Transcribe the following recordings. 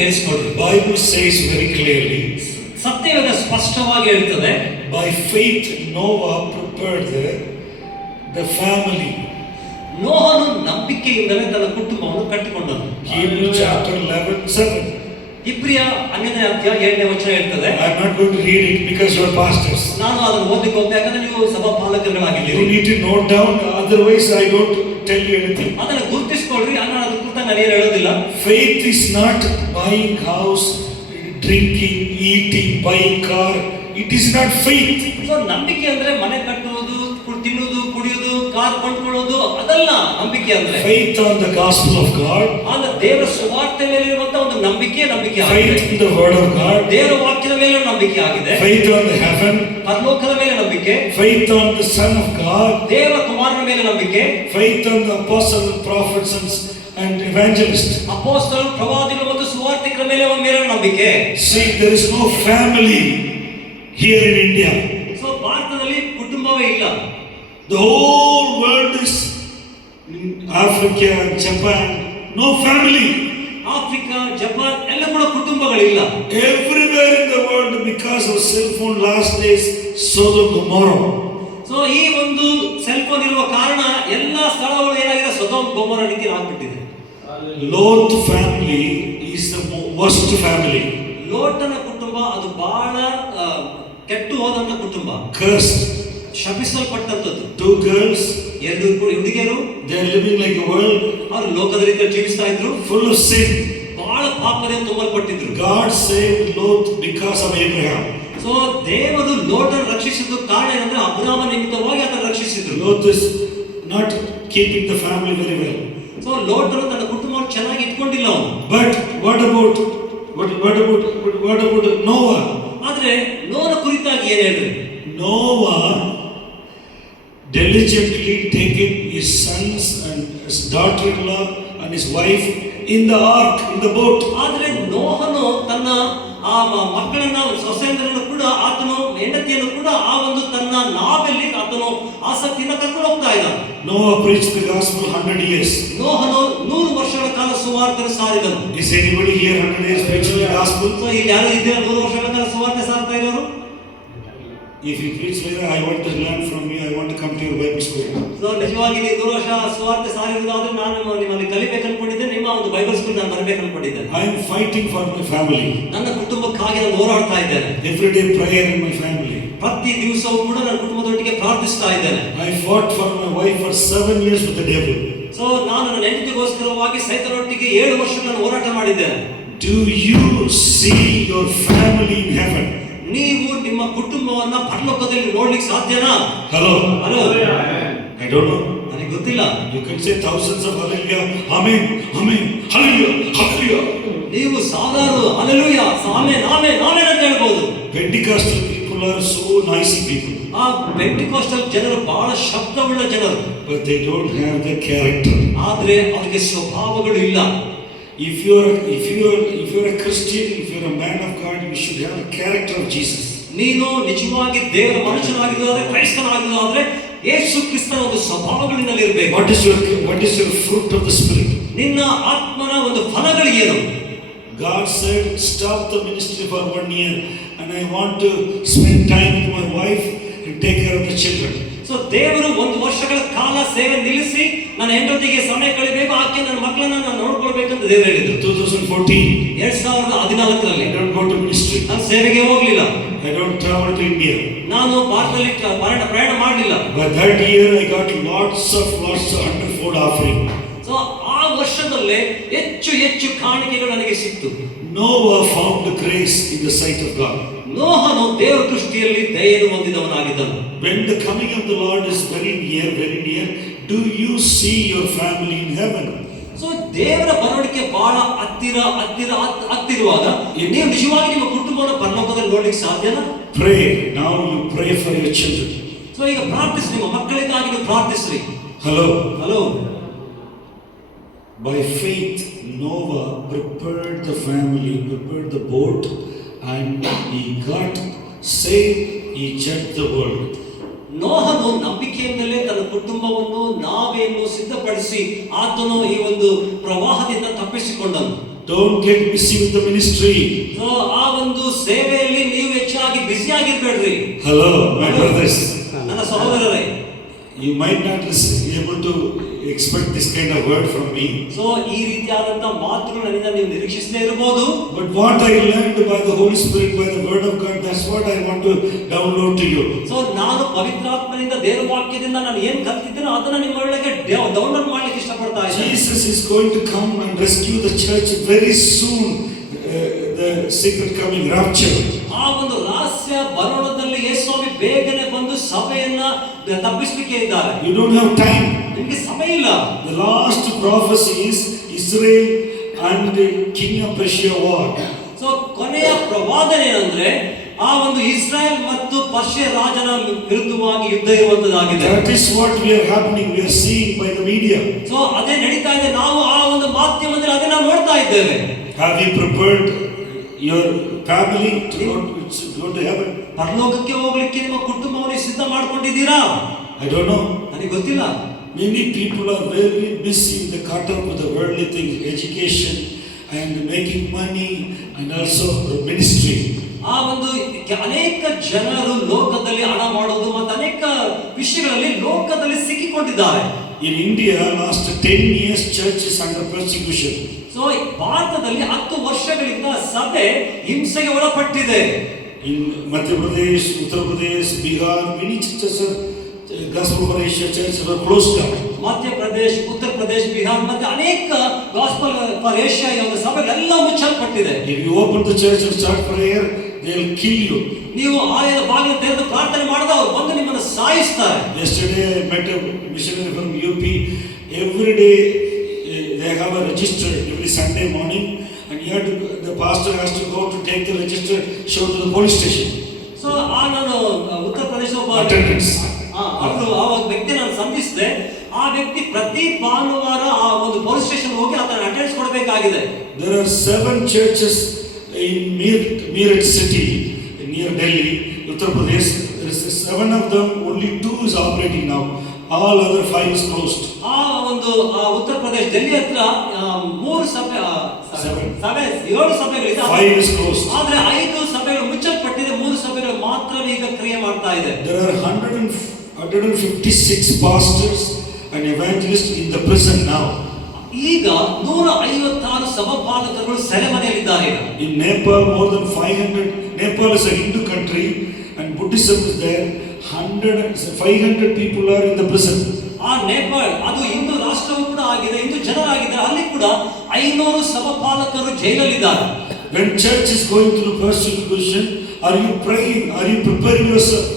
ಕೇಳಿಸಿಕೊಳ್ಳಿ. Bible says very clearly, ಸತ್ಯವೇದ ಸ್ಪಷ್ಟವಾಗಿ ಹೇಳ್ತದೆ, by faith Noah prepared the family. ನೋಹನು ನಂಬಿಕೆಯಿಂದಲೇ ತನ್ನ ಕುಟುಂಬವನ್ನು ಕಟ್ಟಿಕೊಂಡನು. Hebrews chapter 11:7. ಇಬ್ರಿಯ 11ನೇ ಅಧ್ಯಾಯ 7ನೇ ವಚನ ಹೇಳ್ತದೆ. I am not going to read it because you are pastors. ನಾನು ಅದನ್ನು ಓದಲಿಕ್ಕೆ ಹೋಗ್ಬೇಕು, ಯಾಕಂದ್ರೆ ನೀವು ಸಭಾ ಪಾಲಕರಾಗಿದ್ದೀರಿ. You need to note down, otherwise I don't tell you anything. ಅದನ್ನು ಗುರುತಿಸಿಕೊಳ್ಳ್ರಿ, ನಾನು ಅದರ ಕುರಿತು ನಾನು ಏನು ಹೇಳೋದಿಲ್ಲ. Faith is not buying house, drinking, eating, buying car. It is not faith. So ನಂಬಿಕೆ ಅಂದ್ರೆ ಮನೆ ಕಟ್ಟುವುದು, ತಿನ್ನುವುದು, ಕುಡಿಯುವುದು, ಕಾರ್ ಕೊಂಡ್ಕೊಳ್ಳೋದು ಅದಲ್ಲ ನಂಬಿಕೆ ಅಂದ್ರೆ. Faith on the gospel of God. ಆಗ ದೇವರ ಸುವಾರ್ತೆ ಮೇಲೆ ಇರುವಂತಹ ಒಂದು ನಂಬಿಕೆ ಆಗಿದೆ. Faith in the word of God. ದೇವರ ವಾಕ್ಯದ ಮೇಲೆ ನಂಬಿಕೆ ಆಗಿದೆ. Faith on the heaven. ಪರಲೋಕದ ಮೇಲೆ ನಂಬಿಕೆ. Faith on the Son of God. ದೇವ ಕುಮಾರನ ಮೇಲೆ ನಂಬಿಕೆ. Faith on the apostles, prophets and evangelists. ಅಪೊಸ್ತಲರು, ಪ್ರವಾದಿಗಳು ಮತ್ತು ಸುವಾರ್ತಿಕರ ಮೇಲೆ ನಂಬಿಕೆ. See, there is no family here in India. So ಭಾರತದಲ್ಲಿ ಕುಟುಂಬವೇ ಇಲ್ಲ. The whole world is in Africa, Japan, no family. Africa, Japan ಎಲ್ಲ ಕೂಡ ಕುಟುಂಬಗಳಿಲ್ಲ. Everywhere in the world, because of cell phone, last days, Sodom Gomorrah. So ಈ ಒಂದು cell phone ಇರುವ ಕಾರಣ ಎಲ್ಲ ಸ್ಥಳಗಳು ಏನಾಗಿದೆ, ಸೊದೋಮ್ ಗೊಮೋರ ರೀತಿ ಆಗ್ಬಿಟ್ಟಿದೆ. Lot family is the worst family. ಲೋಟನ ಕುಟುಂಬ ಅದು ಬಹಳ ಕೆಟ್ಟು ಹೋದಂತ ಕುಟುಂಬ. Cursed. ಶಪಿಸಲ್ಪಟ್ಟಂತದ್ದು. 2 girls, 2 ಹುಡುಗಿಯರು, they are living like a world. ಅವರು ಲೋಕದ ರೀತಿಯಲ್ಲಿ ಜೀವಿಸ್ತಾ ಇದ್ರು, full of sin. ಬಹಳ ಪಾಪದಿಂದ ತುಂಬಲ್ಪಟ್ಟಿದ್ರು. God saved Lot because of Abraham. So ದೇವರು ಲೋಟನ ರಕ್ಷಿಸಿದ ಕಾರಣ ಏನಂದ್ರೆ ಅಬ್ರಹಾಮ ನಿಮಿತ್ತವಾಗಿ ಅದನ್ನು ರಕ್ಷಿಸಿದ್ರು. Lot is not keeping the family very well. So ಲೋಟನು ತನ್ನ ಕುಟುಂಬವನ್ನು ಚೆನ್ನಾಗಿ ಇಟ್ಕೊಂಡಿಲ್ಲ ಅವನು. But what about Noah? ಆದ್ರೆ ನೋಹನ ಕುರಿತಾಗಿ ಏನ್ ಹೇಳ್ರಿ? Noah diligently taken his sons and his daughter-in-law and his wife in the ark, in the boat. ಆದ್ರೆ ನೋಹನು ತನ್ನ ಆ ಮಕ್ಕಳನ್ನ, ಸೊಸೆಯಂದ್ರನ್ನು ಕೂಡ, ಆತನು ಹೆಂಡತಿಯನ್ನು ಕೂಡ ಆ ಒಂದು ತನ್ನ ನಾವೆಲ್ಲಿ ಆತನು ಆಸಕ್ತಿಯಿಂದ ಕರ್ಕೊಂಡು ಹೋಗ್ತಾ ಇದ್ದ. Noah preached the gospel 100 years. ನೋಹನು 100 ವರ್ಷಗಳ ಕಾಲ ಸುವಾರ್ತೆ ಸಾರಿದನು. Is anybody here 100 years preaching the gospel? So ಇಲ್ಲಿ ಯಾರು ಇದ್ದೀರಾ 100 ವರ್ಷಗಳ ಕಾಲ ಸುವಾರ್ತೆ ಸಾರ್ತಾ ಇರೋರು? If you preach later, I want to learn from you. I want to come to your Bible school. So ನಿಜವಾಗಿ ನೀವು 100 ವರ್ಷ ಸುವಾರ್ತೆ ಸಾರಿರುವುದಾದ್ರೆ ನಾನು ನಿಮ್ಮಲ್ಲಿ ಕಲಿಬೇಕು ಅನ್ಕೊಂಡಿದ್ದೆ, ನಿಮ್ಮ ಒಂದು ಬೈಬಲ್ ಸ್ಕೂಲ್ ನಾನು ಬರಬೇಕು ಅನ್ಕೊಂಡಿದ್ದೆ. I am fighting for my family. ನನ್ನ ಕುಟುಂಬಕ್ಕಾಗಿ ನಾನು ಹೋರಾಡ್ತಾ ಇದ್ದೇನೆ. Every day prayer in my family. ಪ್ರತಿ ದಿವಸವೂ ಕೂಡ ನನ್ನ ಕುಟುಂಬದೊಟ್ಟಿಗೆ ಪ್ರಾರ್ಥಿಸ್ತಾ ಇದ್ದೇನೆ. I fought for my wife for 7 years with the devil. So ನಾನು ನನ್ನ ಹೆಂಡತಿಗೋಸ್ಕರವಾಗಿ ಸೈತಾನೊಟ್ಟಿಗೆ 7 ವರ್ಷ ನಾನು ಹೋರಾಟ ಮಾಡಿದ್ದೇನೆ. Do you see your family in heaven? ನೀವು ನಿಮ್ಮ ಕುಟುಂಬವನ್ನ ಪರಲೋಕದಲ್ಲಿ ನೋಡ್ಲಿಕ್ಕೆ ಸಾಧ್ಯನಾ? Hello. I don't know. ನನಗೆ ಗೊತ್ತಿಲ್ಲ. You can say thousands of hallelujah, amen, amen, hallelujah, hallelujah. ನೀವು ಸಾವಿರಾರು hallelujah, ಆಮೆನ್, ಆಮೆನ್, ಆಮೆನ್ ಅಂತ ಹೇಳ್ಬೋದು. Pentecostal people are so noisy people. ಆ ಪೆಂಟಿಕೋಸ್ಟಲ್ ಜನರು ಬಹಳ ಶಬ್ದವುಳ್ಳ ಜನರು. But they don't have the character. ಆದ್ರೆ ಅವರಿಗೆ ಸ್ವಭಾವಗಳು ಇಲ್ಲ. If you are a Christian, if you are a man of God, you should have the character of Jesus. ನೀನು ನಿಜವಾಗಿ ದೇವರ ಮನುಷ್ಯನಾಗಿರೋದಾದ್ರೆ, ಕ್ರೈಸ್ತನಾಗಿರೋದಾದ್ರೆ ಯೇಸು ಕ್ರಿಸ್ತನ ಒಂದು ಸ್ವಭಾವಗಳಿನಲ್ಲಿ ಇರಬೇಕು. What is your fruit of the spirit? ನಿನ್ನ ಆತ್ಮನ ಒಂದು ಫಲಗಳು ಏನು? God said, stop the ministry for 1 year and I want to spend time with my wife and take care of the children. So ದೇವರು 1 ವರ್ಷಗಳ ಕಾಲ ಸೇವೆ ನಿಲ್ಲಿಸಿ ನನ್ನ ಹೆಂಡತಿಗೆ ಸಮಯ ಕಳಿಬೇಕು, ಆಕೆ ನನ್ನ ಮಕ್ಕಳನ್ನ ನಾನು ನೋಡ್ಕೊಳ್ಬೇಕಂತ ದೇವರು ಹೇಳಿದ್ರು. 2014. 2014ರಲ್ಲಿ I don't go to ministry. ನಾನು ಸೇವೆಗೆ ಹೋಗ್ಲಿಲ್ಲ. I don't travel to India. ನಾನು ಭಾರತದಲ್ಲಿ ಪ್ರಯಾಣ ಮಾಡಲಿಲ್ಲ. But that year I got lots of 100-fold offering. So ಆ ವರ್ಷದಲ್ಲೇ ಹೆಚ್ಚು ಕಾಣಿಕೆಗಳು ನನಗೆ ಸಿಕ್ತು. Noah found the grace in the sight of God. ನೋಹನು ದೇವರ ದೃಷ್ಟಿಯಲ್ಲಿ ದಯೆಯನ್ನು ಹೊಂದಿದವನಾಗಿದ್ದನು. When the coming of the Lord is very near, do you see your family in heaven? So ದೇವರ ಬರೋಡಿಕೆ ಬಹಳ ಹತ್ತಿರುವಾಗ ನೀವು ನಿಜವಾಗಿ ನಿಮ್ಮ ಕುಟುಂಬವನ್ನು ಪರಲೋಕದಲ್ಲಿ ನೋಡ್ಲಿಕ್ಕೆ ಸಾಧ್ಯನಾ? Pray. Now you pray for your children. So ಈಗ ಪ್ರಾರ್ಥಿಸಿ, ನಿಮ್ಮ ಮಕ್ಕಳಿಗಾಗಿ ನೀವು ಪ್ರಾರ್ಥಿಸ್ರಿ. Hello. By faith, Noah prepared the family, prepared the boat, and he got saved. He judged the world. ನೋಹನು ನಂಬಿಕೆಯಿಂದಲೇ ತನ್ನ ಕುಟುಂಬವನ್ನು ನಾವೆಯನ್ನು ಸಿದ್ಧಪಡಿಸಿ ಆತನು ಈ ಒಂದು ಪ್ರವಾಹದಿಂದ ತಪ್ಪಿಸಿಕೊಂಡನು. Don't get busy with the ministry. So ಆ ಒಂದು ಸೇವೆಯಲ್ಲಿ ನೀವು ಹೆಚ್ಚಾಗಿ ಬ್ಯುಸಿ ಆಗಿರ್ಬೇಡ್ರಿ. Hello, my brothers. ನನ್ನ ಸಹೋದರರೇ, You might not be able to expect this kind of word from me. So ಈ ರೀತಿಯಾದಂತ ಮಾತುಗಳು ನನ್ನಿಂದ ನೀವು ನಿರೀಕ್ಷಿಸದೇ ಇರಬಹುದು. But what I learned by the Holy Spirit, by the word of God, that's what I want to download to you. So ನಾನು ಪವಿತ್ರಾತ್ಮನಿಂದ ದೇವರ ವಾಕ್ಯದಿಂದ ನಾನು ಏನು ಕಲಿತಿದ್ದೇನೋ ಅದನ್ನ ನಿಮ್ಮೊಳಗೆ ಡೌನ್ಲೋಡ್ ಮಾಡ್ಲಿಕ್ಕೆ ಇಷ್ಟಪಡ್ತಾ ಇದ್ದೇನೆ. Jesus is going to come and rescue the church very soon. The secret coming rapture. ಆ ಒಂದು ರಹಸ್ಯ ಬರೋಣದಲ್ಲಿ ಯೇಸುಸ್ವಾಮಿ ಬೇಗನೆ ಬಂದು ಸಭೆಯನ್ನ ತಪ್ಪಿಸಲಿಕ್ಕೆ ಇದ್ದಾರೆ. You don't have time. ನಿಮಗೆ ಸಮಯ ಇಲ್ಲ. The last prophecy is Israel and the king of Persia war. So ಕೊನೆಯ ಪ್ರವಾದನೆ ಏನಂದ್ರೆ ಆ ಒಂದು ಇಸ್ರಾಯೇಲ್ ಮತ್ತು ಪರ್ಷಿಯ ರಾಜನ ವಿರುದ್ಧವಾಗಿ ಯುದ್ಧ ಇರುವಂತದ್ದಾಗಿದೆ. That is what we are happening. We are seeing by the media. So ಅದೇ ನಡೀತಾ ಇದೆ. ನಾವು ಆ ಒಂದು ಮಾಧ್ಯಮದಲ್ಲಿ ಅದನ್ನ ನೋಡ್ತಾ ಇದ್ದೇವೆ. Have you prepared your family to go to heaven? ಪರಲೋಕಕ್ಕೆ ಹೋಗ್ಲಿಕ್ಕೆ ನಿಮ್ಮ ಕುಟುಂಬವನ್ನು ಸಿದ್ಧ ಮಾಡ್ಕೊಂಡಿದ್ದೀರಾ? I don't know. ನನಗೆ ಗೊತ್ತಿಲ್ಲ. Many people are very busy with the caught up with the worldly things, education and making money and also ministry. ಆ ಒಂದು ಅನೇಕ ಜನರು ಲೋಕದಲ್ಲಿ ಹಣ ಮಾಡೋದು ಮತ್ತು ಅನೇಕ ವಿಷಯಗಳಲ್ಲಿ ಲೋಕದಲ್ಲಿ ಸಿಕ್ಕಿಕೊಂಡಿದ್ದಾರೆ. In India, last 10 years, church is under persecution. So ಭಾರತದಲ್ಲಿ 10 ವರ್ಷಗಳಿಂದ ಸಭೆ ಹಿಂಸೆಗೆ ಒಳಪಟ್ಟಿದೆ. In Madhya Pradesh, Uttar Pradesh, Bihar, many churches are gospel for Asia churches were closed down. Madhya Pradesh, Uttar Pradesh, Bihar ಮತ್ತೆ ಅನೇಕ ಗಾಸ್ಪಲ್ ಫಾರ್ ಏಷ್ಯಾ ಎಂಬ ಸಭೆಗಳೆಲ್ಲ ಮುಚ್ಚಲ್ಪಟ್ಟಿದೆ. If you open the church and start prayer, they will kill you. ನೀವು ಆಲಯದ ಬಾಗಿಲು ತೆರೆದು ಪ್ರಾರ್ಥನೆ ಮಾಡಿದ ಅವರು ಬಂದು ನಿಮ್ಮನ್ನು ಸಾಯಿಸ್ತಾರೆ. Yesterday I met a missionary from UP. Every day they have a register every Sunday morning, and the pastor has to go to take the register, show to the police station. So ನಾನು Uttar Pradesh Attendance. ಅವರು ಆ ವ್ಯಕ್ತಿ ನಾನು ಸಂಧಿಸಿದೆ. ಆ ವ್ಯಕ್ತಿ ಪ್ರತಿ ಭಾನುವಾರ ಆ ಒಂದು ಪೊಲೀಸ್ ಸ್ಟೇಷನ್ ಹೋಗಿ ಅದನ್ನ attendance ಕೊಡಬೇಕಾಗಿದೆ. There are 7 churches in Meerut city near Delhi, Uttar Pradesh. There is 7 of them, only 2 is operating now. All other 5 is closed. ಆ ಒಂದು ಉತ್ತರ ಪ್ರದೇಶ ಡೆಲ್ಲಿ ಹತ್ರ 3 ಸಭೆ 7 ಸಭೆಗಳಿದೆ. 5 is closed. ಆದ್ರೆ 5 ಸಭೆಗಳು ಮುಚ್ಚಲ್ಪಟ್ಟಿದೆ. 3 ಸಭೆಗಳು ಮಾತ್ರ ಈಗ ಕ್ರಿಯೆ ಮಾಡ್ತಾ ಇದೆ. There are 156 pastors and evangelists in the prison now. ಈಗ 156 ಸಭಾಪಾಲಕರು ಸೆರೆಮನೆಯಲ್ಲಿದ್ದಾರೆ. In Nepal, more than 500. Nepal is a Hindu country and Buddhism is there. 500 people are in the prison. ಆ ನೇಪಾಳ್ ಅದು ಹಿಂದೂ ರಾಷ್ಟ್ರವೂ ಕೂಡ ಆಗಿದೆ, ಹಿಂದೂ ಜನರಾಗಿದ್ದಾರೆ. ಅಲ್ಲಿ ಕೂಡ 500 ಸಭಾಪಾಲಕರು ಜೈಲಲ್ಲಿದ್ದಾರೆ. When church is going through persecution, are you praying? Are you preparing yourself?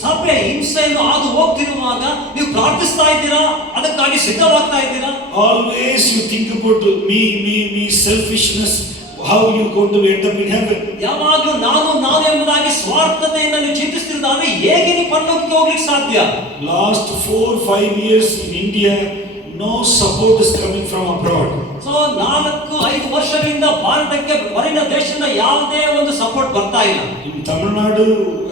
ಸಭೆ ಹಿಂಸೆಯನ್ನು ಹಾದು ಹೋಗ್ತಿರುವಾಗ ನೀವು ಪ್ರಾರ್ಥಿಸ್ತಾ ಇದ್ದೀರಾ? ಅದಕ್ಕಾಗಿ ಸಿದ್ಧವಾಗ್ತಾ ಇದ್ದೀರಾ? Always you think about me, selfishness. How you going to end up in heaven? ಯಾವಾಗಲೂ ನಾನು ಎಂಬುದಾಗಿ ಸ್ವಾರ್ಥತೆಯಿಂದ ನೀವು ಚಿಂತಿಸ್ತಿರೋದಾದ್ರೆ ಹೇಗೆ ನೀವು ಪರಲೋಕಕ್ಕೆ ಹೋಗ್ಲಿಕ್ಕೆ ಸಾಧ್ಯ? Last 4-5 years in India, no support is coming from abroad. So 4-5 ವರ್ಷಗಳಿಂದ ಭಾರತಕ್ಕೆ ಹೊರಗಿನ ದೇಶದಿಂದ ಯಾವುದೇ ಒಂದು ಸಪೋರ್ಟ್ ಬರ್ತಾ ಇಲ್ಲ. In Tamil Nadu,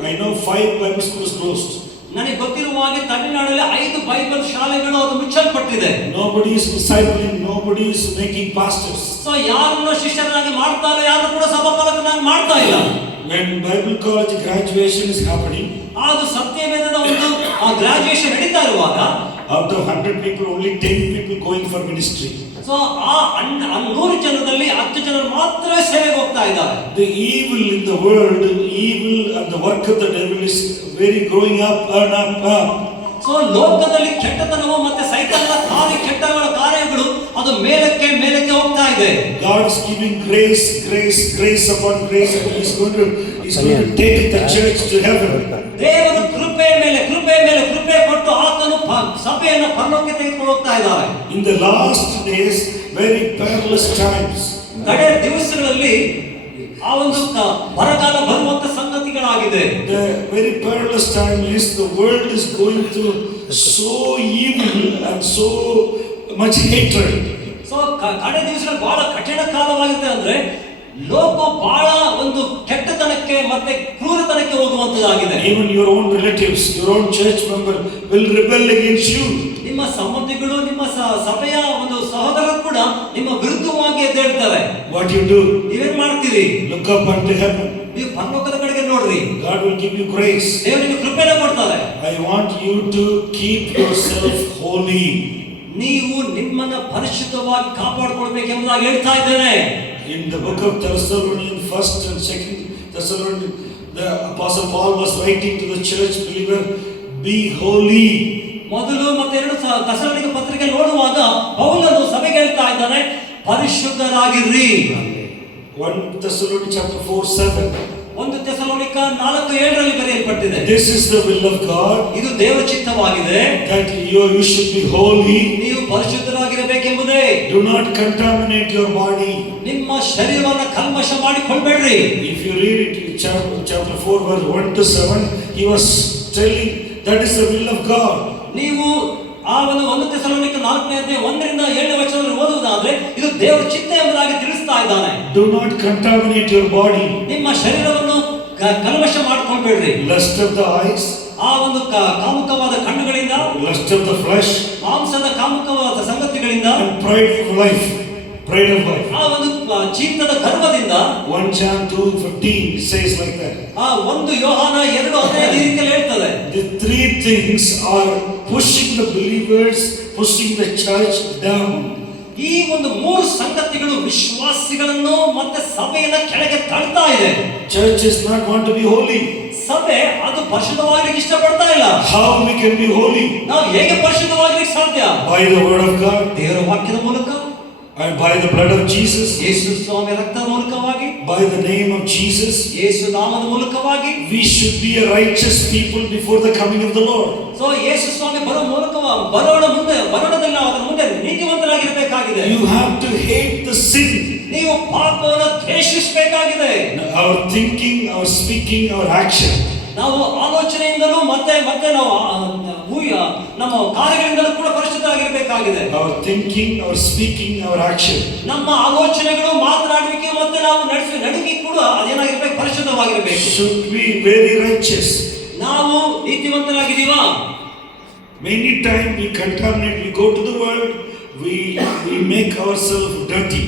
I know 5 Bible schools closed. ನನಗೆ ಗೊತ್ತಿರುವ ಹಾಗೆ ತಮಿಳುನಾಡಲ್ಲಿ 5 ಬೈಬಲ್ ಶಾಲೆಗಳು ಅದು ಮುಚ್ಚಲ್ಪಟ್ಟಿದೆ. Nobody is discipling, nobody is making pastors. So ಯಾರನ್ನು ಶಿಷ್ಯರನ್ನಾಗಿ ಮಾಡ್ತಾ ಇಲ್ಲ, ಯಾರು ಕೂಡ ಸಭಾಪಾಲಕರನ್ನಾಗಿ ಮಾಡ್ತಾ ಇಲ್ಲ. When Bible college graduation is happening, ಅದು ಸತ್ಯವೇದದ ಒಂದು ಗ್ರಾಜುಯೇಷನ್ ನಡೀತಾ ಇರುವಾಗ out of 100 people, only 10 people going for ministry. So ಆ 100 ಜನದಲ್ಲಿ 10 ಜನರು ಮಾತ್ರ ಸೇವೆಗೆ ಹೋಗ್ತಾ ಇದ್ದಾರೆ. The evil in the world, evil and the work of the devil is very growing up and up. So ಲೋಕದಲ್ಲಿ ಕೆಟ್ಟತನವು ಮತ್ತೆ ಸೈತಾನನ ಕೆಟ್ಟಗಳ ಕಾರ್ಯಗಳು ಅದು ಮೇಲಕ್ಕೆ ಹೋಗ್ತಾ ಇದೆ. God is giving grace upon grace, and He's going to take the church to heaven. ದೇವರು ಕೃಪೆ ಮೇಲೆ ಕೃಪೆ ಕೊಟ್ಟು ಆತನು ಸಭೆಯನ್ನು ಪರಲೋಕಕ್ಕೆ ತೆಗೆದುಕೊಂಡು ಹೋಗ್ತಾ ಇದ್ದಾರೆ. In the last days, very perilous times. ಕಡೆ ದಿವಸಗಳಲ್ಲಿ ಆ ಒಂದು ಬರಗಾಲ ಬರುವಂತ ಸಂಗತಿಗಳಾಗಿದೆ. The very perilous time is the world is going through so evil and so much hatred. So ಕಡೆ ದಿವಸಗಳು ಬಹಳ ಕಠಿಣ ಕಾಲವಾಗಿದೆ. ಅಂದ್ರೆ ಲೋಕ ಬಹಳ ಒಂದು ಕೆಟ್ಟತನಕ್ಕೆ ಮತ್ತೆ ಕ್ರೂರತನಕ್ಕೆ ಹೋಗುವಂತದ್ದಾಗಿದೆ. Even your own relatives, your own church member will rebel against you. ನಿಮ್ಮ ಸಂಬಂಧಿಗಳು, ನಿಮ್ಮ ಸಭೆಯ ಒಂದು ಸಹೋದರರು ಕೂಡ ನಿಮ್ಮ ವಿರುದ್ಧವಾಗಿ ಎದ್ದೇಳ್ತಾರೆ. What you do? ನೀವೇನ್ ಮಾಡ್ತೀರಿ? Look up unto heaven. ನೀವು ಪರಲೋಕದ ಕಡೆಗೆ ನೋಡ್ರಿ. God will give you grace. ದೇವರು ನಿಮಗೆ ಕೃಪೆನ ಕೊಡ್ತಾರೆ. I want you to keep yourself holy. ನೀವು ನಿಮ್ಮನ್ನ ಪರಿಶುದ್ಧವಾಗಿ ಕಾಪಾಡಿಕೊಳ್ಬೇಕೆಂಬುದಾಗಿ ಹೇಳ್ತಾ ಇದ್ದೇನೆ. In the book of Thessalonians, 1st and 2nd Thessalonians, the Apostle Paul was writing to the church believer, be holy. ಮೊದಲು ಮತ್ತೆ ಎರಡು ಥೆಸಲೋನಿಕ ಪತ್ರಿಕೆ ನೋಡುವಾಗ ಪೌಲನು ಸಭೆಗೆ ಹೇಳ್ತಾ ಇದ್ದಾನೆ, ಪರಿಶುದ್ಧರಾಗಿರ್ರಿ. 1 Thessalonians chapter 4:7. 1 ಥೆಸಲೋನಿಕ 4:7 ಬರೆಯಲ್ಪಟ್ಟಿದೆ. This is the will of God, ಇದು ದೇವರ ಚಿತ್ತವಾಗಿದೆ, that you should be holy. ನೀವು ಪರಿಶುದ್ಧರಾಗಿರಬೇಕೆಂಬುದೇ. Do not contaminate your body. ನಿಮ್ಮ ಶರೀರವನ್ನು ಕಲ್ಮಶ ಮಾಡಿಕೊಳ್ಳಬೇಡ್ರಿ. If you read it in chapter 4 verse 1 to 7, he was telling that is the will of God. ನೀವು ಆ ಒಂದು 1 ಥೆಸಲೋನಿಕ 4ನೇ ಅಧ್ಯಾಯ 1ರಿಂದ 7ನೇ ವಚನವನ್ನು ಓದುವುದಾದ್ರೆ ಇದು ದೇವರ ಚಿತ್ತ ಎಂಬುದಾಗಿ ತಿಳಿಸ್ತಾ ಇದ್ದಾನೆ. Do not contaminate your body. ನಿಮ್ಮ ಶರೀರವನ್ನು ಕಲ್ಮಶ ಮಾಡಿಕೊಳ್ಳಬೇಡ್ರಿ. Lust of the eyes, ಆ ಒಂದು ಕಾಮುಕವಾದ ಕಣ್ಣುಗಳಿಂದ, lust of the flesh, ಮಾಂಸದ ಕಾಮುಕವಾದ ಸಂಗತಿಗಳಿಂದ, and pride of life. Pride of life. ಆ ಒಂದು ಜೀವಿತದ ಗರ್ವದಿಂದ. 1 John 2:15 says like that. ಆ 1 ಯೋಹಾನ 2:15 ಈ ರೀತಿಯಲ್ಲಿ ಹೇಳ್ತದೆ. The three things are pushing the believers, pushing the church down. ಈ ಒಂದು 3 ಸಂಗತಿಗಳು ವಿಶ್ವಾಸಿಗಳನ್ನು ಮತ್ತೆ ಸಭೆಯನ್ನ ಕೆಳಗೆ ತಳ್ತಾ ಇದೆ. Church does not want to be holy. ಸಭೆ ಅದು ಪರಿಶುದ್ಧವಾಗಲಿಕ್ಕೆ ಇಷ್ಟಪಡ್ತಾ ಇಲ್ಲ. How we can be holy? ನಾವು ಹೇಗೆ ಪರಿಶುದ್ಧವಾಗಲಿಕ್ಕೆ ಸಾಧ್ಯ? By the word of God, ದೇವರ ವಾಕ್ಯದ ಮೂಲಕ, and by the blood of Jesus, ಯೇಸು ಸ್ವಾಮಿ ರಕ್ತದ ಮೂಲಕವಾಗಿ, by the name of Jesus. ಯೇಸು ನಾಮದ ಮೂಲಕವಾಗಿ. We should be a righteous people before the coming of the Lord. So Yesu Swami ಬರೋಣದಲ್ಲಿ ನಾವು ಅದರ ಮುಂದೆ ನೀತಿವಂತರಾಗಿರಬೇಕಾಗಿದೆ. You have to hate the sin. ನೀವು ಪಾಪವನ್ನು ದ್ವೇಷಿಸಬೇಕಾಗಿದೆ. Our thinking, our speaking, our action. ನಾವು ಆಲೋಚನೆಯಿಂದಲೂ ಮತ್ತೆ ನಾವು ನಮ್ಮ ಕಾರ್ಯಗಳಿಂದಲೂ ಕೂಡ ಪರಿಶುದ್ಧರಾಗಿರಬೇಕಾಗಿದೆ. Our thinking, our speaking, our action. ನಮ್ಮ ಆಲೋಚನೆಗಳು, ಮಾತನಾಡುವಿಕೆ ಮತ್ತೆ ನಾವು ನಡೆಸುವ ನಡುಗೆ ಕೂಡ ಅದೇನಾಗಿರ್ಬೇಕು? ಪರಿಶುದ್ಧವಾಗಿರಬೇಕು. Should be very righteous. ನಾವು ನೀತಿವಂತರಾಗಿದ್ದೀವಾ? Many times we contaminate, we go to the world, we make ourselves dirty.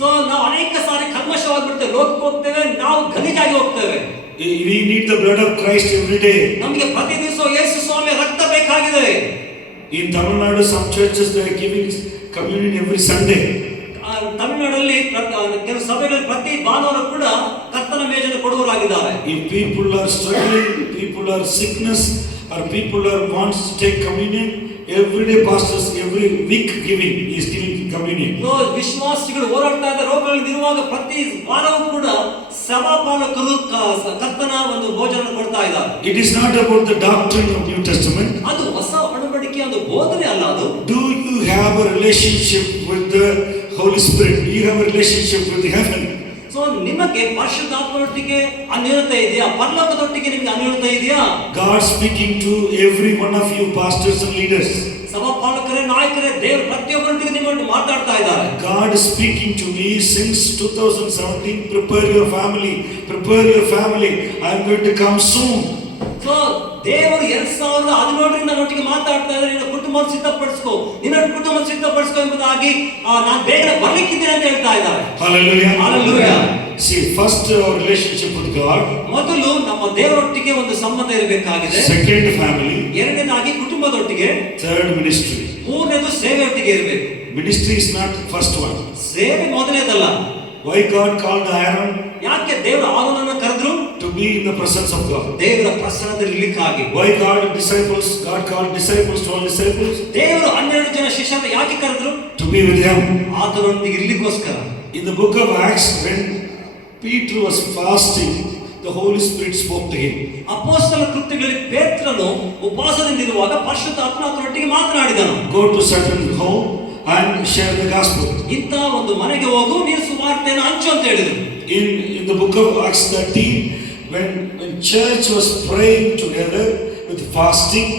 So ನಾವು ಅನೇಕ ಸಾರಿ ಕಲ್ಮಶವಾಗಿಬಿಡ್ತೇವೆ, ಲೋಕಕ್ಕೆ ಹೋಗ್ತೇವೆ, ನಾವು ಗಲೀಜಾಗಿ ಹೋಗ್ತೇವೆ. We need the blood of Christ every day. ನಮಗೆ ಪ್ರತಿ ದಿವಸ ಯೇಸು ಸ್ವಾಮಿ ರಕ್ತ ಬೇಕಾಗಿದೆ. In Tamil Nadu, some churches they are giving communion every Sunday. ತಮಿಳುನಾಡಲ್ಲಿ ಕೆಲವು ಸಭೆಗಳಲ್ಲಿ ಪ್ರತಿ ಭಾನುವಾರ ಕೂಡ ಕರ್ತನ ಮೇಜನ್ನು ಕೊಡುವರಾಗಿದ್ದಾರೆ. If people are struggling, people are sickness, or people are wants to take communion, every day pastors every week is giving communion. ವಿಶ್ವಾಸಿಗಳು ಹೋರಾಡ್ತಾ ಇದ್ದ ರೋಗಗಳಿರುವಾಗ ಪ್ರತಿ ವಾರವೂ ಕೂಡ ಸಭಾಪಾಲಕರು ಕರ್ತನ ಒಂದು ಭೋಜನ ಕೊಡ್ತಾ ಇದ್ದಾರೆ. It is not about the doctrine of New Testament. ಅದು ಹೊಸ ಒಡಂಬಡಿಕೆಯ ಒಂದು ಬೋಧನೆ ಅಲ್ಲ ಅದು. Do you have a relationship with the Holy Spirit? Do you have a relationship with heaven? So ನಿಮಗೆ ಪರಿಶುದ್ಧಾತ್ಮನೊಟ್ಟಿಗೆ ಅನ್ಯೋನ್ಯತೆ ಇದೆಯಾ? ಪರಲೋಕದೊಟ್ಟಿಗೆ ನಿಮಗೆ ಅನ್ಯೋನ್ಯತೆ ಇದೆಯಾ? God speaking to every one of you pastors and leaders. ಸಭಾಪಾಲಕರೇ, ನಾಯಕರೇ, ದೇವರು ಪ್ರತಿಯೊಬ್ಬರೊಟ್ಟಿಗೆ ನಿಮ್ಮನ್ನು ಮಾತಾಡ್ತಾ ಇದ್ದಾರೆ. God is speaking to me since 2017. Prepare your family. Prepare your family. I am going to come soon. So ದೇವರು 2017ರಿಂದ ನೊಟ್ಟಿಗೆ ಮಾತಾಡ್ತಾ ಇದ್ದಾರೆ. ನಿನ್ನ ಕುಟುಂಬ ಸಿದ್ಧಪಡಿಸ್ಕೋ, ನಿನ್ನ ಕುಟುಂಬ ಸಿದ್ಧಪಡಿಸ್ಕೋ ಎಂಬುದಾಗಿ ನಾನು ಬೇಗನೆ ಬರ್ಲಿಕ್ಕಿದ್ದೇನೆ ಅಂತ ಹೇಳ್ತಾ ಇದ್ದಾರೆ. Hallelujah. Hallelujah. See, first our relationship with God. ಮೊದಲು ನಮ್ಮ ದೇವರೊಟ್ಟಿಗೆ ಒಂದು ಸಂಬಂಧ ಇರಬೇಕಾಗಿದೆ. Second, family. ಎರಡನೇದಾಗಿ ಕುಟುಂಬದೊಟ್ಟಿಗೆ. Third, ministry. ಮೂರನೇದು ಸೇವೆಯೊಟ್ಟಿಗೆ ಇರಬೇಕು. Ministry is not first one. ಸೇವೆ ಮೊದಲನೇದಲ್ಲ. Why God called Aaron? ಯಾಕೆ ದೇವರು ಆರೋನನ್ನು ಕರೆದ್ರು? To be in the presence of God. ದೇವರ ಪ್ರಸನ್ನದಲ್ಲಿ ಇರಲಿಕ್ಕಾಗಿ. Why God called disciples, 12 disciples? ದೇವರು 12 ಜನ ಶಿಷ್ಯರನ್ನು ಯಾಕೆ ಕರೆದ್ರು? To be with him. ಆತನೊಂದಿಗೆ ಇರಲಿಕ್ಕೋಸ್ಕರ. In the book of Acts, when Peter was fasting, the Holy Spirit spoke to him. ಅಪೊಸ್ತಲ ಕೃತ್ಯಗಳಲ್ಲಿ ಪೇತ್ರನು ಉಪವಾಸದಿಂದಿರುವಾಗ ಪರಿಶುದ್ಧಾತ್ಮನು ಆತನೊಟ್ಟಿಗೆ ಮಾತನಾಡಿದನು. Go to certain home and share the gospel. ಇಂಥ ಒಂದು ಮನೆಗೆ ಹೋಗು, ನೀನು ಸುವಾರ್ತೆಯನ್ನು ಹಂಚು ಅಂತ ಹೇಳಿದರು. In the book of Acts 13, when church was praying together with fasting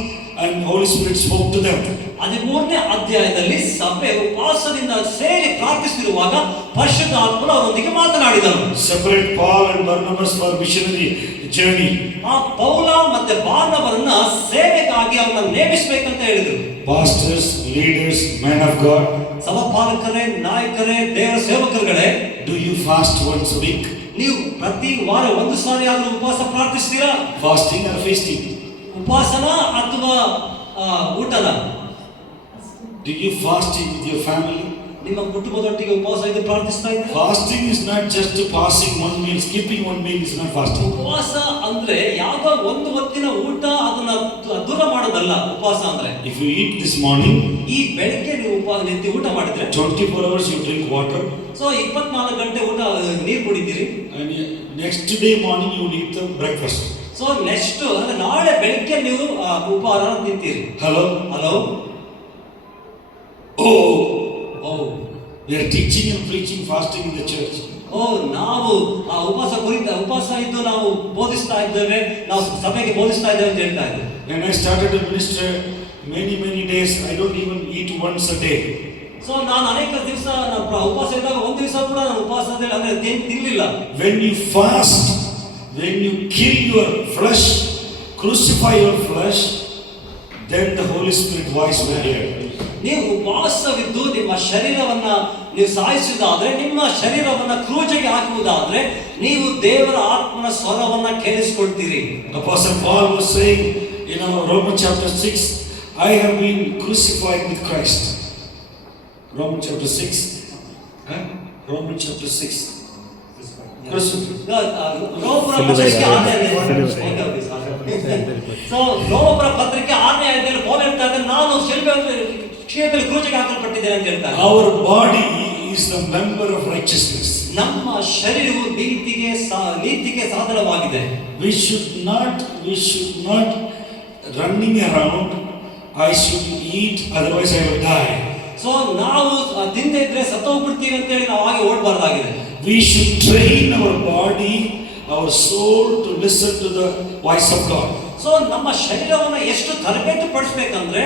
and Holy Spirit spoke to them. 13ನೇ ಅಧ್ಯಾಯದಲ್ಲಿ ಸಭೆ ಉಪವಾಸದಿಂದ ಸೇರಿ ಪ್ರಾರ್ಥಿಸುತ್ತಿರುವಾಗ ಪರಿಶುದ್ಧ ಆತ್ಮನು ಅವರೊಂದಿಗೆ ಮಾತನಾಡಿದನು. Separate Paul and Barnabas for missionary journey. ಆ ಪೌಲ ಮತ್ತೆ ಬಾರ್ನಬರನ್ನ ಸೇವೆಗಾಗಿ ಅವರನ್ನ ನೇಮಿಸಬೇಕಂತ ಹೇಳಿದರು. Pastors, leaders, men of God, ಸಭಾಪಾಲಕರೇ, ನಾಯಕರೇ, ದೇವರ ಸೇವಕರುಗಳೇ, do you fast once a week? ನೀವು ಪ್ರತಿ ವಾರ ಒಂದು ಸಾರಿ ಆದರೂ ಉಪವಾಸ ಪ್ರಾರ್ಥಿಸ್ತೀರಾ? Fasting or feasting? ಉಪವಾಸನ ಅಥವಾ ಊಟನ? Do you fasting with your family? ನಿಮ್ಮ ಕುಟುಂಬದೊಟ್ಟಿಗೆ ಉಪವಾಸ ಇದ್ದು ಪ್ರಾರ್ಥಿಸ್ತಾ ಇದ್ದೀರಾ? Fasting is not just passing one meal, skipping one meal is not fasting. ಉಪವಾಸ ಅಂದ್ರೆ ಯಾವುದೋ ಒಂದು ಹೊತ್ತಿನ ಊಟ ಅದನ್ನ ದೂರ ಮಾಡೋದಲ್ಲ ಉಪವಾಸ ಅಂದ್ರೆ. If you eat this morning, ಈ ಬೆಳಗ್ಗೆ ನೀವು ನಿಂತು ಊಟ ಮಾಡಿದ್ರೆ 24 hours you drink water. So 24 ಗಂಟೆ ಊಟ ನೀರು ಕುಡಿತೀರಿ. And next day morning you will eat the breakfast. So next ಅಂದ್ರೆ ನಾಳೆ ಬೆಳಗ್ಗೆ ನೀವು ಉಪಹಾರ ತಿಂತೀರಿ. Hello? Oh, we are teaching and preaching fasting in the church. ನಾವು ಉಪವಾಸ ಇದ್ದು ನಾವು ಬೋಧಿಸ್ತಾ ಇದ್ದೇವೆ, ನಾವು ಸಭೆಗೆ ಬೋಧಿಸ್ತಾ ಇದ್ದೇವೆ ಅಂತ ಹೇಳ್ತಾ ಇದ್ದೇವೆ. When I started to minister many days, I don't even eat once a day. So ನಾನು ಅನೇಕ ದಿವಸ ಉಪವಾಸ ಇದ್ದಾಗ ಒಂದು ದಿವಸ ಕೂಡ ನಾನು ಉಪವಾಸ ಅಂದ್ರೆ ತಿನ್ನಲಿಲ್ಲ. When you fast, when you kill your flesh, crucify your flesh, then the Holy Spirit voice will hear. ನೀವು ಉಪವಾಸವಿದ್ದು ನಿಮ್ಮ ಶರೀರವನ್ನ ನೀವು ಸಾಯಿಸುವುದಾದ್ರೆ, ನಿಮ್ಮ ಶರೀರವನ್ನ ಕ್ರೂಜೆಗೆ ಹಾಕುವುದಾದ್ರೆ, ನೀವು ದೇವರ ಆತ್ಮನ ಸ್ವರವನ್ನ ಕೇಳಿಸಿಕೊಳ್ತೀರಿ. Apostle Paul was saying in Romans chapter 6, I have been crucified with Christ. Romans chapter 6. Romans chapter 6. ರೋಮಪುರ ಪತ್ರಿಕೆ 6ನೇ ಅಧ್ಯಾಯದಲ್ಲಿ ಪೌಲ ಹೇಳ್ತಾ ಇದ್ದಾನೆ, ನಾನು ಶಿಲುಬೆಯಲ್ಲಿ ಕ್ರೂಜಿಗೆ ಹಾಕಲ್ಪಟ್ಟಿದ್ದೇನೆ ಅಂತ ಹೇಳ್ತಾನೆ. Our body is the member of righteousness. ನಮ್ಮ ಶರೀರವು ನೀತಿಗೆ ಸಾಧನವಾಗಿದೆ. We should not running around, I should eat otherwise I will die. So ನಾವು ತಿಂದೇ ಇದ್ರೆ ಸತ್ತೋಗ್ಬಿಡ್ತೀವಿ ಅಂತ ಹೇಳಿ ನಾವು ಹಾಗೆ ಓಡಬಾರ್ದಾಗಿದೆ. We should train our body, our soul to listen to the voice of God. So ನಮ್ಮ ಶರೀರವನ್ನ ಎಷ್ಟು ತರಬೇತಿ ಪಡಿಸಬೇಕಂದ್ರೆ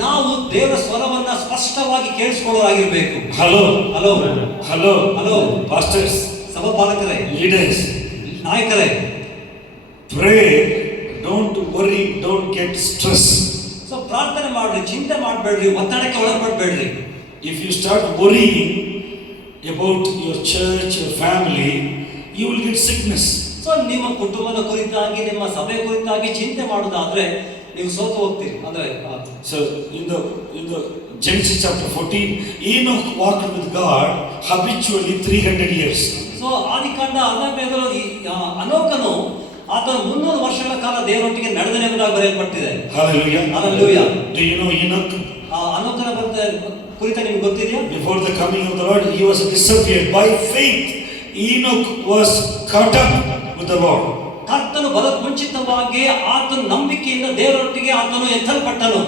ನಾವು ದೇವರ ಸ್ವರವನ್ನ ಸ್ಪಷ್ಟವಾಗಿ ಕೇಳಿಸಿಕೊಳ್ಳೋರಾಗಿರ್ಬೇಕು. ಹಲೋ Pastors, ಸಭಾಪಾಲಕರೇ, leaders, ನಾಯಕರೇ, pray, don't worry, don't get stress. So ಪ್ರಾರ್ಥನೆ ಮಾಡ್ರಿ, ಚಿಂತೆ ಮಾಡಬೇಡ್ರಿ, ಒತ್ತಡಕ್ಕೆ ಒಳಪಡಬೇಡ್ರಿ. If you start worrying about your church, your family, you will get sickness. So ನಿಮ್ಮ ಕುಟುಂಬದ ಕುರಿತಾಗಿ, ನಿಮ್ಮ ಸಭೆ ಕುರಿತಾಗಿ ಚಿಂತೆ ಮಾಡೋದಾದ್ರೆ ನೀವು ಸೋತು ಹೋಗ್ತೀರಿ. ಅಂದ್ರೆ so in the Genesis chapter 14, Enoch walked with God habitually 300 years. So ಆದಿಕಾಂಡ 14ರಲ್ಲಿ ಅನೋಕನು ಆತ 300 ವರ್ಷಗಳ ಕಾಲ ದೇವರೊಟ್ಟಿಗೆ ನಡೆದನೆಂಬುದಾಗಿ ಬರೆಯಲ್ಪಟ್ಟಿದೆ. Hallelujah. Do you know Enoch? ಅನೋಕನ ಕುರಿತ ನಿಮಗೆ ಗೊತ್ತಿದೆಯಾ? Before the coming of the Lord, he was disappeared. By faith, Enoch was caught up with the Lord. ಕರ್ತನು ಬರೋಕ್ ಮುಂಚಿತವಾಗಿ ಆತನ ನಂಬಿಕೆಯಿಂದ ದೇವರೊಟ್ಟಿಗೆ ಆತನು ಎತ್ತಲ್ಪಟ್ಟನು.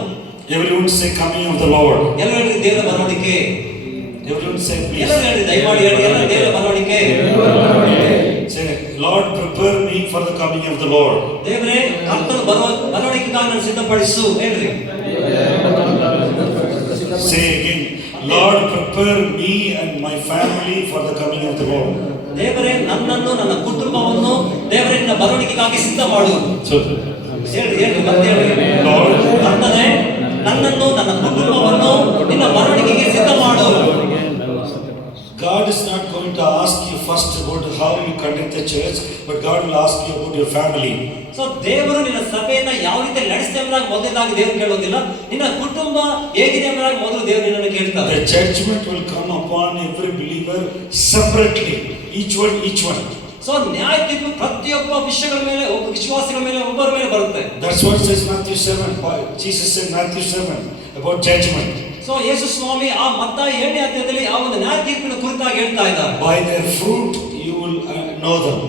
Everyone say coming of the Lord. ಎಲ್ಲರೂ ದೇವರ ಬರೋಣಿಕೆ. Everyone say please. ಎಲ್ಲರೂ ಹೇಳಿ, ದಯಮಾಡಿ ಹೇಳಿ, ಎಲ್ಲ ದೇವರ ಬರೋಣಿಕೆ. Say, Lord, prepare me for the coming of the Lord. ದೇವರೇ, ಕರ್ತನು ಬರೋಣಿಕೆಗಾಗಿ ನಾನು ಸಿದ್ಧಪಡಿಸು ಹೇಳ್ರಿ. Say again, Lord, prepare me and my family for the coming of the Lord. ದೇವರೇ, ನನ್ನನ್ನು ನನ್ನ ಕುಟುಂಬವನ್ನು ದೇವರೇ ನಿನ್ನ ಬರೋಣಿಕೆಗಾಗಿ ಸಿದ್ಧ ಮಾಡು. ಹೇಳಿ ಮತ್ತೆ ಹೇಳಿ. Lord, ಕರ್ತನೇ, ನನ್ನನ್ನು ನನ್ನ ಕುಟುಂಬವನ್ನು ನಿನ್ನ ಬರೋಣಿಕೆಗೆ ಸಿದ್ಧ ಮಾಡು. God is not going to ask you first about how you conduct the church, but God will ask you about your family. So ದೇವರು ನಿನ್ನ ಸಭೆಯನ್ನ ಯಾವ ರೀತಿ ನಡೆಸ್ತೇವೆ ಎಂಬುದಾಗಿ ಮೊದಲಾಗಿ ದೇವರು ಕೇಳೋದಿಲ್ಲ, ನಿನ್ನ ಕುಟುಂಬ ಹೇಗಿದೆ ಎಂಬುದಾಗಿ ಮೊದಲು ದೇವರು ನಿನ್ನನ್ನು ಕೇಳ್ತಾರೆ. The judgment will come upon every believer separately, each one. So ನ್ಯಾಯ ತೀರ್ಪು ಪ್ರತಿಯೊಬ್ಬ ವಿಷಯಗಳ ಮೇಲೆ, ಒಬ್ಬ ವಿಶ್ವಾಸಿಗಳ ಮೇಲೆ, ಒಬ್ಬರ ಮೇಲೆ ಬರುತ್ತೆ. That's what says Matthew 7. Jesus said Matthew 7 about judgment. So Yesu Swami ಆ ಮತ್ತಾಯ 7ನೇ ಅಧ್ಯಾಯದಲ್ಲಿ ಆ ಒಂದು ನ್ಯಾಯ ತೀರ್ಪಿನ ಕುರಿತಾಗಿ ಹೇಳ್ತಾ ಇದ್ದಾರೆ. By their fruit you will know them.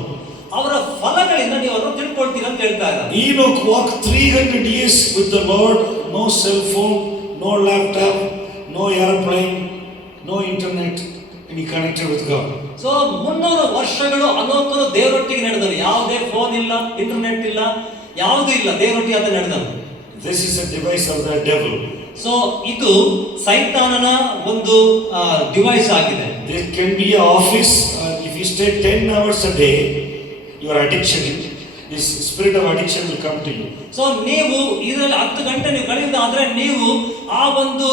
ಅವರ ಫಲಗಳಿಂದ ನೀವು ಅವರನ್ನು ತಿಳ್ಕೊಳ್ತೀರಾ ಅಂತ ಹೇಳ್ತಾ ಇದ್ದಾರೆ. Enoch walked 300 years with the Lord, no cell phone, no laptop, no airplane, no internet, and he connected with God. So 300 ವರ್ಷಗಳು ಅನೋಕನು ದೇವರೊಟ್ಟಿಗೆ ನಡೆದನು. ಯಾವುದೇ ಫೋನ್ ಇಲ್ಲ, ಇಂಟರ್ನೆಟ್ ಇಲ್ಲ, ಯಾವುದೂ ಇಲ್ಲ, ದೇವರೊಟ್ಟಿಗೆ ಆತ ನಡೆದನು. This is a device of the devil. So ಇದು ಸೈತಾನನ ಒಂದು ಡಿವೈಸ್ ಆಗಿದೆ. There can be an office, if you stay 10 hours a day, your addiction, this spirit of addiction will come to you. So ನೀವು ಇದರಲ್ಲಿ 10 ಗಂಟೆ ನೀವು ಕಳೆಯುವುದಾದ್ರೆ ನೀವು ಆ ಒಂದು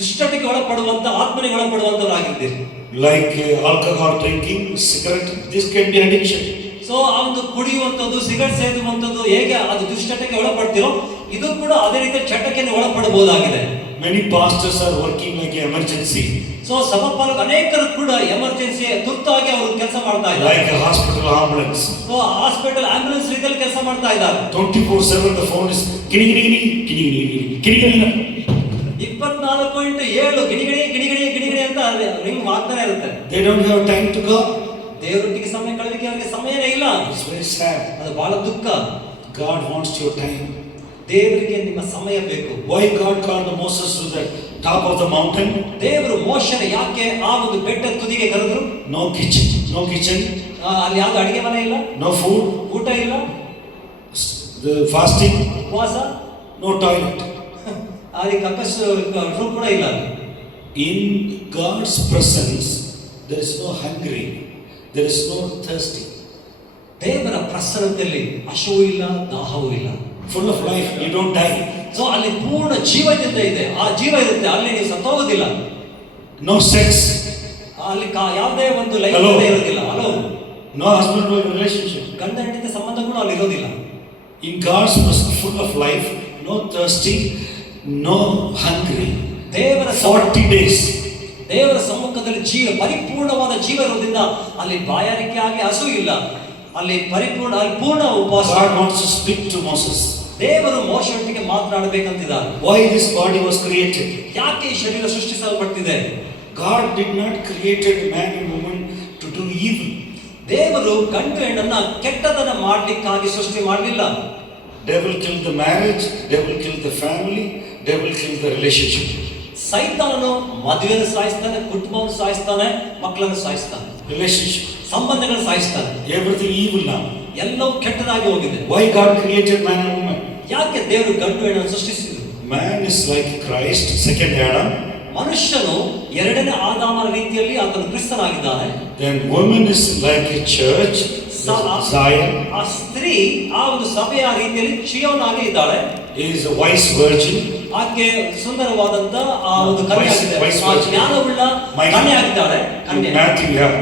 ದುಷ್ಟತೆಗೆ ಒಳಪಡುವಂತ ಆತ್ಮನಿಗೆ ಒಳಪಡುವಂತವರಾಗಿದ್ದೀರಿ. Like alcohol drinking, cigarette, this can be addiction. So ಆ ಒಂದು ಕುಡಿಯುವಂಥದ್ದು, ಸಿಗರೆಟ್ ಸೇದುವಂಥದ್ದು ಹೇಗೆ ಅದು ದುಷ್ಟತೆಗೆ ಒಳಪಡ್ತಿರೋ ಇದು ಕೂಡ ಅದೇ ರೀತಿ ಚಟಕ್ಕೆ ಒಳಪಡಬಹುದಾಗಿದೆ. Many pastors are working like an emergency. So ಸಭಾಪಾಲಕ ಅನೇಕರು ಕೂಡ ಎಮರ್ಜೆನ್ಸಿ ತುರ್ತಾಗಿ ಅವರು ಕೆಲಸ ಮಾಡ್ತಾ ಇದ್ದಾರೆ. Like a hospital ambulance. So hospital ambulance ರೀತಿಯಲ್ಲಿ ಕೆಲಸ ಮಾಡ್ತಾ ಇದ್ದಾರೆ. 24/7 the phone is ಕಿಣಿಗಿಣಿ ಕಿಣಿಗಿಣಿ ಕಿಣಿಗಿಣಿ. 24/7 ಗಿಣಿಗಿಣಿ ಅಂತ ರಿಂಗ್ ಮಾಡ್ತಾನೆ ಇರುತ್ತೆ. They don't have time to go. ದೇವರೊಟ್ಟಿಗೆ ಸಮಯ ಕಳೆಯಲಿಕ್ಕೆ ಅವರಿಗೆ ಸಮಯನೇ ಇಲ್ಲ. It's very sad. ಅದು ಬಹಳ ದುಃಖ. God wants your time. ದೇವರಿಗೆ ನಿಮ್ಮ ಸಮಯ ಬೇಕು. Why God called Moses to the top of the mountain? ದೇವರು ಮೋಶೆನ ಯಾಕೆ ಆ ಒಂದು ಬೆಟ್ಟದ ತುದಿಗೆ ಕರೆದ್ರು? No kitchen. ಅಲ್ಲಿ ಯಾವ್ದು ಅಡಿಗೆ ಮನೆ ಇಲ್ಲ, no food, ಊಟ ಇಲ್ಲ, the fasting, ಉಪವಾಸ, no toilet. ಅಲ್ಲಿ ಕಕ್ಕಸ್ ರೂಮ್ ಕೂಡ ಇಲ್ಲ. In God's presence there is no hungry, there is no thirsty. ದೇವರ ಪ್ರಸನ್ನತೆಯಲ್ಲಿ ಹಸಿವು ಇಲ್ಲ, ದಾಹವೂ ಇಲ್ಲ. Full of life, you don't die. So ಅಲ್ಲಿ ಪೂರ್ಣ ಜೀವದಿಂದ ಇದೆ, ಆ ಜೀವ ಇರುತ್ತೆ, ಅಲ್ಲಿ ನೀವು ಸತ್ತೋಗೋದಿಲ್ಲ. No sex, ಅಲ್ಲಿ ಯಾವುದೇ ಒಂದು ಲೈಂಗಿಕತೆ ಇರೋದಿಲ್ಲ. Hello, no husband wife relationship. ಗಂಡ ಹೆಂಡತಿ ಸಂಬಂಧ ಕೂಡ ಅಲ್ಲಿ ಇರೋದಿಲ್ಲ. In God's presence, full of life, no thirsty, no hungry. ದೇವರ 40 days. ದೇವರ ಸಮ್ಮುಖದಲ್ಲಿ ಪರಿಪೂರ್ಣವಾದ ಜೀವ ಇರೋದ್ರಿಂದ ಅಲ್ಲಿ ಬಾಯಾರಿಕೆ ಆಗಿ ಹಸು ಇಲ್ಲ, ಅಲ್ಲಿ ಪೂರ್ಣ ಉಪವಾಸ. God wants to speak to Moses. ದೇವರು ಮೋಶೆಯೊಟ್ಟಿಗೆ ಮಾತನಾಡಬೇಕಂತಿದ್ದಾರೆ. Why this body was created? ಯಾಕೆ ಈ ಶರೀರ ಸೃಷ್ಟಿಸಲ್ಪಟ್ಟಿದೆ? God did not create man and woman to do evil. ದೇವರು ಗಂಡು ಹೆಣ್ಣನ್ನ ಕೆಟ್ಟದನ್ನ ಮಾಡ್ಲಿಕ್ಕಾಗಿ ಸೃಷ್ಟಿ ಮಾಡಲಿಲ್ಲ. Devil killed the marriage, devil killed the family, devil killed the relationship. ಸೈತಾನನು ಮದುವೆಯನ್ನು ಸಾಯಿಸ್ತಾನೆ, ಕುಟುಂಬವನ್ನು ಸಾಯಿಸ್ತಾನೆ, ಮಕ್ಕಳನ್ನು ಸಾಯಿಸ್ತಾನೆ, Relationship, ಸಂಬಂಧಗಳನ್ನು ಸಾಯಿಸ್ತಾನೆ. everything evil now. ಎಲ್ಲವೂ ಕೆಟ್ಟದಾಗಿ ಹೋಗಿದೆ. Why God created man and woman? ಯಾಕೆ ದೇವರು ಗಂಡು ಹೆಣ್ಣನ್ನು ಸೃಷ್ಟಿಸಿದ್ರು? Man is like Christ, second Adam. ಮನುಷ್ಯನು ಎರಡನೇ ಆದಾಮನ ರೀತಿಯಲ್ಲಿ ಆತನು ಕ್ರಿಸ್ತನಾಗಿದ್ದಾನೆ. Then woman is like a church, Zion. ಆ ಸ್ತ್ರೀ ಆ ಒಂದು ಸಭೆಯ ರೀತಿಯಲ್ಲಿ ಚಿಯೋನಾಗಿ ಇದ್ದಾಳೆ. Is a wise virgin. ಆಕೆ ಸುಂದರವಾದಂತ ಆ ಒಂದು ಕನ್ಯೆ ಆಗಿದ್ದಾಳೆ, ಜ್ಞಾನವುಳ್ಳ ಕನ್ಯೆ ಆಗಿದ್ದಾಳೆ.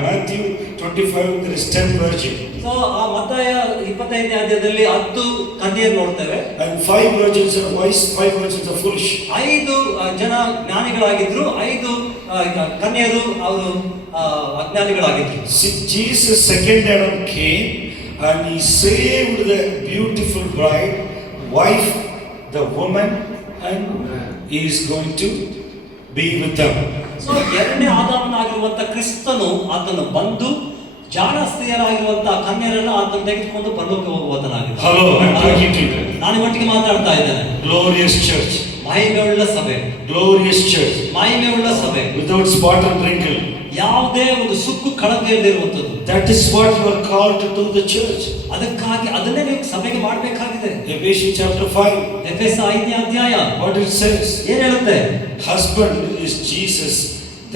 Matthew 25 there is 10 virgins. So ಆ ಮತ್ತಾಯ 25ನೇ ಅಧ್ಯಾಯದಲ್ಲಿ 10 ಕನ್ಯೆಯರು ನೋಡ್ತೇವೆ. And 5 virgins are wise, 5 virgins are foolish. 5 ಜನ ಜ್ಞಾನಿಗಳಾಗಿದ್ರು, 5 ಕನ್ಯೆಯರು ಅವರು ಅಜ್ಞಾನಿಗಳಾಗಿದ್ರು. Jesus second Adam came and he saved the beautiful bride, wife, the woman, and he is going to be with them. So ಎರಡನೇ ಆದಾಮನಾಗಿರುವಂತ ಕ್ರಿಸ್ತನು ಆತನು ಬಂದು ಜಾಣಸ್ತ್ರೀಯರಾಗಿರುವಂತಹ ಕನ್ಯರನ್ನು ಆತನು ತೆಗೆದುಕೊಂಡು ಪರಲೋಕಕ್ಕೆ ಹೋಗುವತನಾಗಿದ್ದಾನೆ. Hello, I'm talking to you. ನಾನು ಒಟ್ಟಿಗೆ ಮಾತಾಡ್ತಾ ಇದ್ದೇನೆ. Glorious church. ಮಹಿಮೆಯುಳ್ಳ ಸಭೆ. Glorious church. ಮಹಿಮೆಯುಳ್ಳ ಸಭೆ. Without spot and wrinkle. ಯಾವುದೇ ಒಂದು ಸುಕ್ಕು ಕಳಂಕ ಇಲ್ಲದಿರುವಂತದ್ದು. That is what you are called to do the church. ಅದಕ್ಕಾಗಿ ಅದನ್ನೇ ನೀವು ಸಭೆಗೆ ಮಾಡಬೇಕಾಗಿದೆ. Ephesians chapter 5. ಎಫೆಸ 5ನೇ ಅಧ್ಯಾಯ What it says? ಏನು ಹೇಳುತ್ತೆ? Husband is Jesus,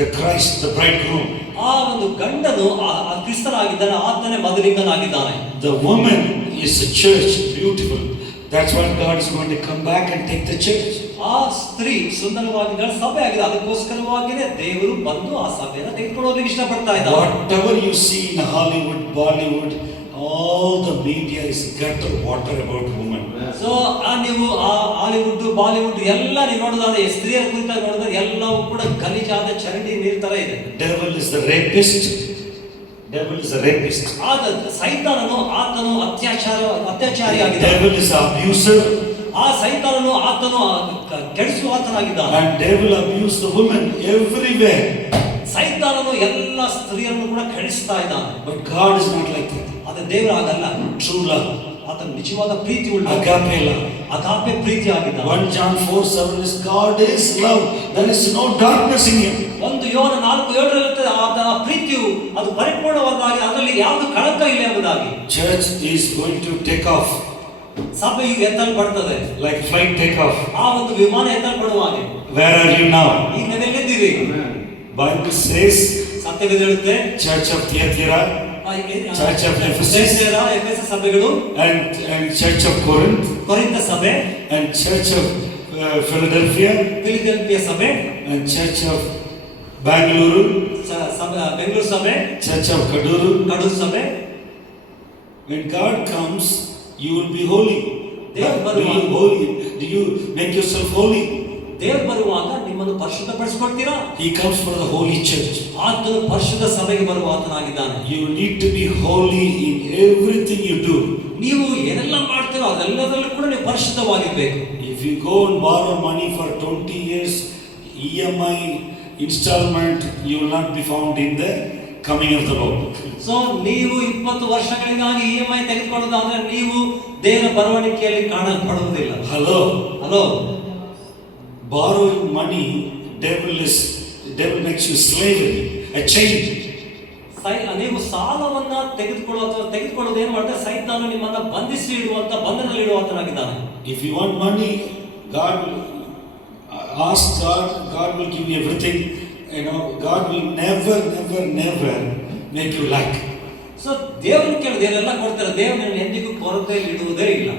the Christ, the bridegroom. ಆ ಒಂದು ಗಂಡನು ಆ ಕ್ರಿಸ್ತನಾಗಿದ್ದಾನೆ, ಆತನೇ ಮದುಲಿಂಗನಾಗಿದ್ದಾನೆ. The woman is a church, beautiful. That's why God is going to come back and take the church. ಆ ಸ್ತ್ರೀ ಸುಂದರವಾಗಿದ್ದಾಳೆ, ಸಭೆ ಆಗಿದೆ. ಅದಕ್ಕೋಸ್ಕರವಾಗಿಯೇ ದೇವರು ಬಂದು ಆ ಸಭೆಯನ್ನು ತೆಗೆದುಕೊಂಡು ಹೋಗ್ಲಿಕ್ಕೆ ಇಷ್ಟಪಡ್ತಾ ಇದ್ದಾರೆ. Whatever you see in Hollywood, Bollywood, all the media is gutter water about women. So ನೀವು ಆ ಹಾಲಿವುಡ್, ಬಾಲಿವುಡ್ ಎಲ್ಲ ನೀವು ನೋಡೋದಾದ್ರೆ, ಸ್ತ್ರೀಯರ ಕುರಿತಾಗಿ ನೋಡಿದ್ರೆ ಎಲ್ಲವೂ ಕೂಡ ಗಲೀಜಾದ ಚರಂಡಿ ನೀರು ತರ ಇದೆ. Devil is the rapist. Devil is a rapist. ಆದ ಸೈತಾನನು ಆತನು ಅತ್ಯಾಚಾರಿ ಆಗಿದ್ದಾನೆ. Devil is the abuser. ಆ ಸೈತಾನನು ಆತನು ಕೆಡಿಸುವಾತನಾಗಿದ್ದಾನೆ. And devil abuse the women everywhere. ಸೈತಾನನು ಎಲ್ಲ ಸ್ತ್ರೀಯರನ್ನು ಕೂಡ ಕೆಡಿಸ್ತಾ ಇದ್ದಾನೆ. But God is not like that. ಅದು ದೇವರು ಆಗಲ್ಲ. True love. ಆತನು ನಿಜವಾದ ಪ್ರೀತಿ ಉಳ್ಳ Agape love. ಅಗಾಪೆ ಪ್ರೀತಿ ಆಗಿದ್ದಾನೆ. 1 John 4:7 is God is love. There is no darkness in him. 1 ಯೋಹನ 4:7 ಇರುತ್ತೆ, ಆತನ ಪ್ರೀತಿಯು ಅದು ಪರಿಪೂರ್ಣವಾದಾಗ ಅದರಲ್ಲಿ ಯಾವುದು ಕಳಂಕ ಇಲ್ಲ ಎಂಬುದಾಗಿ. Church is going to take off. ಸಭೆಯು ಎತ್ತಲ್ಪಡ್ತದೆ. Like flight takeoff. ಆ ಒಂದು ವಿಮಾನ ಎತ್ತಲ್ಪಡುವ ಹಾಗೆ. Where are you now? ಈಗ ನೀವೆಲ್ಲಿದ್ದೀರಿ? Bible says, ಸತ್ಯವೇದ ಹೇಳುತ್ತೆ, Church of Thyatira, Church of Ephesus, ಎಫೆಸ ಸಭೆಗಳು, and Church of Corinth, ಕೊರಿಂಥ ಸಭೆ, and Church of Philadelphia, Philadelphia ಸಭೆ, and Church of Bangalore, Bengaluru ಸಭೆ, Church of Kaduru. ಕಡೂರು ಸಭೆ. When God comes, you will be holy. ದೇವರು Do you holy? Do you make yourself holy? ದೇವರು ಬರುವಾಗ ನಿಮ್ಮನ್ನು ಪರಿಶುದ್ಧಪಡಿಸಿಕೊಳ್ತೀರಾ? He comes for the holy church. ಆತನು ಪರಿಶುದ್ಧ ಸಭೆಗೆ ಬರುವ ಆತನಾಗಿದ್ದಾನೆ. You need to be holy in everything you do. ನೀವು ಏನೆಲ್ಲ ಮಾಡ್ತೀರೋ ಅದೆಲ್ಲದರಲ್ಲೂ ಕೂಡ ನೀವು ಪರಿಶುದ್ಧವಾಗಿರ್ಬೇಕು. If you go and borrow money for 20 years, EMI installment, you will not be found in the coming of the Lord. So ನೀವು 20 ವರ್ಷಗಳಿಗಾಗಿ EMI ತೆಗೆದುಕೊಳ್ಳೋದಾದ್ರೆ ನೀವು ದೇವರ ಬರವಣಿಗೆಯಲ್ಲಿ ಕಾಣಲ್ಪಡುವುದಿಲ್ಲ. Hello. Borrowing money, devil makes you slavery, a chain. ನೀವು ಸಾಲವನ್ನ ತೆಗೆದುಕೊಳ್ಳೋದು ಏನು ಮಾಡ್ತಾರೆ? ಸೈತಾನ ನಿಮ್ಮನ್ನ ಬಂಧಿಸಿ ಇಡುವಂತ, ಬಂಧನದಲ್ಲಿ ಇಡುವಂತನಾಗಿದ್ದಾನೆ. If you want money, ask God. God will give you everything. You know, God will never make you lack. So ದೇವರನ್ನು ಕೇಳಿದ್ರೆ ಏನೆಲ್ಲ ಕೊಡ್ತಾರೆ, ದೇವರು ಎಂದಿಗೂ ಕೊರತೆಯಲ್ಲಿ ಇಡುವುದೇ ಇಲ್ಲ.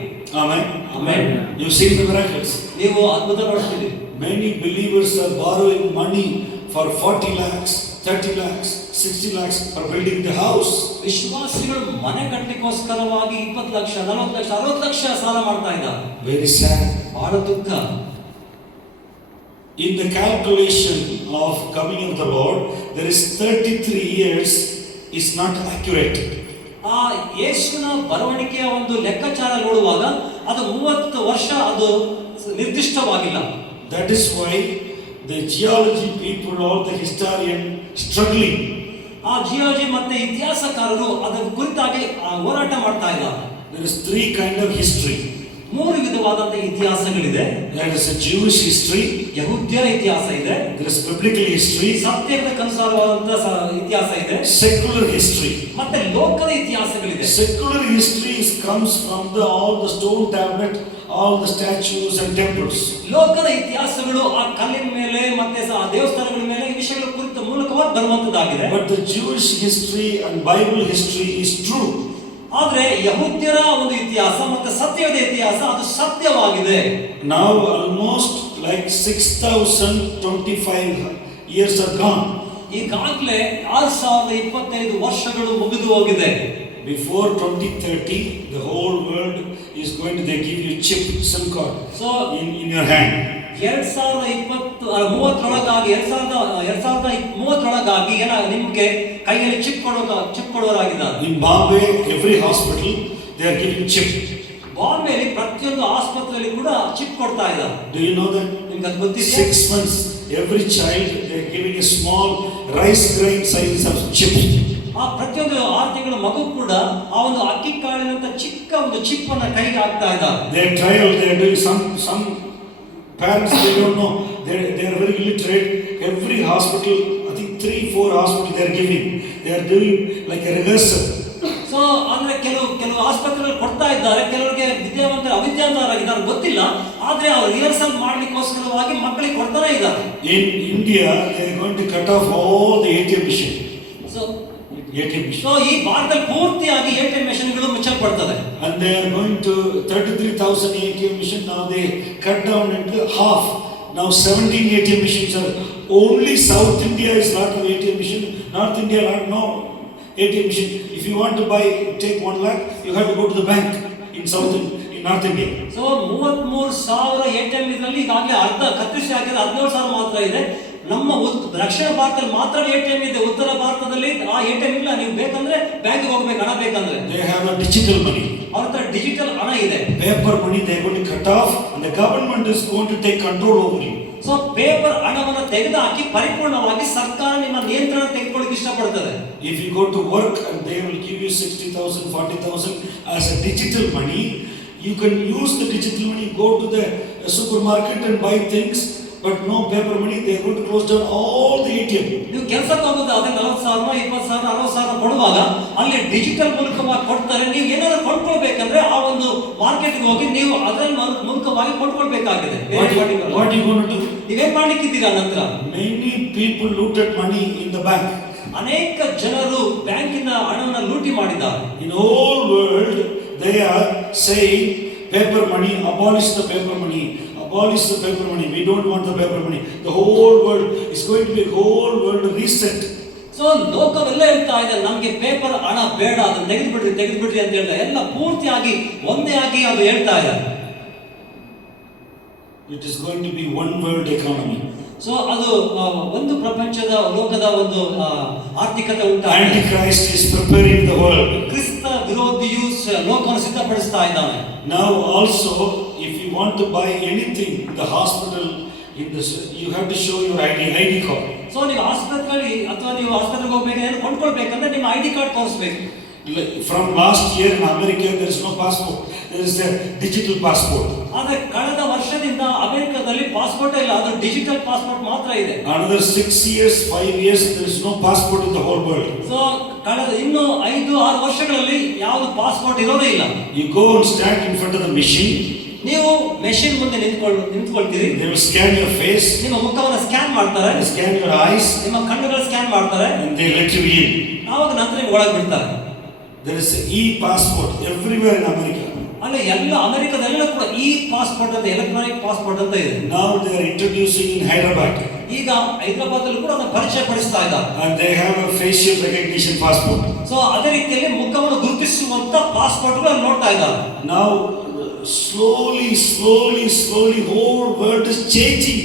Amen. Amen. You see the miracles. ನೀವು ಅದ್ಭುತ ನೋಡ್ತೀರಿ. Many believers are borrowing money for 40 lakhs, 30 lakhs, 60 lakhs for building the house. ವಿಶ್ವಾಸಿಗಳು ಮನೆ ಕಟ್ಟಲಿಕ್ಕೋಸ್ಕರವಾಗಿ 20 ಲಕ್ಷ, 40 ಲಕ್ಷ, 60 ಲಕ್ಷ ಸಾಲ ಮಾಡ್ತಾ ಇದ್ದಾರೆ. Very sad. ಬಹಳ ದುಃಖ. In the calculation of coming of the Lord, there is 33 years is not accurate. ಆ ಯೇಸುವಿನ ಬರವಣಿಗೆಯ ಒಂದು ಲೆಕ್ಕಾಚಾರ ನೋಡುವಾಗ ಅದು 30 ವರ್ಷ ಅದು ನಿರ್ದಿಷ್ಟವಾಗಿಲ್ಲ. That is why the geology people, all the historian struggling. ಆ ಜಿಯಾಲಜಿ ಮತ್ತೆ ಇತಿಹಾಸಕಾರರು ಅದರ ಕುರಿತಾಗಿ ಹೋರಾಟ ಮಾಡ್ತಾ ಇದ್ದಾರೆ. There is 3 kind of history. 3 ವಿಧವಾದಂತ ಇತಿಹಾಸಗಳಿದೆ. There is a Jewish history, ಯಹೂದ್ಯರ ಇತಿಹಾಸ ಇದೆ. there is biblical history, ಸತ್ಯಕ್ಕನುಸಾರವಾದಂತ ಇತಿಹಾಸ ಇದೆ. secular history. ಮತ್ತೆ ಲೋಕದ ಇತಿಹಾಸಗಳಿದೆ. Secular history comes from all the stone tablet, all the statues and temples. ಲೋಕದ ಇತಿಹಾಸಗಳು ಆ ಕಲ್ಲಿನ ಮೇಲೆ ಮತ್ತೆ ದೇವಸ್ಥಾನಗಳ ಮೇಲೆ ಈ ವಿಷಯಗಳ ಕುರಿತ ಮೂಲಕವಾಗಿ ಬರುವಂತದ್ದಾಗಿದೆ. But the Jewish history and Bible history is true. ಆದ್ರೆ ಯಹೂದ್ಯರ ಒಂದು ಇತಿಹಾಸ ಮತ್ತೆ ಸತ್ಯದ ಇತಿಹಾಸ ಅದು ಸತ್ಯವಾಗಿದೆ. Now almost like 6025 years are gone. ಈಗಾಗಲೇ 6025 ವರ್ಷಗಳು ಮುಗಿದು ಹೋಗಿದೆ. Before 2030, the whole world is going to, they give you chip, SIM card, so in your hand. 2030 ಏನ ನಿಮಗೆ ಕೈಯಲ್ಲಿ ಚಿಪ್ ಕೊಡೋರಾಗಿದ್ದಾರೆ. In Bombay, every hospital they are giving chip. ಬಾಂಬೆಯಲ್ಲಿ ಪ್ರತಿಯೊಂದು ಆಸ್ಪತ್ರೆಯಲ್ಲಿ ಕೂಡ ಚಿಪ್ ಕೊಡ್ತಾ ಇದ್ದಾರೆ. Do you know that? ನಿಮಗೆ ಅದು ಗೊತ್ತಿದೆಯಾ? 6 months, every child they are giving a small rice grain size of chip. ಆ ಪ್ರತಿಯೊಂದು 6 ತಿಂಗಳ ಮಗು ಕೂಡ ಆ ಒಂದು ಅಕ್ಕಿ ಕಾಳಿನಂತ ಚಿಕ್ಕ ಒಂದು ಚಿಪ್ ಅನ್ನು ಕೈಗೆ ಹಾಕ್ತಾ ಇದ್ದಾರೆ. They are doing some parents, they don't know, they are very illiterate. Every hospital, I think 3-4 hospitals they are giving, they are doing like a rehearsal. So ಅಂದ್ರೆ ಕೆಲವು ಆಸ್ಪತ್ರೆಗಳು ಕೊಡ್ತಾ ಇದ್ದಾರೆ, ಕೆಲವರಿಗೆ ಅವಿದ್ಯಾವಂತರಾಗಿದ್ದಾರೆ ಗೊತ್ತಿಲ್ಲ, ಆದ್ರೆ ಅವರು ರಿಹರ್ಸಲ್ ಮಾಡ್ಲಿಕ್ಕೋಸ್ಕರವಾಗಿ ಮಕ್ಕಳಿಗೆ ಕೊಡ್ತಾನೆ ಇದ್ದಾರೆ. In India they are going to cut off all the ATM machine. So ಈ ಭಾರತದಲ್ಲಿ ಪೂರ್ತಿಯಾಗಿ ATM ಮೆಷಿನ್ಗಳು ಮುಚ್ಚಲ್ಪಡ್ತದೆ. And they are going to 33,000 ATM machines, now they cut down into half. Now 17 ATM machines are only. South India is lot of ATM machine, North India lot no ATM machine. If you want to take 1 lakh, you have to go to the bank in North India. So 33,000 ATM ಇದರಲ್ಲಿ ಈಗಾಗಲೇ ಅರ್ಧ ಕತ್ತರಿಸಿ ಹಾಕಿದ 17,000 ಮಾತ್ರ ಇದೆ. ನಮ್ಮ ದಕ್ಷಿಣ ಭಾರತದಲ್ಲಿ ಮಾತ್ರ ATM ಇದೆ, ಉತ್ತರ ಭಾರತದಲ್ಲಿ ಆ ATM ಇಲ್ಲ. ನೀವು ಬೇಕಂದ್ರೆ ಬ್ಯಾಂಕ್ ಹೋಗ್ಬೇಕು, ಹಣ ಬೇಕಂದ್ರೆ. They have a digital money. ಅವ್ರ ಹತ್ರ ಡಿಜಿಟಲ್ ಹಣ ಇದೆ. Paper money they are going to cut off and the government is going to take control over you. So paper ಹಣವನ್ನು ತೆಗೆದುಹಾಕಿ ಪರಿಪೂರ್ಣವಾಗಿ ಸರ್ಕಾರ ನಿಮ್ಮ ನಿಯಂತ್ರಣ ತೆಗೆದುಕೊಳ್ಳಕ್ಕೆ ಇಷ್ಟಪಡುತ್ತದೆ. If you go to work and they will give you 60,000, 40,000 as a digital money, you can use the digital money, go to the supermarket and buy things. But no paper money, they are going to close down all the ATM. ನೀವು ಕೆಲಸಕ್ಕೆ ಹೋಗೋದು ಅದೇ 40,000, 20,000, 60,000 ಕೊಡುವಾಗ ಅಲ್ಲಿ digital ಮೂಲಕವಾಗಿ ಕೊಡ್ತಾರೆ. ನೀವು ಏನಾದರೂ ಕೊಂಡ್ಕೊಳ್ಬೇಕಂದ್ರೆ ಆ ಒಂದು ಮಾರ್ಕೆಟ್ಗೆ ಹೋಗಿ ನೀವು ಅದರಲ್ಲಿ ಮೂಲಕವಾಗಿ ಕೊಂಡ್ಕೊಳ್ಬೇಕಾಗಿದೆ. What you going to do? ನೀವೇನ್ ಮಾಡ್ಲಿಕ್ಕಿದ್ದೀರಾ ನಂತರ? Many people looted money in the bank. ಅನೇಕ ಜನರು ಬ್ಯಾಂಕಿನ ಹಣವನ್ನು ಲೂಟಿ ಮಾಡಿದ್ದಾರೆ. In the whole world, they are saying paper money, abolish the paper money, abolish the paper money. We don't want the paper money. The whole world is going to be a whole world reset. So ಲೋಕವೆಲ್ಲ ಹೇಳ್ತಾ ಇದೆ ನಮ್ಗೆ paper ಹಣ ಬೇಡ, ಅದನ್ನ ತೆಗೆದುಬಿಡ್ರಿ ಅಂತ ಹೇಳ್ತಾರೆ. ಎಲ್ಲ ಪೂರ್ತಿಯಾಗಿ ಒಂದೇ ಆಗಿ ಅದು ಹೇಳ್ತಾ ಇದೆ. It is going to be one world economy. So ಅದು ಒಂದು ಪ್ರಪಂಚದ ಲೋಕದ ಒಂದು ಆರ್ಥಿಕತೆ ಉಂಟಾಗಿದೆ. Antichrist is preparing the world. ಕ್ರಿಸ್ತ ವಿರೋಧಿಯು ಲೋಕವನ್ನು ಸಿದ್ಧಪಡಿಸ್ತಾ ಇದ್ದಾನೆ. Now also, if you want to buy anything in the hospital, you have to show your ID card. So ನೀವು ಆಸ್ಪತ್ರೆಯಲ್ಲಿ ಅಥವಾ ನೀವು ಆಸ್ಪತ್ರೆಗೆ ಹೋಗ್ಬೇಕಾದ್ರೆ ಕೊಂಡ್ಕೊಳ್ಬೇಕಂದ್ರೆ ನಿಮ್ಮ ID ಕಾರ್ಡ್ ತೋರಿಸಬೇಕು. From last year in America, there is no passport. There is a digital passport. ಆದರೆ ಕಳೆದ ವರ್ಷದಿಂದ ಅಮೆರಿಕದಲ್ಲಿ ಪಾಸ್ಪೋರ್ಟ್ ಇಲ್ಲ, ಅದು ಡಿಜಿಟಲ್ ಪಾಸ್ಪೋರ್ಟ್ ಮಾತ್ರ ಇದೆ. Another 6 years, 5 years, there is no passport in the whole world. So ಕಳೆದ ಇನ್ನು 5-6 ವರ್ಷಗಳಲ್ಲಿ ಯಾವುದು ಪಾಸ್ಪೋರ್ಟ್ ಇರೋದೇ ಇಲ್ಲ. You go and stand in front of the machine. ನೀವು ಮೆಷಿನ್ ಮುಂದೆ ನಿಂತ್ಕೊಳ್ತೀರಿ. They will scan your face. ನಿಮ್ಮ ಮುಖವನ್ನು ಸ್ಕ್ಯಾನ್ ಮಾಡ್ತಾರೆ. They scan your eyes. ನಿಮ್ಮ ಕಣ್ಣುಗಳು ಸ್ಕ್ಯಾನ್ ಮಾಡ್ತಾರೆ. And they let you in. ಆವಾಗ ನಂತರ ನೀವು ಒಳಗೆ ಬಿಡ್ತಾರೆ. There is e-passport everywhere in America. ಅಲ್ಲ, ಎಲ್ಲ ಅಮೆರಿಕದೆಲ್ಲ ಕೂಡ ಈ ಪಾಸ್ಪೋರ್ಟ್ ಅಂತ, ಎಲೆಕ್ಟ್ರಾನಿಕ್ ಪಾಸ್ಪೋರ್ಟ್ ಅಂತ ಇದೆ. Now they are introducing in Hyderabad. ಈಗ ಹೈದರಾಬಾದ್ ಅಲ್ಲಿ ಕೂಡ ಅದನ್ನು ಪರಿಚಯ ಪಡಿಸ್ತಾ ಇದ್ದಾರೆ. And they have a facial recognition passport. So ಅದೇ ರೀತಿಯಲ್ಲಿ ಮುಖವನ್ನು ಗುರುತಿಸುವಂತ ಪಾಸ್ಪೋರ್ಟ್ಗಳು ನೋಡ್ತಾ ಇದ್ದಾರೆ. Now slowly whole world is changing.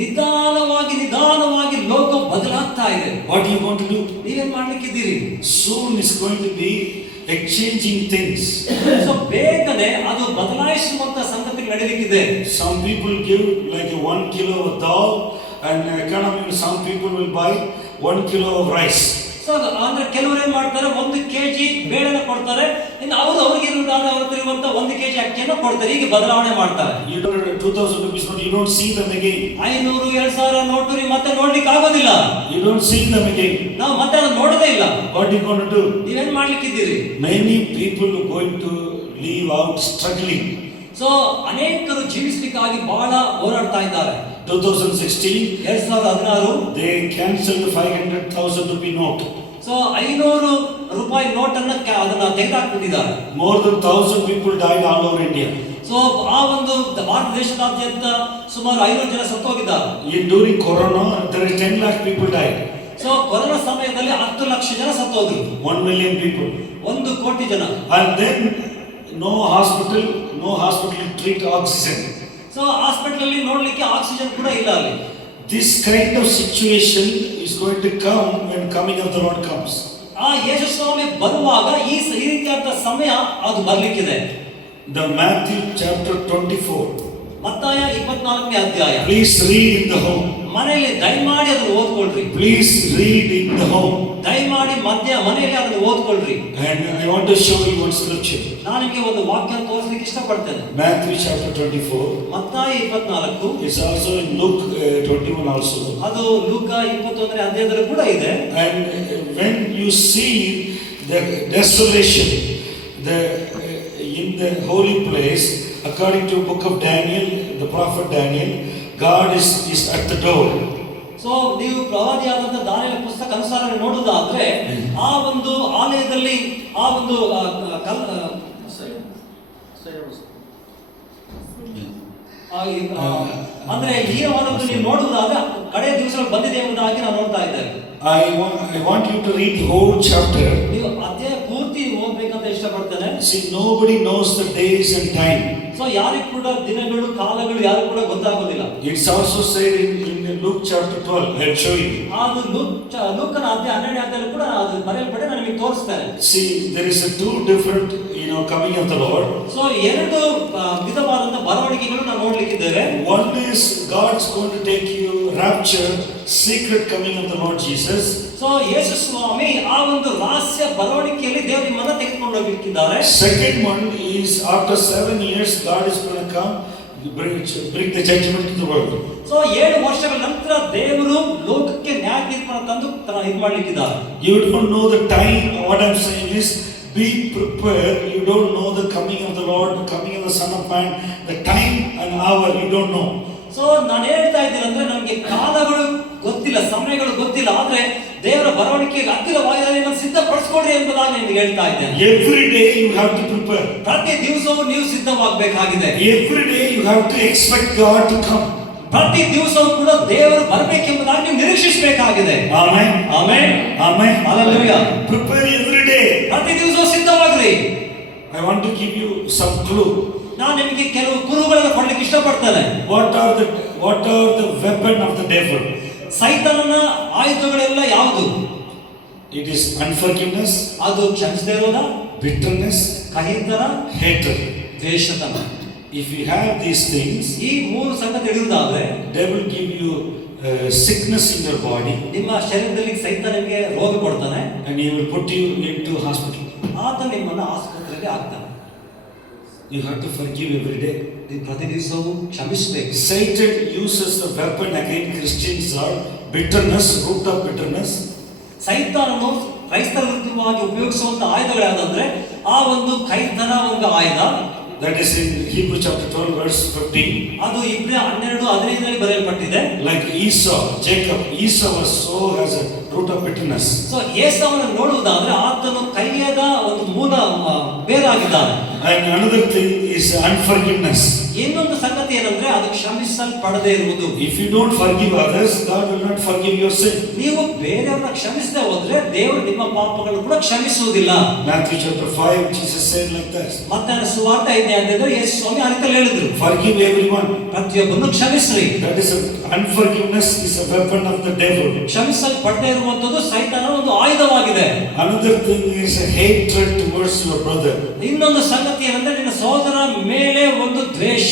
ನಿಧಾನವಾಗಿ ಲೋಕ ಬದಲಾಗ್ತಾ ಇದೆ. What do you want to do? ನೀವೇನ್ ಮಾಡ್ಲಿಕ್ಕಿದ್ದೀರಿ? Soon is going to be exchanging things. So ಬೇಗನೆ ಅದು ಬದಲಾಯಿಸುವಂತ ಸಂಗತಿ ನಡೆಯಲಿಕ್ಕಿದೆ. Some people give like 1 kilo of dal, and economy some people will buy 1 kilo of rice. So ಅಂದ್ರೆ ಕೆಲವರು ಏನ್ ಮಾಡ್ತಾರೆ, 1 kg ಬೇಳೆನ ಕೊಡ್ತಾರೆ, ಇನ್ನು ಅವ್ರಿಗೆ ಇರುವಂತ 1 kg ಅಕ್ಕಿಯನ್ನು ಕೊಡ್ತಾರೆ. ಈಗ ಬದಲಾವಣೆ ಮಾಡ್ತಾರೆ. You don't 2000 rupees note, you don't see them again. 500 2000 note ನೀವು ಮತ್ತೆ ನೋಡ್ಲಿಕ್ಕೆ ಆಗೋದಿಲ್ಲ. You don't see them again. ನಾವು ಮತ್ತೆ ಅದನ್ನ ನೋಡೋದೇ ಇಲ್ಲ. What you going to do? ನೀವೇನ್ ಮಾಡ್ಲಿಕ್ಕಿದ್ದೀರಿ? Many people are going to leave out struggling. So ಅನೇಕರು ಜೀವಿಸಲಿಕ್ಕಾಗಿ ಬಹಳ ಹೋರಾಡ್ತಾ ಇದ್ದಾರೆ. 2016 2016 they cancelled the 500,000 rupee note. So 500 ರೂಪಾಯಿ ನೋಟ್ ಅನ್ನ ಅದನ್ನ ತೆಗೆದುಹಾಕ್ಬಿಟ್ಟಿದ್ದಾರೆ. More than 1,000 people died all over India. So ಆ ಒಂದು ಭಾರತ ದೇಶದಾದ್ಯಂತ ಸುಮಾರು 500 ಜನ ಸತ್ತು ಹೋಗಿದ್ದಾರೆ. During corona there is 10 lakh people died. So corona ಸಮಯದಲ್ಲಿ 10 ಲಕ್ಷ ಜನ ಸತ್ತು ಹೋದ್ರು. 1 million people. 1 ಕೋಟಿ ಜನ. And then no hospital to treat oxygen. So hospital ಅಲ್ಲಿ ನೋಡ್ಲಿಕ್ಕೆ ಆಕ್ಸಿಜನ್ ಕೂಡ ಇಲ್ಲ ಅಲ್ಲಿ. This kind of situation is going to come when coming of the Lord comes. ಆ ಯೇಸು ಸ್ವಾಮಿ ಬರುವಾಗ ಈ ರೀತಿಯಾದ ಸಮಯ ಅದು ಬರ್ಲಿಕ್ಕಿದೆ. The Matthew chapter 24. ಮತ್ತಾಯ 24ನೇ ಅಧ್ಯಾಯ. Please read in the home. ಮನೆಯಲ್ಲಿ ದಯಮಾಡಿ ಅದನ್ನು ಓದ್ಕೊಳ್ರಿ. Please read in the home. ದಯಮಾಡಿ ಮನೆಯಲ್ಲಿ ಅದನ್ನು ಓದ್ಕೊಳ್ರಿ. And I want to show you one scripture. ನಾನು ನಿಮಗೆ ಒಂದು ವಾಕ್ಯ ತೋರಿಸಲಿಕ್ಕೆ ಇಷ್ಟಪಡ್ತೇನೆ. Matthew chapter 24. ಮತ್ತಾಯ 24. It's also in Luke 21 also. ಅದು ಲೂಕ 21ನೇ ಅಧ್ಯಾಯದಲ್ಲಿ ಕೂಡ ಇದೆ. And when you see the desolation in the holy place, according to book of Daniel, the prophet Daniel, God is at the door. So ನೀವು ಪ್ರವಾದಿಯಾದಂತ ದಾನಿಯೇಲ ಪುಸ್ತಕ ಅನುಸಾರ ನೋಡುವುದಾದ್ರೆ ಆ ಒಂದು ಆಲಯದಲ್ಲಿ ಆ ಒಂದು ಅಂದ್ರೆ ಹೀನವಾದದ್ದು ನೀವು ನೋಡುವುದಾದ್ರೆ ಕಡೆಯ ದಿವಸಗಳು ಬಂದಿದೆ ಎಂಬುದಾಗಿ ನಾವು ನೋಡ್ತಾ ಇದ್ದೇವೆ. I want you to read the whole chapter. ನೀವು ಅಧ್ಯಾಯ ಪೂರ್ತಿ ಓದಬೇಕಂತ ಇಷ್ಟಪಡ್ತೇನೆ. See, nobody knows the days and time. So ಯಾರಿಗೂ ಕೂಡ ದಿನಗಳು ಕಾಲಗಳು ಯಾರಿಗೂ ಕೂಡ ಗೊತ್ತಾಗೋದಿಲ್ಲ. It's also said in Luke chapter 12. I'll show you. ಅದು ಲೂಕನ ಅಧ್ಯಾಯ 12ನೇ ಅಧ್ಯಾಯದಲ್ಲಿ ಕೂಡ ಅದು ಬರೆಯಲ್ಪಟ್ಟೆ ನಾನು ನಿಮಗೆ ತೋರಿಸ್ತೇನೆ. See, there is a two different coming of the Lord. So ಎರಡು ವಿಧವಾದಂತ ಬರವಣಿಗೆಗಳು ನಾವು ನೋಡ್ಲಿಕ್ಕಿದ್ದೇವೆ. One is God's going to take you rapture, secret coming of the Lord Jesus. So Yesu Swami ಆ ಒಂದು ರಹಸ್ಯ ಬರವಣಿಗೆಯಲ್ಲಿ ದೇವರು ನಿಮ್ಮನ್ನ ತೆಗೆದುಕೊಂಡು ಹೋಗಲಿಕ್ಕಿದ್ದಾರೆ. Second one is after 7 years God is going to come bring the judgment to the world. So 7 ವರ್ಷಗಳ ನಂತರ ದೇವರು ಲೋಕಕ್ಕೆ ನ್ಯಾಯ ತೀರ್ಪನ್ನು ತಂದು ಇದು ಮಾಡಲಿಕ್ಕಿದ್ದಾರೆ. You don't know the time. What I'm saying is be prepared. You don't know the coming of the Lord, the coming of the Son of Man, the time and hour you don't know. So ನಾನು ಹೇಳ್ತಾ ಇದ್ದೀನಿ ಅಂದ್ರೆ ನಮಗೆ ಕಾಲಗಳು ಗೊತ್ತಿಲ್ಲ, ಸಮಯಗಳು ಗೊತ್ತಿಲ್ಲ, ಆದ್ರೆ ದೇವರ ಬರವಣಿಗೆಗೆ ಹತ್ತಿರವಾಗಿದೆ, ನಿಮ್ಮನ್ನು ಸಿದ್ಧಪಡಿಸ್ಕೊಡ್ರಿ ಎಂಬುದಾಗಿ ನಿಮಗೆ ಹೇಳ್ತಾ ಇದ್ದೇನೆ. Every day you have to prepare. ಪ್ರತಿ ದಿವಸವೂ ನೀವು ಸಿದ್ಧವಾಗಬೇಕಾಗಿದೆ. Every day you have to expect God to come. ಪ್ರತಿ ದಿವಸವೂ ಕೂಡ ದೇವರು ಬರಬೇಕೆಂಬುದಾಗಿ ನೀವು ನಿರೀಕ್ಷಿಸಬೇಕಾಗಿದೆ. Amen. Amen. Amen. Hallelujah. Prepare every day. ಪ್ರತಿ ದಿವಸವೂ ಸಿದ್ಧವಾಗ್ರಿ. I want to give you some clue. ನಾನು ನಿಮಗೆ ಕೆಲವು ಕುರುಗಳನ್ನು ಕೊಡ್ಲಿಕ್ಕೆ ಇಷ್ಟಪಡ್ತೇನೆ. What are the weapon of the devil? ಸೈತಾನನ ಆಯುಧಗಳೆಲ್ಲ ಯಾವುದು? It is unforgiveness, ಅದು ಕ್ಷಮಿಸದೇ ಇರೋದ, bitterness, ಕಹಿತನ, hatred. ದ್ವೇಷತನ. If you have these things, ಈ ಮೂರು ಸಂಗತಿ ಹಿಡಿಯುವುದಾದ್ರೆ devil give you sickness in your body, ನಿಮ್ಮ ಶರೀರದಲ್ಲಿ ಸೈತಾನ ನಿಮಗೆ ರೋಗ ಕೊಡ್ತಾನೆ, and he will put you into hospital. ಆತ ನಿಮ್ಮನ್ನು ಆಸ್ಪತ್ರೆಗೆ ಹಾಕ್ತಾನೆ. You have to forgive every day. ನೀವು ಪ್ರತಿ ದಿವಸವೂ ಕ್ಷಮಿಸಬೇಕು. Satan uses the weapon against Christians are bitterness, root of bitterness. ಸೈತಾನನು ಕ್ರೈಸ್ತರ ವಿರುದ್ಧವಾಗಿ ಉಪಯೋಗಿಸುವಂತ ಆಯುಧಗಳು ಯಾವುದಂದ್ರೆ ಆ ಒಂದು ಕೈತನ ಒಂದು ಆಯುಧ. That is in Hebrews chapter 12 verse 15. ಅದು ಇಬ್ರಿಯ 12:15 ಬರೆಯಲ್ಪಟ್ಟಿದೆ. Like Esau, Jacob, Esau was so as a root of bitterness. So ಏಸಾವನ ನೋಡುವುದಾದ್ರೆ ಆತನು ಕೈಯದ ಒಂದು ಮೂಲ ಬೇರಾಗಿದ್ದಾನೆ. And another thing is unforgiveness. ಇನ್ನೊಂದು ಸಂಗತಿ ಏನಂದ್ರೆ ಅದು ಕ್ಷಮಿಸಲ್ಪಡದೇ ಇರುವುದು. If you don't forgive others, God will not forgive your sin. ನೀವು ಬೇರೆಯವರನ್ನ ಕ್ಷಮಿಸದೆ ಹೋದ್ರೆ ದೇವರು ನಿಮ್ಮ ಪಾಪಗಳನ್ನು ಕೂಡ ಕ್ಷಮಿಸುವುದಿಲ್ಲ. Matthew chapter 5, Jesus said like this. ಮತ್ತಾಯನ ಸುವಾರ್ತೆ 5ನೇ ಅಧ್ಯಾಯದಲ್ಲಿ ಯೇಸು ಸ್ವಾಮಿ ಆ ರೀತಿಯಲ್ಲಿ ಹೇಳಿದ್ರು, Forgive everyone. ಪ್ರತಿಯೊಬ್ಬರನ್ನು ಕ್ಷಮಿಸ್ರಿ. That is unforgiveness is a weapon of the devil. ಕ್ಷಮಿಸಲ್ಪಡದೇ ಇರುವಂತದ್ದು ಸೈತಾನನ ಒಂದು ಆಯುಧವಾಗಿದೆ. Another thing is a hatred towards your brother. ಇನ್ನೊಂದು ಸಂಗತಿ ಏನಂದ್ರೆ ನಿನ್ನ ಸಹೋದರ ಮೇಲೆ ಒಂದು ದ್ವೇಷ.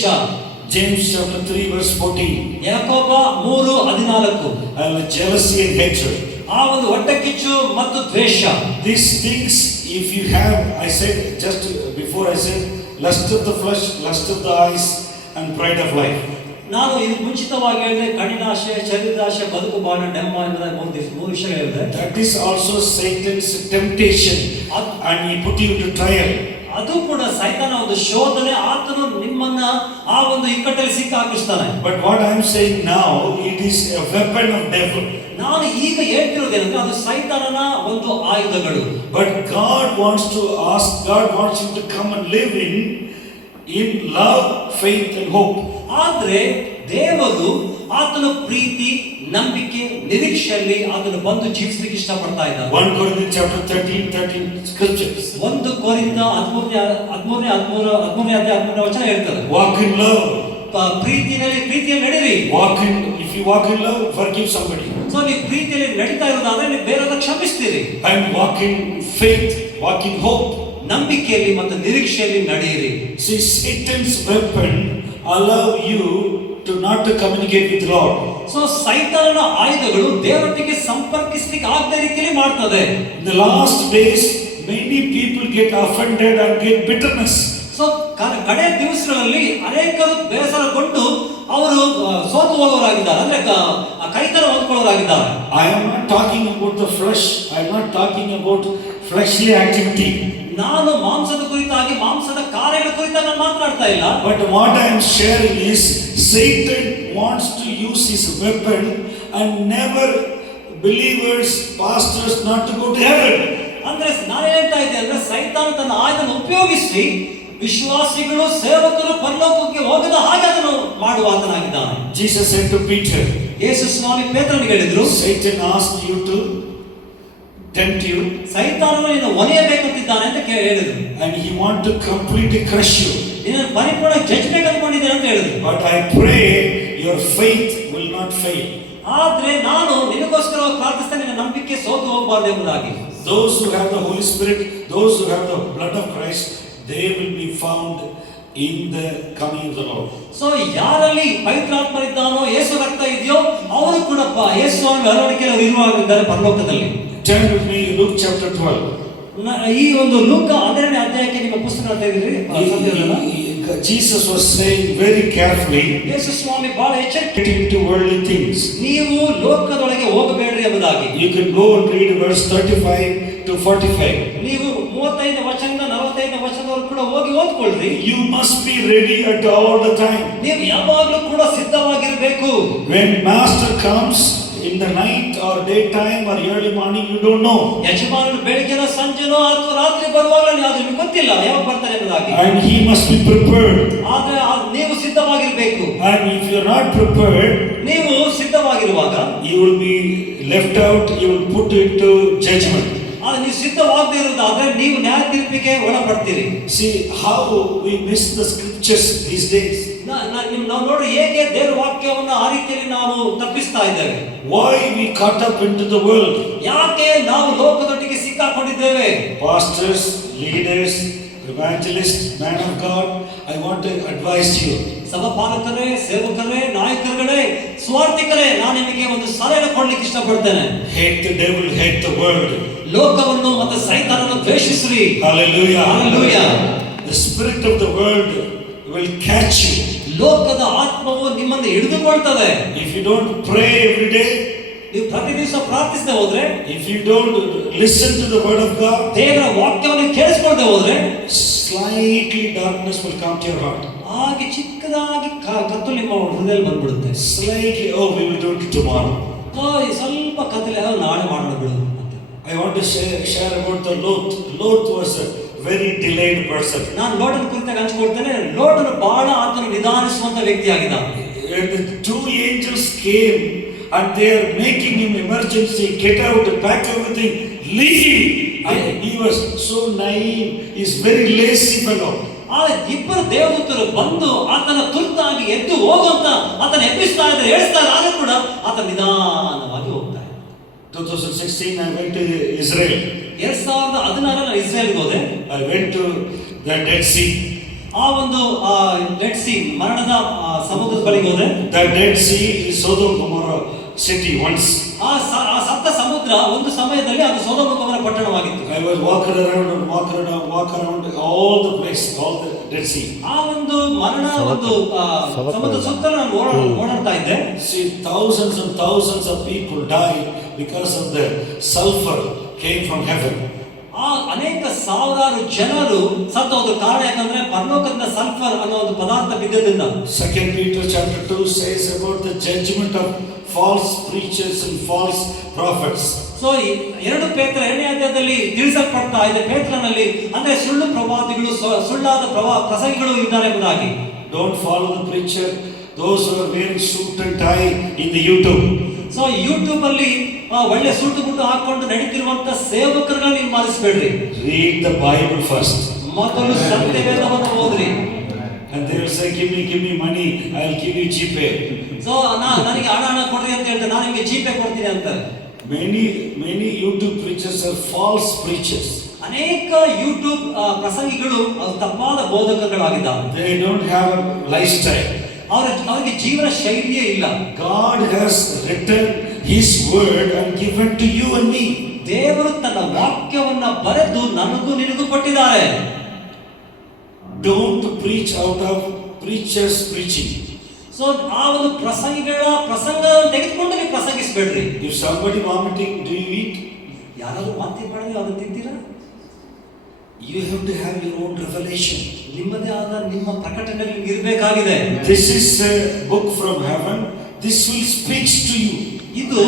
James chapter 3 verse 14. ಯಾಕೋಬ 3:14. And jealousy and hatred. ಆ ಒಂದು ಹೊಟ್ಟೆಕಿಚ್ಚು ಮತ್ತು ದ್ವೇಷ. These things, if you have, I said just before, I said lust of the flesh, lust of the eyes, and pride of life. ನಾನು ಇದು ಮುಂಚಿತವಾಗಿ ಹೇಳಿದೆ, ಕಣ್ಣಿನಾಶೆ, ಶರೀರಾಶೆ, ಬದುಕು ಬಾಳ ನೆಮ್ಮ ಎಂಬುದಾಗಿ ಮೂರು ವಿಷಯ ಹೇಳಿದೆ. That is also Satan's temptation, and he put you to trial. ಅದು ಕೂಡ ಸೈತಾನ ಒಂದು ಶೋಧನೆ, ಆತನು ನಿಮ್ಮನ್ನ ಆ ಒಂದು ಇಕ್ಕಟ್ಟಲ್ಲಿ ಸಿಕ್ಕ ಹಾಕಿಸ್ತಾನೆ. But what I am saying now, it is a weapon of devil. ನಾನು ಈಗ ಹೇಳ್ತಿರೋದೇನಂದ್ರೆ ಅದು ಸೈತಾನನ ಒಂದು ಆಯುಧಗಳು. But God wants you to come and live in love, faith and hope. ಆದ್ರೆ ದೇವರು ಆತನ ಪ್ರೀತಿ, ನಂಬಿಕೆ, ನಿರೀಕ್ಷೆಯಲ್ಲಿ ಅದನ್ನು ಬಂದು ಜೀವಿಸಲಿಕ್ಕೆ ಇಷ್ಟಪಡ್ತಾ ಇದ್ದಾರೆ. 1 Corinthians chapter 13 scriptures. 1 ಕೊರಿಂಥ 13ನೇ ಅಧ್ಯಾಯ 13ನೇ ವಚನ ಹೇಳ್ತದೆ, Walk in love. ಪ್ರೀತಿಯಲ್ಲಿ ನಡೀರಿ. If you walk in love, forgive somebody. So ನೀವು ಪ್ರೀತಿಯಲ್ಲಿ ನಡೀತಾ ಇರೋದಾದ್ರೆ ನೀವು ಬೇರೆಯವರನ್ನ ಕ್ಷಮಿಸ್ತೀರಿ. And walk in faith, walk in hope. ನಂಬಿಕೆಯಲ್ಲಿ ಮತ್ತು ನಿರೀಕ್ಷೆಯಲ್ಲಿ ನಡೆಯಿರಿ. See, Satan's weapon allow you to not to communicate with Lord. So ಸೈತಾನನ ಆಯುಧಗಳು ದೇವರೊಟ್ಟಿಗೆ ಸಂಪರ್ಕಿಸಲಿಕ್ಕೆ ಆಗದ ರೀತಿಯಲ್ಲಿ ಮಾಡ್ತದೆ. In the last days, many people get offended and get bitterness. So ಕಡೆ ದಿವಸಗಳಲ್ಲಿ ಅನೇಕರು ಬೇಸರಗೊಂಡು ಅವರು ಸೋತು ಹೋಗೋರಾಗಿದ್ದಾರೆ, ಅಂದ್ರೆ ಕೈತರ ಹೊಂದ್ಕೊಳ್ಳೋರಾಗಿದ್ದಾರೆ. I am not talking about the flesh. I am not talking about fleshly activity. ನಾನು ಮಾಂಸದ ಕುರಿತಾಗಿ, ಮಾಂಸದ ಕಾರ್ಯಗಳ ಕುರಿತಾಗಿ ನಾನು ಮಾತನಾಡ್ತಾ ಇಲ್ಲ. But what I am sharing is Satan wants to use his weapon and never believers, pastors not to go to heaven. ಅಂದ್ರೆ ನಾನು ಹೇಳ್ತಾ ಇದ್ದೆ ಅಂದ್ರೆ ಸೈತಾನ ತನ್ನ ಆಯುಧನ ಉಪಯೋಗಿಸಿ ವಿಶ್ವಾಸಿಗಳು, ಸೇವಕರು ಪರಲೋಕಕ್ಕೆ ಹೋಗದ ಹಾಗೆ ಅದನ್ನು ಮಾಡುವಾತನಾಗಿದ್ದಾನೆ. Jesus said to Peter, ಯೇಸು ಸ್ವಾಮಿ ಪೇತ್ರನಿಗೆ ಹೇಳಿದ್ರು, Satan asked you to tempt you, ಸೈತಾನನು ನಿನ್ನ ಒನೆಯಬೇಕಂತಿದ್ದಾನೆ ಅಂತ ಹೇಳಿದ್ರು. and he want to completely crush you. ನಿನ್ನ ಪರಿಪೂರ್ಣ ಜಜ್ಬೇಕು ಅನ್ಕೊಂಡಿದ್ದೇನೆ ಅಂತ ಹೇಳಿದ್ರು. But I pray your faith will not fail. ಆದ್ರೆ ನಾನು ನಿನಗೋಸ್ಕರ ಪ್ರಾರ್ಥಿಸ್ತೇನೆ, ನಿನ್ನ ನಂಬಿಕೆ ಸೋತು ಹೋಗಬಾರದು ಎಂಬುದಾಗಿ. Those who have the Holy Spirit, those who have the blood of Christ, they will be found in the coming of the Lord. So ಯಾರಲ್ಲಿ ಪವಿತ್ರಾತ್ಮರಿದ್ದಾನೋ, ಯೇಸು ರಕ್ತ ಇದೆಯೋ ಅವರು ಕೂಡ ಯೇಸು ಸ್ವಾಮಿ ಅರವಣಿಕೆಯಲ್ಲಿ ಇರುವಾಗಿದ್ದಾರೆ ಪರಲೋಕದಲ್ಲಿ. Turn with me Luke chapter 12. ಈ ಒಂದು ಲೂಕ 12ನೇ ಅಧ್ಯಾಯಕ್ಕೆ ನಿಮ್ಮ ಪುಸ್ತಕ ತೆಗೆದಿರಿ. Jesus was saying very carefully, ಯೇಸು ಸ್ವಾಮಿ ಬಹಳ ಎಚ್ಚರಿಕೆ, get into worldly things. ನೀವು ಲೋಕದೊಳಗೆ ಹೋಗಬೇಡ್ರಿ ಎಂಬುದಾಗಿ. You can go and read verse 35 to 45. ನೀವು 35ನೇ ವಚನದಿಂದ 45ನೇ ವಚನವರೆಗೂ ಕೂಡ ಹೋಗಿ ಓದ್ಕೊಳ್ರಿ. You must be ready at all the time. ನೀವು ಯಾವಾಗಲೂ ಕೂಡ ಸಿದ್ಧವಾಗಿರಬೇಕು. When master comes in the night or daytime or early morning, you don't know. ಯಜಮಾನನು ಬೆಳಗಿನ ಸಂಜೆನೋ ಅಥವಾ ರಾತ್ರಿ ಬರುವಾಗ ಅದು ನಿಮಗೆ ಗೊತ್ತಿಲ್ಲ ಯಾವಾಗ ಬರ್ತಾರೆ ಎಂಬುದಾಗಿ. And he must be prepared. ಆದ್ರೆ ನೀವು ಸಿದ್ಧವಾಗಿರಬೇಕು. And if you are not prepared, ನೀವು ಸಿದ್ಧವಾಗಿರುವಾಗ you will be left out, you will put into judgment. ಆದ್ರೆ ನೀವು ಸಿದ್ಧವಾಗದೇ ಇರುವುದಾದ್ರೆ ನೀವು ನ್ಯಾಯ ತೀರ್ಪಿಗೆ ಒಳಪಡ್ತೀರಿ. See how we miss the scriptures these days. ನಾವು ನೋಡ್ರಿ ಹೇಗೆ ದೇವರ ವಾಕ್ಯವನ್ನ ಆ ರೀತಿಯಲ್ಲಿ ನಾವು ತಪ್ಪಿಸ್ತಾ ಇದ್ದೇವೆ. Why we caught up into the world? ಯಾಕೆ ನಾವು ಲೋಕದೊಟ್ಟಿಗೆ ಸಿಕ್ಕಾಕೊಂಡಿದ್ದೇವೆ? Pastors, leaders, evangelists, man of God, I want to advise you. ಸಭಾಪಾಲಕರೇ, ಸೇವಕರೇ, ನಾಯಕರುಗಳೇ, ಸ್ವಾರ್ಥಿಕರೇ, ನಾನು ನಿಮಗೆ ಒಂದು ಸಲಹೆ ಕೊಡ್ಲಿಕ್ಕೆ ಇಷ್ಟಪಡ್ತೇನೆ. Hate the devil, hate the world. ಲೋಕವನ್ನು ಮತ್ತು ಸೈತಾನನ್ನು ದ್ವೇಷಿಸಿರಿ. Hallelujah. Hallelujah. The spirit of the world will catch you. ಲೋಕದ ಆತ್ಮವು ನಿಮ್ಮನ್ನು ಹಿಡಿದುಕೊಳ್ತದೆ. If you don't pray every day, ನೀವು ಪ್ರತಿ ದಿವಸ ಪ್ರಾರ್ಥಿಸದೆ ಹೋದ್ರೆ, if you don't listen to the word of God, ದೇವರ ವಾಕ್ಯವನ್ನು ಕೇಳಿಸಿಕೊಳ್ಳದೆ ಹೋದ್ರೆ, slightly darkness will come to your heart. ಹಾಗೆ ಚಿಕ್ಕದಾಗಿ ಕತ್ತಲು ನಿಮ್ಮ ಹೃದಯದಲ್ಲಿ ಬಂದ್ಬಿಡುತ್ತೆ. Slightly, oh, we will do it tomorrow. ಸ್ವಲ್ಪ ಕತ್ತಲೆ ನಾಳೆ ಮಾಡೋಣ ಬಿಡು. I want to share about the Lot. Lot was a very delayed person. ನಾನು ಲೋಟನ ಕುರಿತಾಗಿ ಹಂಚಿಕೊಳ್ತೇನೆ. ಲೋಟನು ಬಹಳ ಆತನು ನಿಧಾನಿಸುವಂತ ವ್ಯಕ್ತಿ ಆಗಿದ್ದ. And the two angels came and they are making him emergency, get out, pack everything, leave. And he was so naive. He's very lazy fellow. ಆದ್ರೆ ಇಬ್ಬರು ದೇವದೂತರು ಬಂದು ಆತನ ತುರ್ತಾಗಿ ಎದ್ದು ಹೋಗುವಂತ ಆತನ ಎಬ್ಬಿಸ್ತಾ ಇದ್ದಾರೆ, ಹೇಳಿಸ್ತಾ ಇದ್ದಾರೆ. ಆಗ ಕೂಡ ಆತ ನಿಧಾನವಾಗಿ ಹೋಗ್ತಾರೆ. 2016 I went to Israel. 2016 ನಾನು ಇಸ್ರೇಲ್ಗೆ ಹೋದೆ. I went to the Dead Sea. ಆ ಒಂದು ಡೆಡ್ ಸಿ, ಮರಣದ ಸಮುದ್ರದ ಬಳಿಗೆ ಹೋದೆ. The Dead Sea is Sodom Gomorrah city once. ಆ ಸತ್ತ ಸಮುದ್ರ ಒಂದು ಸಮಯದಲ್ಲಿ ಅದು ಸೊದೋಮ Gomorrah ಪಟ್ಟಣವಾಗಿತ್ತು. I was walk around all the place, all the Dead Sea. ಆ ಒಂದು ಮರಣ ಒಂದು ಸಮುದ್ರ ಸುತ್ತಲೂ ನಾನು ಓಡಾಡ್ತಾ ಇದ್ದೆ. See, thousands and thousands of people died because of the sulfur came from heaven. ಆ ಅನೇಕ ಸಾವಿರಾರು ಜನರು ಸತ್ತೋದ್ರ ಕಾರಣ ಯಾಕಂದ್ರೆ ಪರಲೋಕದಿಂದ ಸಲ್ಫರ್ ಅನ್ನೋ ಒಂದು ಪದಾರ್ಥ ಬಿದ್ದದಿಂದ. 2 Peter chapter 2 says about the judgment of false preachers and false prophets. So 2 ಪೇತ್ರ 2ನೇ ಅಧ್ಯಾಯದಲ್ಲಿ ತಿಳಿಸಲ್ಪಡ್ತಾ ಇದೆ ಪೇತ್ರನಲ್ಲಿ, ಅಂದ್ರೆ ಸುಳ್ಳು ಪ್ರವಾದಿಗಳು, ಸುಳ್ಳಾದ ಪ್ರಸಂಗಿಗಳು ಇದ್ದಾರೆ ಎಂಬುದಾಗಿ. Don't follow the preacher, those who are wearing suit and tie in the YouTube. So YouTube ಅಲ್ಲಿ ಒಳ್ಳೆ ಸೂಟು ಬುಟ್ಟು ಹಾಕೊಂಡು ನಡೀತಿರುವಂತ ಸೇವಕರುಗಳನ್ನ ನೀವು ಮಾರಿಸಬೇಡ್ರಿ. Read the Bible first. ಮೊದಲು ಸತ್ಯವೇದವನ್ನು ಓದ್ರಿ. And they will say, give me money, I will give you GPay. So ನನಗೆ ಹಣ ಕೊಡ್ರಿ ಅಂತ ಹೇಳ್ತಾರೆ, ನಾನು ನಿಮಗೆ GPay ಕೊಡ್ತೀನಿ ಅಂತಾರೆ. Many YouTube preachers are false preachers. ಅನೇಕ ಯೂಟ್ಯೂಬ್ ಪ್ರಸಂಗಿಗಳು ತಪ್ಪಾದ ಬೋಧಕಗಳಾಗಿದ್ದಾರೆ. They don't have a lifestyle. ಅವರಿಗೆ ಜೀವನ ಶೈಲಿಯೇ ಇಲ್ಲ. God has written His word and given to you and me. ದೇವರು ತನ್ನ ವಾಕ್ಯವನ್ನ ಬರೆದು ನನಗೂ ನಿನಗೂ ಕೊಟ್ಟಿದ್ದಾರೆ. Don't preach out of preachers preaching. So ಆ ಒಂದು ಪ್ರಸಂಗಿಗಳ ಪ್ರಸಂಗ ತೆಗೆದುಕೊಂಡು ನೀವು ಪ್ರಸಂಗಿಸಬೇಡ್ರಿ. If somebody vomiting, do you eat? ಯಾರಾದ್ರೂ ವಾಂತಿ ಮಾಡಿದ್ರೆ ಅದನ್ನು ತಿಂತೀರಾ? You have to have your own revelation. ನಿಮ್ಮದೇ ಆದ ನಿಮ್ಮ ಪ್ರಕಟಣೆ ನಿಮಗೆ ಇರಬೇಕಾಗಿದೆ. This is a book from heaven. This will speak to you. ಇದು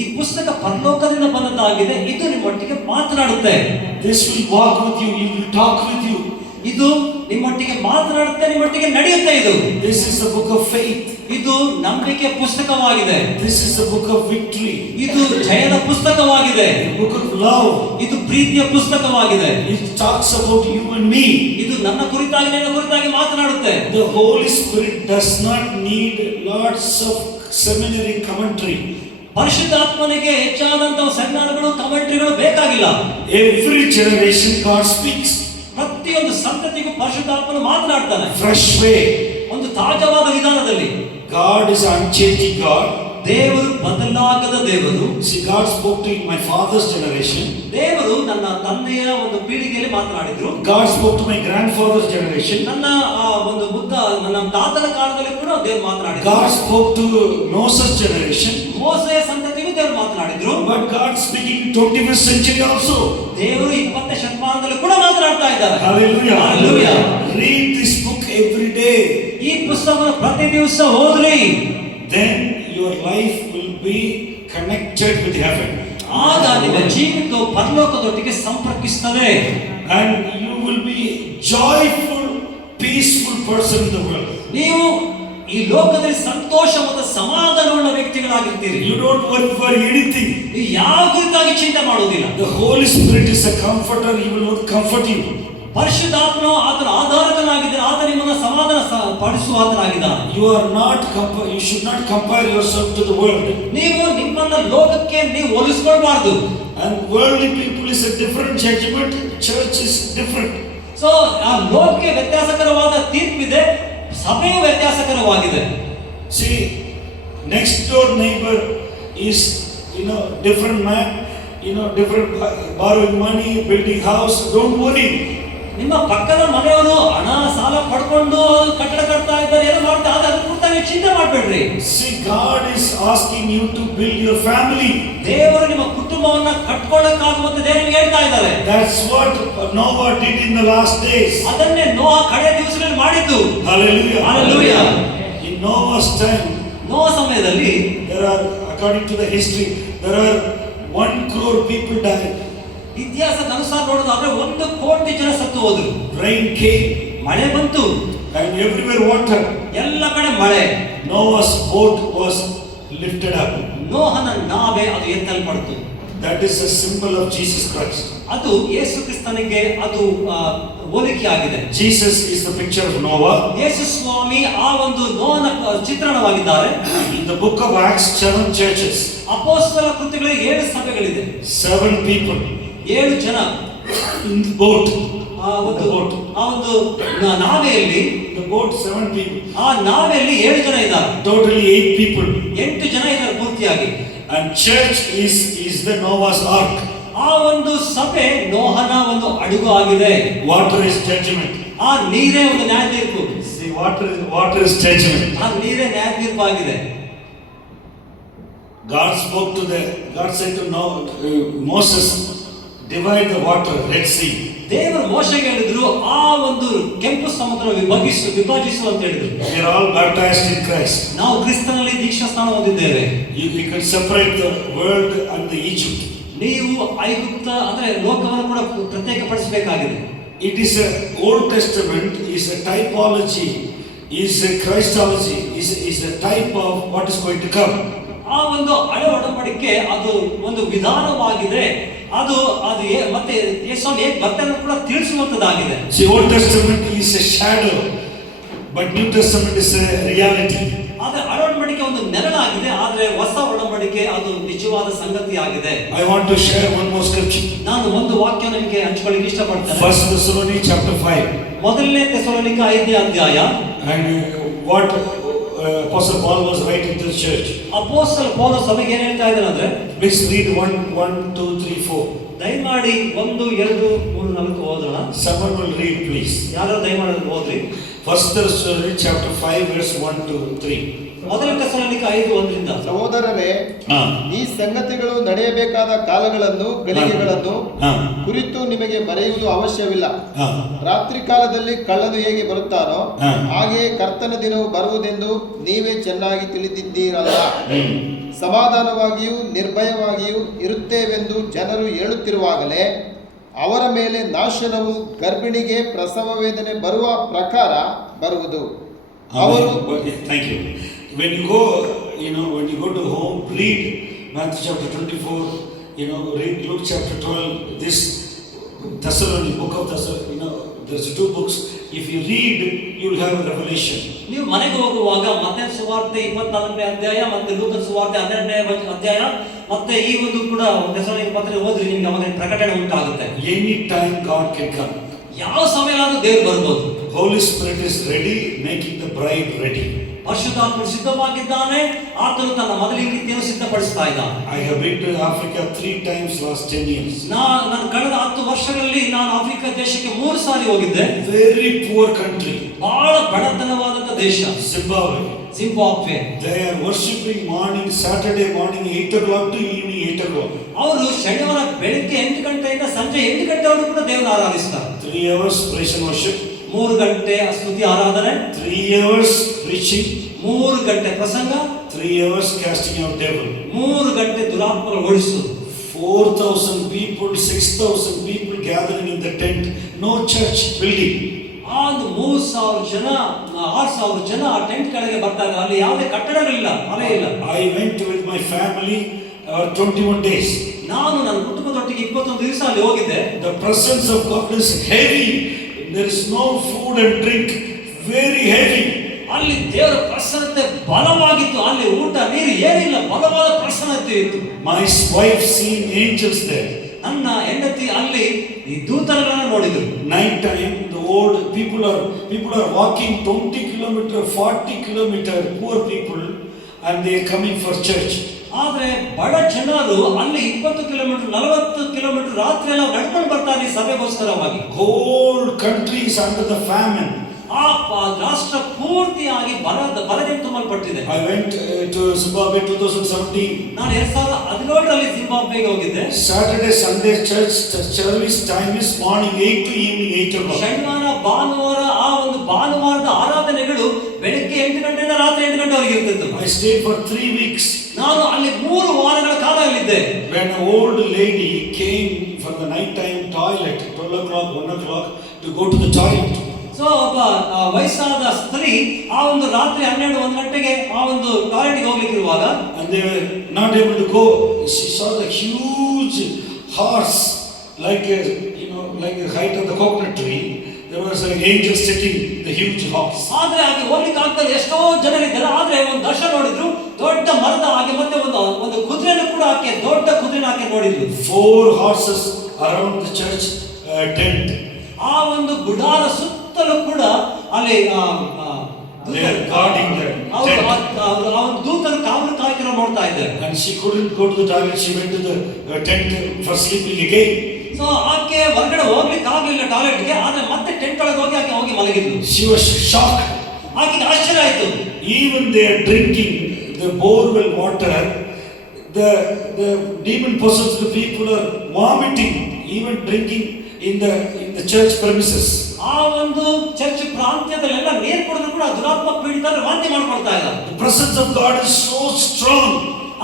ಈ ಪುಸ್ತಕ ಪರಲೋಕದಿಂದ ಬಂದದ್ದಾಗಿದೆ. ಇದು ನಿಮ್ಮೊಟ್ಟಿಗೆ ಮಾತನಾಡುತ್ತೆ. This will walk with you. It will talk with you. ಇದು ನಿಮ್ಮೊಟ್ಟಿಗೆ ಮಾತನಾಡುತ್ತೆ, ನಿಮ್ಮೊಟ್ಟಿಗೆ ನಡೆಯುತ್ತೆ. ಇದು This is the book of faith. ಇದು ನಂಬಿಕೆ ಪುಸ್ತಕವಾಗಿದೆ. This is the book of victory. ಇದು ಜಯದ ಪುಸ್ತಕವಾಗಿದೆ. The book of love. ಇದು ಪ್ರೀತಿಯ ಪುಸ್ತಕವಾಗಿದೆ. It talks about you and me. ಇದು ನನ್ನ ಕುರಿತಾಗಿ ನಿನ್ನ ಕುರಿತಾಗಿ ಮಾತನಾಡುತ್ತೆ. The Holy Spirit does not need lots of seminary commentary. ಪರಿಶುದ್ಧಾತ್ಮನಿಗೆ ಹೆಚ್ಚಾದಂತಹ ಸೆಮಿನಾರ್ಗಳು, ಕಮೆಂಟ್ರಿಗಳು ಬೇಕಾಗಿಲ್ಲ. Every generation God speaks. ಪ್ರತಿಯೊಂದು ಸಂತತಿಗೂ ಪರಿಶುದ್ಧಾತ್ಮನು ಮಾತನಾಡ್ತಾನೆ. Fresh way. ಒಂದು ತಾಜಾವಾದ ವಿಧಾನದಲ್ಲಿ. God is unchanging God. ದೇವರು ಬದಲಾಗದ ದೇವರು. See, God spoke to my father's generation. ದೇವರು ನನ್ನ ತಂದೆಯ ಒಂದು ಪೀಳಿಗೆಯಲ್ಲಿ ಮಾತನಾಡಿದ್ರು. God spoke to my grandfather's generation. ನನ್ನ ಒಂದು ನನ್ನ ತಾತನ ಕಾಲದಲ್ಲಿ ಕೂಡ ದೇವರು ಮಾತನಾಡಿದ್ರು. God spoke to Moses' generation. ಮೋಸೆಯ ಸಂತತಿಗೂ ದೇವರು ಮಾತನಾಡಿದ್ರು. But God speaking in 21st century also. ದೇವರು 20ನೇ ಶತಮಾನದಲ್ಲಿ ಕೂಡ ಮಾತನಾಡ್ತಾ ಇದ್ದಾರೆ. Hallelujah. Hallelujah. Read this book every day. ಈ ಪುಸ್ತಕವನ್ನು ಪ್ರತಿ ದಿವಸ ಓದ್ರಿ. Then your life will be connected with heaven. ಆಗ ನಿಮ್ಮ ಜೀವಿತವು ಪರಲೋಕದೊಟ್ಟಿಗೆ ಸಂಪರ್ಕಿಸುತ್ತದೆ. And you will be joyful, peaceful person in the world. ನೀವು ಈ ಲೋಕದಲ್ಲಿ ಸಂತೋಷ ಮತ್ತು ಸಮಾಧಾನವುಳ್ಳ ವ್ಯಕ್ತಿಗಳಾಗಿರ್ತೀರಿ. You don't worry for anything. ನೀವು ಯಾವ ಕುರಿತಾಗಿ ಚಿಂತೆ ಮಾಡುವುದಿಲ್ಲ. The Holy Spirit is a comforter. He will not comfort you. ಪರಿಶುದ್ಧಾತ್ಮನು ಆತನ ಆಧಾರಕನಾಗಿದ್ದಾನೆ. ಆತ ನಿಮ್ಮನ್ನು ಸಮಾಧಾನ ಪಡಿಸುವ ಆತನಾಗಿದ್ದಾನೆ. You should not compare yourself to the world. ನೀವು ನಿಮ್ಮನ್ನ ಲೋಕಕ್ಕೆ ನೀವು ಹೋಲಿಸಿಕೊಳ್ಳಬಾರದು. And worldly people is a different judgment. Church is different. So ಆ ಲೋಕಕ್ಕೆ ವ್ಯತ್ಯಾಸಕರವಾದ ತೀರ್ಪಿದೆ, ಸಭೆಯು ವ್ಯತ್ಯಾಸಕರವಾಗಿದೆ. See, next door neighbor is, different man, different, borrowing money, building house. Don't worry. ನಿಮ್ಮ ಪಕ್ಕದ ಮನೆಯವರು ಹಣ ಸಾಲ ಪಡ್ಕೊಂಡು ಕಟ್ಟಡ ಕಟ್ತಾ ಇದ್ದಾರೆ, ಏನೋ ಮಾಡ್ತಾ, ಅದರ ಕುರಿತಾಗಿ ನೀವು ಚಿಂತೆ ಮಾಡಬೇಡ್ರಿ. See, God is asking you to build your family. ದೇವರು ನಿಮ್ಮ ಕುಟುಂಬವನ್ನ ಕಟ್ಕೊಳ್ಳೋಕ್ಕಾಗುವಂತೆ ದೇವರು ಹೇಳ್ತಾ ಇದ್ದಾರೆ. That's what Noah did in the last days. ಅದನ್ನೇ ನೋಹ ಕಡೆ ದಿವಸಗಳಲ್ಲಿ ಮಾಡಿದ್ದು. Hallelujah. Hallelujah. In Noah's time, ನೋಹ ಸಮಯದಲ್ಲಿ there are, according to the history, there are 1 crore people died. ಇತಿಹಾಸದ ಅನುಸಾರ ನೋಡೋದಾದ್ರೆ 1 ಕೋಟಿ ಜನ ಸತ್ತು ಹೋದ್ರು. Rain came, ಮಳೆ ಬಂತು, and everywhere water. ಎಲ್ಲ ಕಡೆ ಮಳೆ. Noah's boat was lifted up. ನೋಹನ ನಾವೆ ಅದು ಎತ್ತಲ್ಪಡ್ತು. That is a symbol of Jesus Christ. ಅದು ಯೇಸು ಕ್ರಿಸ್ತನಿಗೆ ಅದು ಹೋಲಿಕೆ ಆಗಿದೆ. Jesus is the picture of Noah. ಯೇಸು ಸ್ವಾಮಿ ಆ ಒಂದು ನೋಹನ ಚಿತ್ರಣವಾಗಿದ್ದಾರೆ. In the book of Acts, 7 churches. ಅಪೊಸ್ತಲ ಕೃತ್ಯಗಳಲ್ಲಿ 7 ಸಭೆಗಳಿದೆ. 7 people. 7 ಜನ In the boat. ಆ ಒಂದು ನಾವೆಯಲ್ಲಿ The boat, 7 people. ಆ ನಾವೆಯಲ್ಲಿ 7 ಜನ ಇದ್ದಾರೆ. Totally 8 people. 8 ಜನ ಇದ್ದಾರೆ ಪೂರ್ತಿಯಾಗಿ. And church is the Noah's ark. ಆ ಒಂದು ಸಭೆ ನೋಹನ ಒಂದು ಹಡಗು ಆಗಿದೆ. Water is judgment. ಆ ನೀರೇ ಒಂದು ನ್ಯಾಯ ತೀರ್ಪು. See, water is judgment. ಆ ನೀರೇ ನ್ಯಾಯ ತೀರ್ಪು ಆಗಿದೆ. God said to Moses, divide the water, Red Sea. ದೇವರು ಮೋಶೆಗೆ ಹೇಳಿದ್ರು ಆ ಒಂದು ಕೆಂಪು ಸಮುದ್ರ ವಿಭಜಿಸು ಅಂತ ಹೇಳಿದ್ರು. We are all baptized in Christ. ನಾವು ಕ್ರಿಸ್ತನಲ್ಲಿ ದೀಕ್ಷಾ ಸ್ನಾನ ಹೊಂದಿದ್ದೇವೆ. You can separate the world and the Egypt. ನೀವು ಐಗುಪ್ತ ಅಂದ್ರೆ ಲೋಕವನ್ನು ಕೂಡ ಪ್ರತ್ಯೇಕಪಡಿಸಬೇಕಾಗಿದೆ. It is a Old Testament is a typology, is a Christology, is a type of what is going to come. ಆ ಒಂದು ಹಳೆ ಒಡಂಬಡಿಕೆ ಅದು ಒಂದು ವಿಧಾನವಾಗಿದೆ. ಅದು ಮತ್ತೆ ಯೇಸು ಹೇಗೆ ಬರ್ತಾನೆ ಕೂಡ ತಿಳಿಸುವಂತದ್ದಾಗಿದೆ. See, Old Testament is a shadow, but New Testament is a reality. ಆದ್ರೆ ಹಳೆ ಒಡಂಬಡಿಕೆ ಒಂದು ನೆರಳಾಗಿದೆ, ಆದ್ರೆ ಹೊಸ ಒಡಂಬಡಿಕೆ ಅದು ನಿಜವಾದ ಸಂಗತಿ ಆಗಿದೆ. I want to share one more scripture. ನಾನು ಒಂದು ವಾಕ್ಯ ನಿಮಗೆ ಹಂಚಿಕೊಳ್ಳಿಕ್ಕೆ ಇಷ್ಟಪಡ್ತೇನೆ. 1 Thessalonians chapter 5. ಮೊದಲನೇ ಥೆಸಲೋನಿಕ 5ನೇ ಅಧ್ಯಾಯ. And what Apostle Paul was writing to the church. ಅಪೊಸ್ತಲ ಪೌಲ ಸಭೆಗೆ ಏನು ಹೇಳ್ತಾ ಇದ್ದಾನೆ ಅಂದ್ರೆ, Please read 1, 2, 3, 4. ದಯಮಾಡಿ 1, 2, 3, 4 ಓದೋಣ. Someone will read, please. ಯಾರು ದಯಮಾಡಿ ಓದ್ರಿ. 1 Thessalonians chapter 5 verse 1 to 3. ಮೊದಲ ಥೆಸಲೋನಿಕ 5:1. ಸಹೋದರರೇ, ಈ ಸಂಗತಿಗಳು ನಡೆಯಬೇಕಾದ ಕಾಲಗಳನ್ನು ಗಳಿಗೆಗಳನ್ನು ಕುರಿತು ನಿಮಗೆ ಬರೆಯುವುದು ಅವಶ್ಯವಿಲ್ಲ. ರಾತ್ರಿ ಕಾಲದಲ್ಲಿ ಕಳ್ಳನು ಹೇಗೆ ಬರುತ್ತಾನೋ ಹಾಗೆಯೇ ಕರ್ತನ ದಿನವು ಬರುವುದೆಂದು ನೀವೇ ಚೆನ್ನಾಗಿ ತಿಳಿದಿದ್ದೀರಲ್ಲ. ಸಮಾಧಾನವಾಗಿಯೂ ನಿರ್ಭಯವಾಗಿಯೂ ಇರುತ್ತೇವೆಂದು ಜನರು ಹೇಳುತ್ತಿರುವಾಗಲೇ ಅವರ ಮೇಲೆ ನಾಶನವು ಗರ್ಭಿಣಿಗೆ ಪ್ರಸವ ವೇದನೆ ಬರುವ ಪ್ರಕಾರ ಬರುವುದು. ಅವರು Thank you. When you go to home, read Matthew chapter 24, read Luke chapter 12, this Thessalonians, book of Thessalonians, there's 2 books. If you read, you will have a revelation. ನೀವು ಮನೆಗೆ ಹೋಗುವಾಗ ಮತ್ತಾಯನ ಸುವಾರ್ತೆ 24ನೇ ಅಧ್ಯಾಯ ಮತ್ತೆ ಲೂಕನ ಸುವಾರ್ತೆ 12ನೇ ಅಧ್ಯಾಯ ಮತ್ತೆ ಈ ಒಂದು ಕೂಡ ಥೆಸಲೋನಿಕ ಪತ್ರಿಕೆ ಓದ್ರಿ, ನಿಮಗೆ ಅವಾಗ ಪ್ರಕಟಣೆ ಉಂಟಾಗುತ್ತೆ. Any time God can come. ಯಾವ ಸಮಯದಲ್ಲೂ ದೇವರು ಬರ್ಬೋದು. Holy Spirit is ready, making the bride ready. ಪರಿಶುದ್ಧಾತ್ಮನು ಸಿದ್ಧವಾಗಿದ್ದಾನೆ, ಆತನು ತನ್ನ ಮದುವೆಯನ್ನು ಸಿದ್ಧಪಡಿಸ್ತಾ ಇದ್ದಾನೆ. I have been to Africa 3 times last 10 years. ನಾನು ಕಳೆದ 10 ವರ್ಷಗಳಲ್ಲಿ ನಾನು ಆಫ್ರಿಕಾ ದೇಶಕ್ಕೆ 3 ಸಾರಿ ಹೋಗಿದ್ದೆ. Very poor country. ಬಹಳ ಬಡತನವಾದಂತ ದೇಶ Zimbabwe. Zimbabwe. They are worshipping morning, Saturday morning 8 o'clock to evening 8 o'clock. ಅವರು ಶನಿವಾರ ಬೆಳಿಗ್ಗೆ 8 ಗಂಟೆಯಿಂದ ಸಂಜೆ 8 ಗಂಟೆವರೆಗೂ ಕೂಡ ದೇವರನ್ನು ಆರಾಧಿಸ್ತಾರೆ. 3 hours praise and worship. 3 ಗಂಟೆ ಸ್ತುತಿ ಆರಾಧನೆ, 3 hours preaching, 3 ಗಂಟೆ ಪ್ರಸಂಗ, 3 hours casting out devil. 3 ಗಂಟೆ ದುರಾತ್ಮಗಳು ಓಡಿಸುವುದು. 4,000 people, 6,000 people gathering in the tent. No church building. ಆ ಒಂದು 3,000 ಜನ 6,000 ಜನ ಆ ಟೆಂಟ್ ಕೆಳಗೆ ಬರ್ತಾರೆ. ಅಲ್ಲಿ ಯಾವುದೇ ಕಟ್ಟಡಗಳಿಲ್ಲ, ಮನೆ ಇಲ್ಲ. I went with my family 21 days. ನಾನು ನನ್ನ ಕುಟುಂಬದೊಟ್ಟಿಗೆ 21 ದಿವಸ ಅಲ್ಲಿ ಹೋಗಿದ್ದೆ. The presence of God is heavy. There is no food and drink. Very heavy. ಅಲ್ಲಿ ದೇವರ ಪ್ರಸನ್ನತೆ ಬಲವಾಗಿತ್ತು. ಅಲ್ಲಿ ಊಟ ನೀರು ಏನಿಲ್ಲ, ಬಲವಾದ ಪ್ರಸನ್ನತೆ ಇತ್ತು. My wife seen angels there. ನನ್ನ ಹೆಂಡತಿ ಅಲ್ಲಿ ಈ ದೂತರಗಳನ್ನು ನೋಡಿದ್ರು. Night time, the old people are walking 20 kilometer, 40 kilometer, poor people, and they are coming for church. ಆದ್ರೆ ಬಡ ಜನರು ಅಲ್ಲಿ 20 ಕಿಲೋಮೀಟರ್ 40 ಕಿಲೋಮೀಟರ್ ರಾತ್ರಿ ಎಲ್ಲ ನಡ್ಕೊಂಡು ಬರ್ತಾರೆ ಸಭೆಗೋಸ್ಕರವಾಗಿ. Whole country is under the famine. ಆ ರಾಷ್ಟ್ರ ಪೂರ್ತಿಯಾಗಿ ಬರದಿಂದ ತುಂಬಲ್ಪಟ್ಟಿದೆ. I went to Zimbabwe 2017. ನಾನು 2017ರಲ್ಲಿ ಜಿಂಬಾಬ್ವೆಗೆ ಹೋಗಿದ್ದೆ. Saturday, Sunday church service time is morning 8 to evening 8 o'clock. ಶನಿವಾರ ಭಾನುವಾರ ಆ ಒಂದು ಭಾನುವಾರದ ಆರಾಧನೆಗಳು ಬೆಳಗ್ಗೆ 8 ಗಂಟೆಯಿಂದ ರಾತ್ರಿ 8 ಗಂಟೆವರೆಗೆ ಇರ್ತಿತ್ತು. I stayed for 3 weeks. ನಾನು ಅಲ್ಲಿ 3 ವಾರಗಳ ಕಾಲ ಅಲ್ಲಿದ್ದೆ. When an old lady came for the night time toilet 12 o'clock, 1 o'clock to go to the toilet. So ಒಬ್ಬ ವಯಸ್ಸಾದ ಸ್ತ್ರೀ ಆ ಒಂದು ರಾತ್ರಿ 12-1 ಗಂಟೆಗೆ ಆ ಒಂದು ಟಾಯ್ಲೆಟ್ಗೆ ಹೋಗ್ಲಿಕ್ಕಿರುವಾಗ, and they were not able to go. She saw the huge horse, like the height of the coconut tree. There was an angel sitting, the huge horse. ಆದ್ರೆ ಆಕೆ ಹೋಗ್ಲಿಕ್ಕೆ ಆಗ್ತದೆ. ಎಷ್ಟೋ ಜನರಿದ್ದಾರೆ. ಆದ್ರೆ ಒಂದು ದರ್ಶನ ನೋಡಿದ್ರು, ದೊಡ್ಡ ಮರದ ಹಾಗೆ, ಮತ್ತೆ ಒಂದು ಕುದುರೆಯನ್ನು ಕೂಡ ಆಕೆ, ದೊಡ್ಡ ಕುದುರೆನ ಆಕೆ ನೋಡಿದ್ರು. 4 horses around the church tent. ಆ ಒಂದು ಗುಡಾರ ಸುತ್ತಲೂ ಕೂಡ ಅಲ್ಲಿ They are guarding the tent. ಆ ಒಂದು ದೂತರು ಕಾವಲು ಕಾಯ್ತಿರೋ ನೋಡ್ತಾ ಇದ್ದಾರೆ. And she couldn't go to the toilet. She went to the tent for sleeping again. So ಆಕೆ ಹೊರಗಡೆ ಹೋಗ್ಲಿಕ್ಕೆ ಆಗ್ಲಿಲ್ಲ ಟಾಯ್ಲೆಟ್ಗೆ. ಆದ್ರೆ ಮತ್ತೆ ಟೆಂಟ್ ಒಳಗೆ ಹೋಗಿ ಆಕೆ ಹೋಗಿ ಮಲಗಿದ್ಲು. She was shocked. ಆಕೆಗೆ ಆಶ್ಚರ್ಯ ಆಯ್ತು. Even they are drinking the borewell water. The demon possessed people are vomiting, even drinking in the church premises. ಆ ಒಂದು ಚರ್ಚ್ ಪ್ರಾಂತ್ಯದಲ್ಲೆಲ್ಲ ನೀರು ಕುಡಿದ್ರು ಕೂಡ ದುರಾತ್ಮ ಪೀಡಿತರು ವಾಂತಿ ಮಾಡ್ಕೊಳ್ತಾ ಇದ್ದಾರೆ. The presence of God is so strong.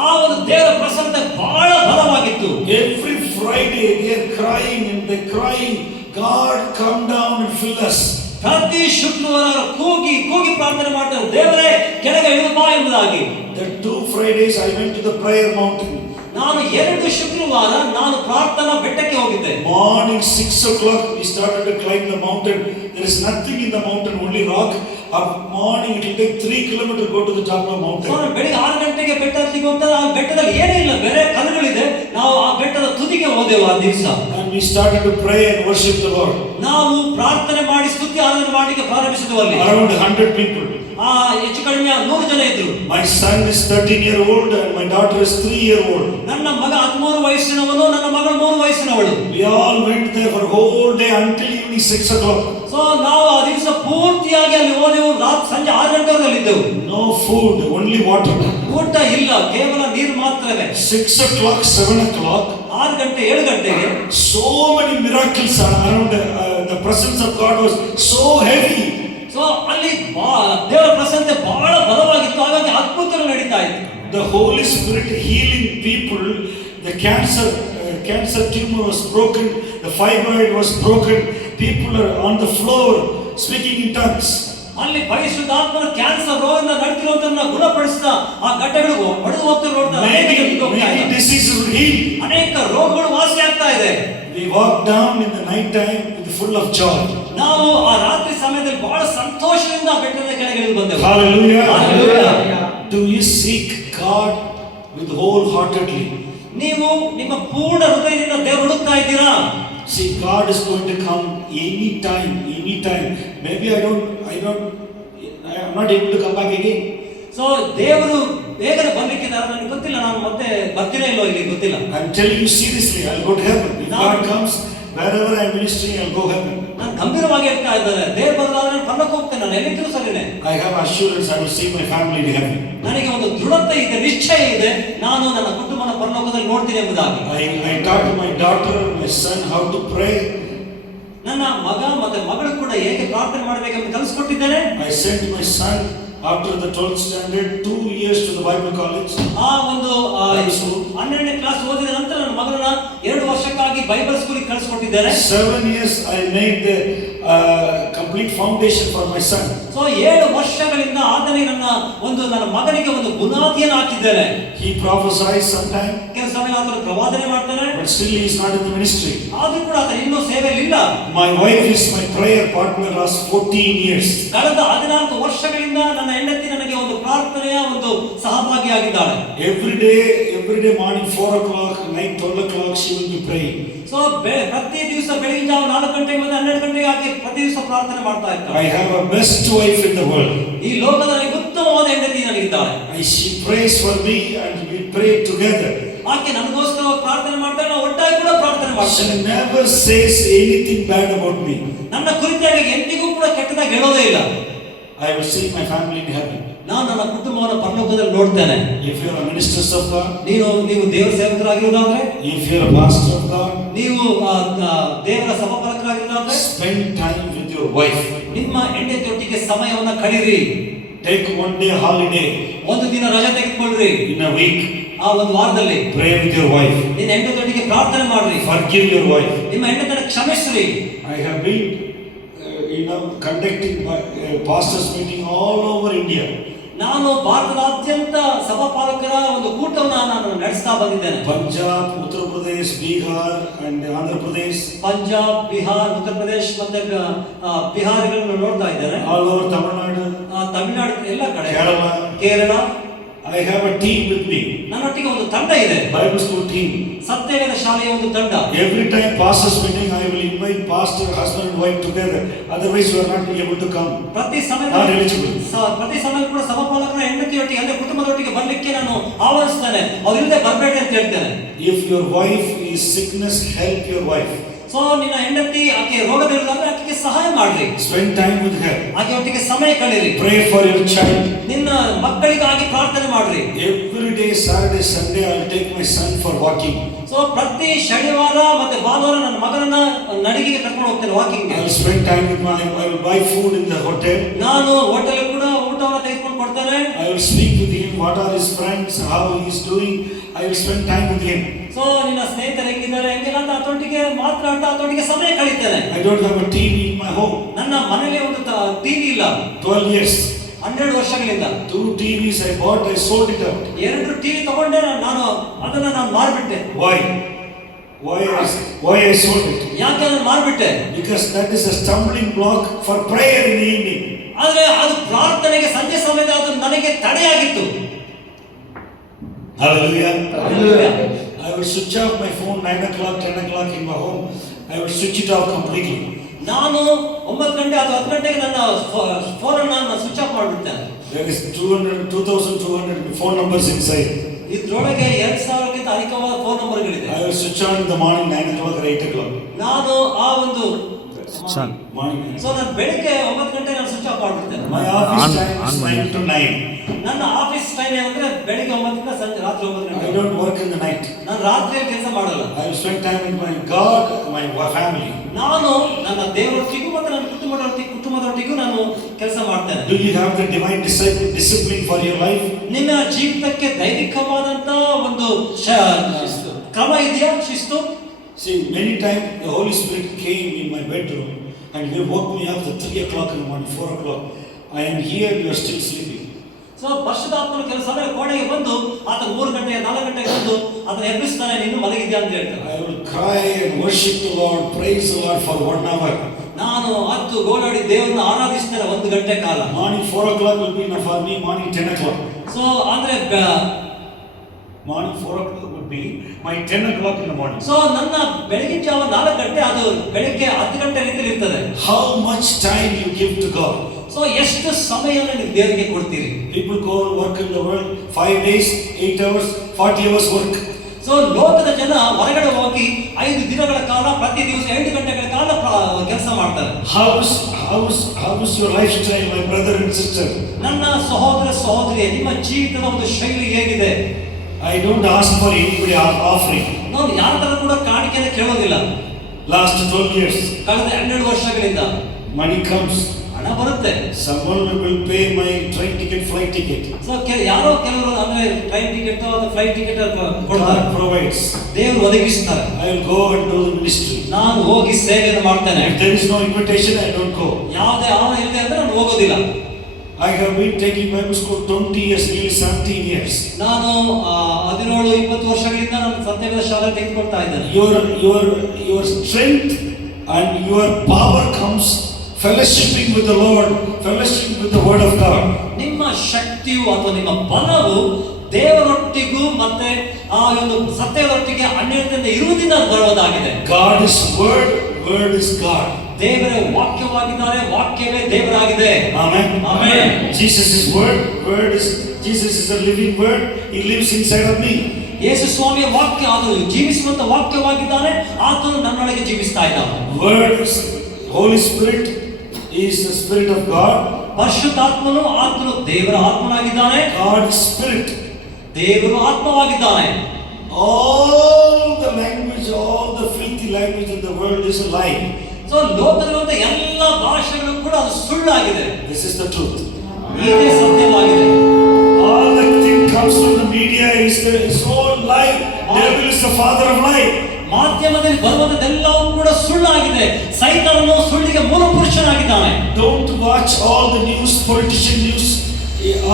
ಆ ಒಂದು ದೇವರ ಪ್ರಸನ್ನತೆ ಬಹಳ ಬಲವಾಗಿತ್ತು. Every Friday they are crying and they crying, God come down and fill us. ಪ್ರತಿ ಶುಕ್ರವಾರ ಕೂಗಿ ಪ್ರಾರ್ಥನೆ ಮಾಡ್ತಾರೆ, ದೇವರೇ ಕೆಳಗೆ ಇಳಿದು ಬಾ ಎಂಬುದಾಗಿ. The 2 Fridays I went to the prayer mountain. ನಾನು 2 ಶುಕ್ರವಾರ ನಾನು ಪ್ರಾರ್ಥನಾ ಬೆಟ್ಟಕ್ಕೆ ಹೋಗಿದ್ದೆ. Morning 6 o'clock we started to climb the mountain. There is nothing in the mountain, only rock. Up morning it will take 3 kilometers to go to the top of the mountain. ನಾನು ಬೆಳಿಗ್ಗೆ 6 ಗಂಟೆಗೆ ಬೆಟ್ಟ ಹತ್ತಿಗೆ ಹೋಗ್ತಾರೆ. ಆ ಬೆಟ್ಟದಲ್ಲಿ ಏನೂ ಇಲ್ಲ, ಬೇರೆ ಕಲ್ಲುಗಳಿದೆ. ನಾವು ಆ ಬೆಟ್ಟದ ತುದಿಗೆ ಹೋದೆವು ಆ ದಿವಸ. And we started to pray and worship the Lord. ನಾವು ಪ್ರಾರ್ಥನೆ ಮಾಡಿ ಸ್ತುತಿ ಆರಾಧನೆ ಮಾಡಲಿಕ್ಕೆ ಪ್ರಾರಂಭಿಸಿದೆವು ಅಲ್ಲಿ. Around 100 people. ಹೆಚ್ಚು ಕಡಿಮೆ 100 ಜನ ಇದ್ರು. My son is 13-year-old and my daughter is 3-year-old. ನನ್ನ ಮಗ 13 ವಯಸ್ಸಿನವನು, ನನ್ನ ಮಗಳು 3 ವಯಸ್ಸಿನವಳು. We all went there for whole day until evening 6 o'clock. So ನಾವು ಆ ದಿವಸ ಪೂರ್ತಿಯಾಗಿ ಅಲ್ಲಿ ಹೋದೆವು. ಸಂಜೆ 6 ಗಂಟೆವರೆಗೆ ಅಲ್ಲಿದ್ದೆವು. No food, only water. ಊಟ ಇಲ್ಲ, ಕೇವಲ ನೀರು ಮಾತ್ರವೇ. 6 o'clock, 7 o'clock. 6 ಗಂಟೆ 7 ಗಂಟೆಗೆ So many miracles around. The presence of God was so heavy. So ಅಲ್ಲಿ ದೇವರ ಪ್ರಸನ್ನತೆ ಬಹಳ ಬಲವಾಗಿತ್ತು. ಹಾಗಾಗಿ ಅದ್ಭುತಗಳು ನಡೀತಾ ಇತ್ತು. The Holy Spirit healing people. The cancer tumor was broken. The fibroid was broken. People are on the floor speaking in tongues. ಅಲ್ಲಿ ಪರಿಶುದ್ಧಾತ್ಮನ cancer ರೋಗದಿಂದ ನಡೀತಿರುವಂತನ್ನ ಗುಣಪಡಿಸಿದ ಆ ಘಟ್ಟಗಳು ಹೊಡೆದು ಹೋಗ್ತಾರೆ ನೋಡ್ತಾರೆ. Many diseases were healed. ಅನೇಕ ರೋಗಗಳು ವಾಸಿ ಆಗ್ತಾ ಇದೆ. We walked down in the night time with full of joy. ನಾವು ಆ ರಾತ್ರಿ ಸಮಯದಲ್ಲಿ ಬಹಳ ಸಂತೋಷದಿಂದ ಬೆಟ್ಟದ ಕೆಳಗೆ ಇಳಿದು ಬಂದೆವು. Hallelujah. Hallelujah. Do you seek God with wholeheartedly? ನೀವು ನಿಮ್ಮ ಪೂರ್ಣ ಹೃದಯದಿಂದ ದೇವರು ಹುಡುಕ್ತಾ ಇದ್ದೀರಾ? See, God is going to come anytime. Maybe I am not able to come back again. So ದೇವರು ಬೇಗನೆ ಬರ್ಲಿಕ್ಕಿದ್ದಾರೆ, ನನಗೆ ಗೊತ್ತಿಲ್ಲ, ನಾನು ಮತ್ತೆ ಬರ್ತೀನೋ ಇಲ್ಲೋ ಇಲ್ಲಿ ಗೊತ್ತಿಲ್ಲ. I am telling you seriously, I will go to heaven. If God comes, Wherever I am ministering, I'll go heaven. ನಾನು ಗಂಭೀರವಾಗಿ ಹೇಳ್ತಾ ಇದ್ದಾರೆ, ದೇವ್ರ ಬದಲಾದ್ರೆ ನಾನು ಪರಲೋಕ ಹೋಗ್ತೇನೆ, ನಾನು ಎಲ್ಲಿದ್ದರೂ ಸರಿನೇ. I have assurance I will see my family in heaven. ನನಗೆ ಒಂದು ದೃಢತೆ ಇದೆ, ನಿಶ್ಚಯ ಇದೆ, ನಾನು ನನ್ನ ಕುಟುಂಬನ ಪರಲೋಕದಲ್ಲಿ ನೋಡ್ತೀನಿ ಎಂಬುದಾಗಿ. I taught my daughter, my son how to pray. ನನ್ನ ಮಗ ಮತ್ತೆ ಮಗಳು ಕೂಡ ಹೇಗೆ ಪ್ರಾರ್ಥನೆ ಮಾಡಬೇಕೆಂದು ಕಲಿಸ್ಕೊಟ್ಟಿದ್ದೇನೆ. I sent my son after the 12th standard 2 years to the Bible college. ಆ ಒಂದು 12ನೇ ಕ್ಲಾಸ್ ಓದಿದ ನಂತರ ನನ್ನ ಮಗನನ್ನ 2 ವರ್ಷಕ್ಕಾಗಿ ಬೈಬಲ್ ಸ್ಕೂಲಿಗೆ ಕಳಿಸ್ಕೊಟ್ಟಿದ್ದೇನೆ. 7 years I made the complete foundation for my son. So 7 ವರ್ಷಗಳಿಂದ ಆತನೇ ನನ್ನ ಮಗನಿಗೆ ಒಂದು ಬುನಾದಿಯನ್ನು ಹಾಕಿದ್ದೇನೆ. He prophesies sometime, ಕೆಲವು ಸಮಯ ಆತನು ಪ್ರವಾದನೆ ಮಾಡ್ತಾನೆ, but still he is not in the ministry. ಆದ್ರೂ ಕೂಡ ಆತನು ಇನ್ನೂ ಸೇವೆಯಲ್ಲಿ ಇಲ್ಲ. My wife is my prayer partner last 14 years. ಕಳೆದ 14 ವರ್ಷಗಳಿಂದ ನನ್ನ ಹೆಂಡತಿ ನನಗೆ ಒಂದು ಪ್ರಾರ್ಥನೆಯ ಒಂದು ಸಹಭಾಗಿಯಾಗಿದ್ದಾಳೆ. Every day morning 4 o'clock, night 12 o'clock she will be praying. So ಪ್ರತಿ ದಿವಸ ಬೆಳಗಿನ ಜಾವ 4 ಗಂಟೆಗೆ ಮತ್ತು 12 ಗಂಟೆಗೆ ಆಕೆ ಪ್ರತಿ ದಿವಸ ಪ್ರಾರ್ಥನೆ ಮಾಡ್ತಾ ಇರ್ತಾಳೆ. I have a best wife in the world. ಈ ಲೋಕದಲ್ಲಿ ಉತ್ತಮವಾದ ಹೆಂಡತಿ ನನಗಿದ್ದಾಳೆ. She prays for me and we pray together. ಆಕೆ ನನಗೋಸ್ಕರ ಪ್ರಾರ್ಥನೆ ಮಾಡ್ತಾಳೆ, ನಾವು ಒಟ್ಟಾಗಿ ಕೂಡ ಪ್ರಾರ್ಥನೆ ಮಾಡ್ತೇವೆ. She never says anything bad about me. ನನ್ನ ಕುರಿತಾಗಿ ಎಂದಿಗೂ ಕೂಡ ಕೆಟ್ಟದಾಗಿ ಹೇಳೋದೇ ಇಲ್ಲ. I will see my family in heaven. ನಾನು ನನ್ನ ಕುಟುಂಬವನ್ನು ಪರಲೋಕದಲ್ಲಿ ನೋಡ್ತೇನೆ. If you are a minister of God, ನೀವು ದೇವರ ಸೇವಕರಾಗಿರೋದಾದ್ರೆ, if you are a pastor of God, ನೀವು ದೇವರ ಸಭಾಪಾಲಕರಾಗಿರೋದಾದ್ರೆ, spend time with your wife. ನಿಮ್ಮ ಹೆಂಡತಿಯೊಟ್ಟಿಗೆ ಸಮಯವನ್ನು ಕಳೆಯಿರಿ. Take 1 day holiday. ಒಂದು ದಿನ ರಜೆ ತೆಗೆದುಕೊಳ್ಳ್ರಿ. In a week, ಆ ಒಂದು ವಾರದಲ್ಲಿ pray with your wife. ನಿನ್ನ ಹೆಂಡತಿಯೊಟ್ಟಿಗೆ ಪ್ರಾರ್ಥನೆ ಮಾಡ್ರಿ. Forgive your wife. ನಿಮ್ಮ ಹೆಂಡತಿಯನ್ನು ಕ್ಷಮಿಸ್ರಿ. I have been conducting pastors meeting all over India. ನಾನು ಭಾರತದಾದ್ಯಂತ ಸಭಾಪಾಲಕರ ಒಂದು ಕೂಟವನ್ನು ನಾನು ನಡೆಸ್ತಾ ಬಂದಿದ್ದೇನೆ. Punjab, Uttar Pradesh, Bihar and Andhra Pradesh. Punjab, Bihar, Uttar Pradesh ಮತ್ತೆ ಬಿಹಾರಿಗಳನ್ನು ನೋಡ್ತಾ ಇದ್ದೇನೆ. All over Tamil Nadu, Tamil Nadu ಎಲ್ಲ ಕಡೆ, Kerala. Kerala. I have a team with me. ನನ್ನೊಟ್ಟಿಗೆ ಒಂದು ತಂಡ ಇದೆ, Bible school team. ಸತ್ಯವೇದ ಶಾಲೆಯ ಒಂದು ತಂಡ. Every time pastors meeting, I will invite pastor, husband and wife together. Otherwise, you are not able to come. ಪ್ರತಿ Not eligible. ಸಮಯ ಕೂಡ ಸಭಾಪಾಲಕರ ಹೆಂಡತಿಯೊಟ್ಟಿಗೆ ಅಂದ್ರೆ ಕುಟುಂಬದೊಟ್ಟಿಗೆ ಬರ್ಲಿಕ್ಕೆ ನಾನು ಆಹ್ವಾನಿಸ್ತೇನೆ. ಅವ್ರಿಲ್ಲದೆ ಬರಬೇಡಿ ಅಂತ ಹೇಳ್ತೇನೆ. If your wife is sickness, help your wife. So ನಿನ್ನ ಹೆಂಡತಿ ಆಕೆ ರೋಗದಲ್ಲಿರುವಾಗ ಆಕೆಗೆ ಸಹಾಯ ಮಾಡ್ರಿ. Spend time with her. ಆಕೆ ಒಟ್ಟಿಗೆ ಸಮಯ ಕಳೀರಿ. Pray for your child. ನಿನ್ನ ಮಕ್ಕಳಿಗಾಗಿ ಪ್ರಾರ್ಥನೆ ಮಾಡ್ರಿ. Every day, Saturday, Sunday, I will take my son for walking. So ಪ್ರತಿ ಶನಿವಾರ ಮತ್ತೆ ಭಾನುವಾರ ನನ್ನ ಮಗನನ್ನ ನಡಿಗೆಗೆ ಕರ್ಕೊಂಡು ಹೋಗ್ತೇನೆ walking. I will spend time with my. I will buy food in the hotel. ನಾನು ಹೋಟೆಲ್ ಕೂಡ ಊಟವನ್ನು ತೆಗೆದುಕೊಂಡು ಕೊಡ್ತೇನೆ. I will speak with him. What are his friends? How he is doing? I will spend time with him. So ನಿನ್ನ ಸ್ನೇಹಿತರು ಹೆಂಗಿದ್ದಾರೆ ಹೆಂಗಿಲ್ಲ ಅಂತ ಅದರೊಟ್ಟಿಗೆ ಮಾತನಾಡ್ತಾ ಅದರೊಟ್ಟಿಗೆ ಸಮಯ ಕಳೀತೇನೆ. I don't have a TV in my home. ನನ್ನ ಮನೆಯಲ್ಲಿ ಒಂದು ಟಿವಿ ಇಲ್ಲ. 12 years. 12 ವರ್ಷಗಳಿಂದ 2 TVs I bought. I sold it out. 2 TV ತಗೊಂಡೆ, ನಾನು ಮಾರ್ಬಿಟ್ಟೆ. Why I sold it? ಯಾಕೆ ಅದನ್ನು ಮಾರ್ಬಿಟ್ಟೆ? Because that is a stumbling block for prayer in the evening. ಆದ್ರೆ ಅದು ಪ್ರಾರ್ಥನೆಗೆ ಸಂಜೆ ಸಮಯದಲ್ಲಿ ಅದು ನನಗೆ ತಡೆಯಾಗಿತ್ತು. Hallelujah. Hallelujah. I will switch off my phone 9 o'clock, 10 o'clock in my home. I will switch it off completely. ನಾನು 9 ಗಂಟೆ ಅಥವಾ 10 ಗಂಟೆಗೆ ನನ್ನ ಫೋನ್ ಅನ್ನು ಸ್ವಿಚ್ ಆಫ್ ಮಾಡಿಬಿಡ್ತೇನೆ. There is 2200 phone numbers inside. ಇದರೊಳಗೆ 2000ಕ್ಕಿಂತ ಅಧಿಕವಾದ ಫೋನ್ ನಂಬರ್ಗಳಿದೆ. I will switch on in the morning 9 o'clock or 8 o'clock. ನಾನು ಆ ಒಂದು Morning. ಸೊ ನಾನು ಬೆಳಿಗ್ಗೆ 9 ಗಂಟೆ ನಾನು ಸ್ವಿಚ್ ಆಫ್ ಮಾಡಿಬಿಡ್ತೇನೆ. My office time is 9 to 9. ನನ್ನ ಆಫೀಸ್ ಟೈಮ್ ಏನಂದ್ರೆ ಬೆಳಿಗ್ಗೆ 9 ರಿಂದ ಸಂಜೆ ರಾತ್ರಿ 9 ಗಂಟೆ. I don't work in the night. ನಾನು ರಾತ್ರಿಯಲ್ಲಿ ಕೆಲಸ ಮಾಡಲ್ಲ. I will spend time with my God, my family. ನಾನು ನನ್ನ ದೇವರೊಟ್ಟಿಗೂ ಮತ್ತು ನನ್ನ ಕುಟುಂಬದೊಟ್ಟಿಗೂ ನಾನು ಕೆಲಸ ಮಾಡ್ತೇನೆ. Do you have the divine discipline for your life? ನಿಮ್ಮ ಜೀವಿತಕ್ಕೆ ದೈವಿಕವಾದಂತ ಒಂದು ಕ್ರಮ ಇದೆಯಾ, ಶಿಸ್ತು? See, many times the Holy Spirit came in my bedroom and he woke me up at 3 o'clock in the morning, 4 o'clock. I am here, you are still sleeping. So ಪರಿಶುದ್ಧಾತ್ಮನು ಕೆಲವು ಸಮಯ ಕೋಣೆಗೆ ಬಂದು ಆತ 3 ಗಂಟೆ 4 ಗಂಟೆಗೆ ಬಂದು ಅದನ್ನ ಎಬ್ಬಿಸ್ತಾನೆ, ನೀನು ಮಲಗಿದ್ಯಾ ಅಂತ ಹೇಳ್ತಾನೆ. I will cry and worship the Lord, praise the Lord for 1 hour. ನಾನು ಹತ್ತು ಗೋಳಾಡಿ ದೇವರನ್ನ ಆರಾಧಿಸ್ತೇನೆ 1 ಗಂಟೆ ಕಾಲ. Morning 4 o'clock will be enough for me, morning 10 o'clock. So ಅಂದ್ರೆ Morning 4 o'clock would be my 10 o'clock in the morning. So ನನ್ನ ಬೆಳಗಿನ ಜಾವ 4 ಗಂಟೆ ಅದು ಬೆಳಗ್ಗೆ 10 ಗಂಟೆ ರೀತಿಯಲ್ಲಿ ಇರ್ತದೆ. How much time you give to God? So ಎಷ್ಟು ಸಮಯವನ್ನು ನೀವು ದೇವರಿಗೆ ಕೊಡ್ತೀರಿ? People go and work in the world 5 days, 8 hours, 40 hours work. So ಲೋಕದ ಜನ ಹೊರಗಡೆ ಹೋಗಿ 5 ದಿನಗಳ ಕಾಲ ಪ್ರತಿ ದಿವಸ 8 ಗಂಟೆಗಳ ಕಾಲ ಕೆಲಸ ಮಾಡ್ತಾರೆ. How is your lifestyle, my brother and sister? ನನ್ನ ಸಹೋದರ ಸಹೋದರಿಯೇ, ನಿಮ್ಮ ಜೀವಿತದ ಒಂದು ಶೈಲಿ ಹೇಗಿದೆ? I don't ask for anybody offering. ನಾವು ಯಾರ ತರ ಕೂಡ ಕಾಣಿಕೆಯನ್ನು ಕೇಳೋದಿಲ್ಲ. Last 12 years, ಕಳೆದ 12 ವರ್ಷಗಳಿಂದ money comes. ಹಣ ಬರುತ್ತೆ. Someone will pay my train ticket, flight ticket. So ಯಾರೋ ಕೆಲವರು ಅಂದ್ರೆ ಟ್ರೈನ್ ಟಿಕೆಟ್ ಅಥವಾ ಫ್ಲೈಟ್ ಟಿಕೆಟ್ ಕೊಡ್ತಾರೆ. God provides. ದೇವರು ಒದಗಿಸ್ತಾರೆ. I will go and do the ministry. ನಾನು ಹೋಗಿ ಸೇವೆಯನ್ನು ಮಾಡ್ತೇನೆ. If there is no invitation, I don't go. ಯಾವುದೇ ಆಹ್ವಾನ ಇಲ್ಲದೆ ಅಂದ್ರೆ ನಾನು ಹೋಗೋದಿಲ್ಲ. I have been taking Bible school 20 years, nearly 17 years. ನಾನು 17-20 ವರ್ಷಗಳಿಂದ ನಾನು ಸತ್ಯವೇದ ಶಾಲೆ ತೆಗೆದುಕೊಳ್ತಾ ಇದ್ದೇನೆ. Your strength and your power comes fellowshipping with the Lord, fellowshipping with the word of God. ನಿಮ್ಮ ಶಕ್ತಿಯು ಅಥವಾ ನಿಮ್ಮ ಬಲವು ದೇವರೊಟ್ಟಿಗೂ ಮತ್ತೆ ಆ ಒಂದು ಸತ್ಯದೊಟ್ಟಿಗೆ ಅನ್ಯೋನ್ಯತೆಯಿಂದ ಇರುವುದರಿಂದ ಬರುವುದಾಗಿದೆ. God is word, word is God. ದೇವರೇ ವಾಕ್ಯವಾಗಿದ್ದಾರೆ, ವಾಕ್ಯವೇ ದೇವರಾಗಿದೆ. Amen. Amen. Jesus is word, Jesus is a living word. He lives inside of me. ಯೇಸು ಸ್ವಾಮಿಯ ವಾಕ್ಯ ಅದು ಜೀವಿಸುವಂತ ವಾಕ್ಯವಾಗಿದ್ದಾನೆ, ಆತನು ನನ್ನೊಳಗೆ ಜೀವಿಸ್ತಾ ಇದ್ದಾನೆ. Words, Holy Spirit is the Spirit of God. ಪರಿಶುದ್ಧಾತ್ಮನು ಆತನು ದೇವರ ಆತ್ಮನಾಗಿದ್ದಾನೆ. God Spirit. ದೇವರು ಆತ್ಮವಾಗಿದ್ದಾನೆ. All the language, all the filthy language of the world is a lie. So ಲೋಕದಲ್ಲಿರುವಂತ ಎಲ್ಲ ಭಾಷೆಗಳು ಕೂಡ ಅದು ಸುಳ್ಳಾಗಿದೆ. This is the truth. ಇದೇ ಸತ್ಯವಾಗಿದೆ. All the thing comes from the media is all lie. Devil is the father of lie. ಮಾಧ್ಯಮದಲ್ಲಿ ಬರುವುದೆಲ್ಲವೂ ಕೂಡ ಸುಳ್ಳಾಗಿದೆ. ಸೈತಾನನು ಸುಳ್ಳಿಗೆ ಮೂಲ ಪುರುಷನಾಗಿದ್ದಾನೆ. Don't watch all the news, politician news,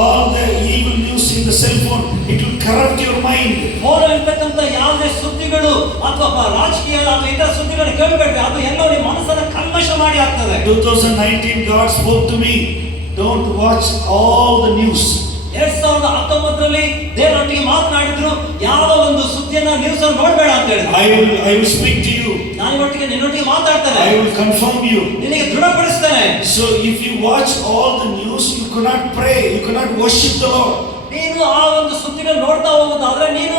all the evil news in the cell phone. It will corrupt your mind. ಫೋನಲ್ಲಿರ್ತಕ್ಕಂಥ ಯಾವುದೇ ಸುದ್ದಿಗಳು ಅಥವಾ ರಾಜಕೀಯ ಅಥವಾ ಇತರ ಸುದ್ದಿಗಳನ್ನು ಕೇಳಬೇಡ್ರಿ, ಅದು ಎಲ್ಲೋ ನಿಮ್ಮ ಮನಸ್ಸನ್ನು ಕಲ್ಮಶ ಮಾಡಿ ಹಾಕ್ತದೆ. 2019 God spoke to me. Don't watch all the news. 2019ರಲ್ಲಿ ದೇವರೊಟ್ಟಿಗೆ ಮಾತನಾಡಿದ್ರು, ಯಾವ ಒಂದು ಸುದ್ದಿಯನ್ನ ನ್ಯೂಸ್ ಅನ್ನು ನೋಡಬೇಡ ಅಂತ ಹೇಳಿದ್ರು. I will speak to you. ನಾನು ನಿನ್ನೊಟ್ಟಿಗೆ ಮಾತಾಡ್ತೇನೆ. I will confirm you. ನಿನಗೆ ದೃಢಪಡಿಸ್ತೇನೆ. So if you watch all the news, you cannot pray, you cannot worship the Lord. ನೀನು ಆ ಒಂದು ಸುದ್ದಿನ ನೋಡ್ತಾ ಹೋಗೋದಾದ್ರೆ ನೀನು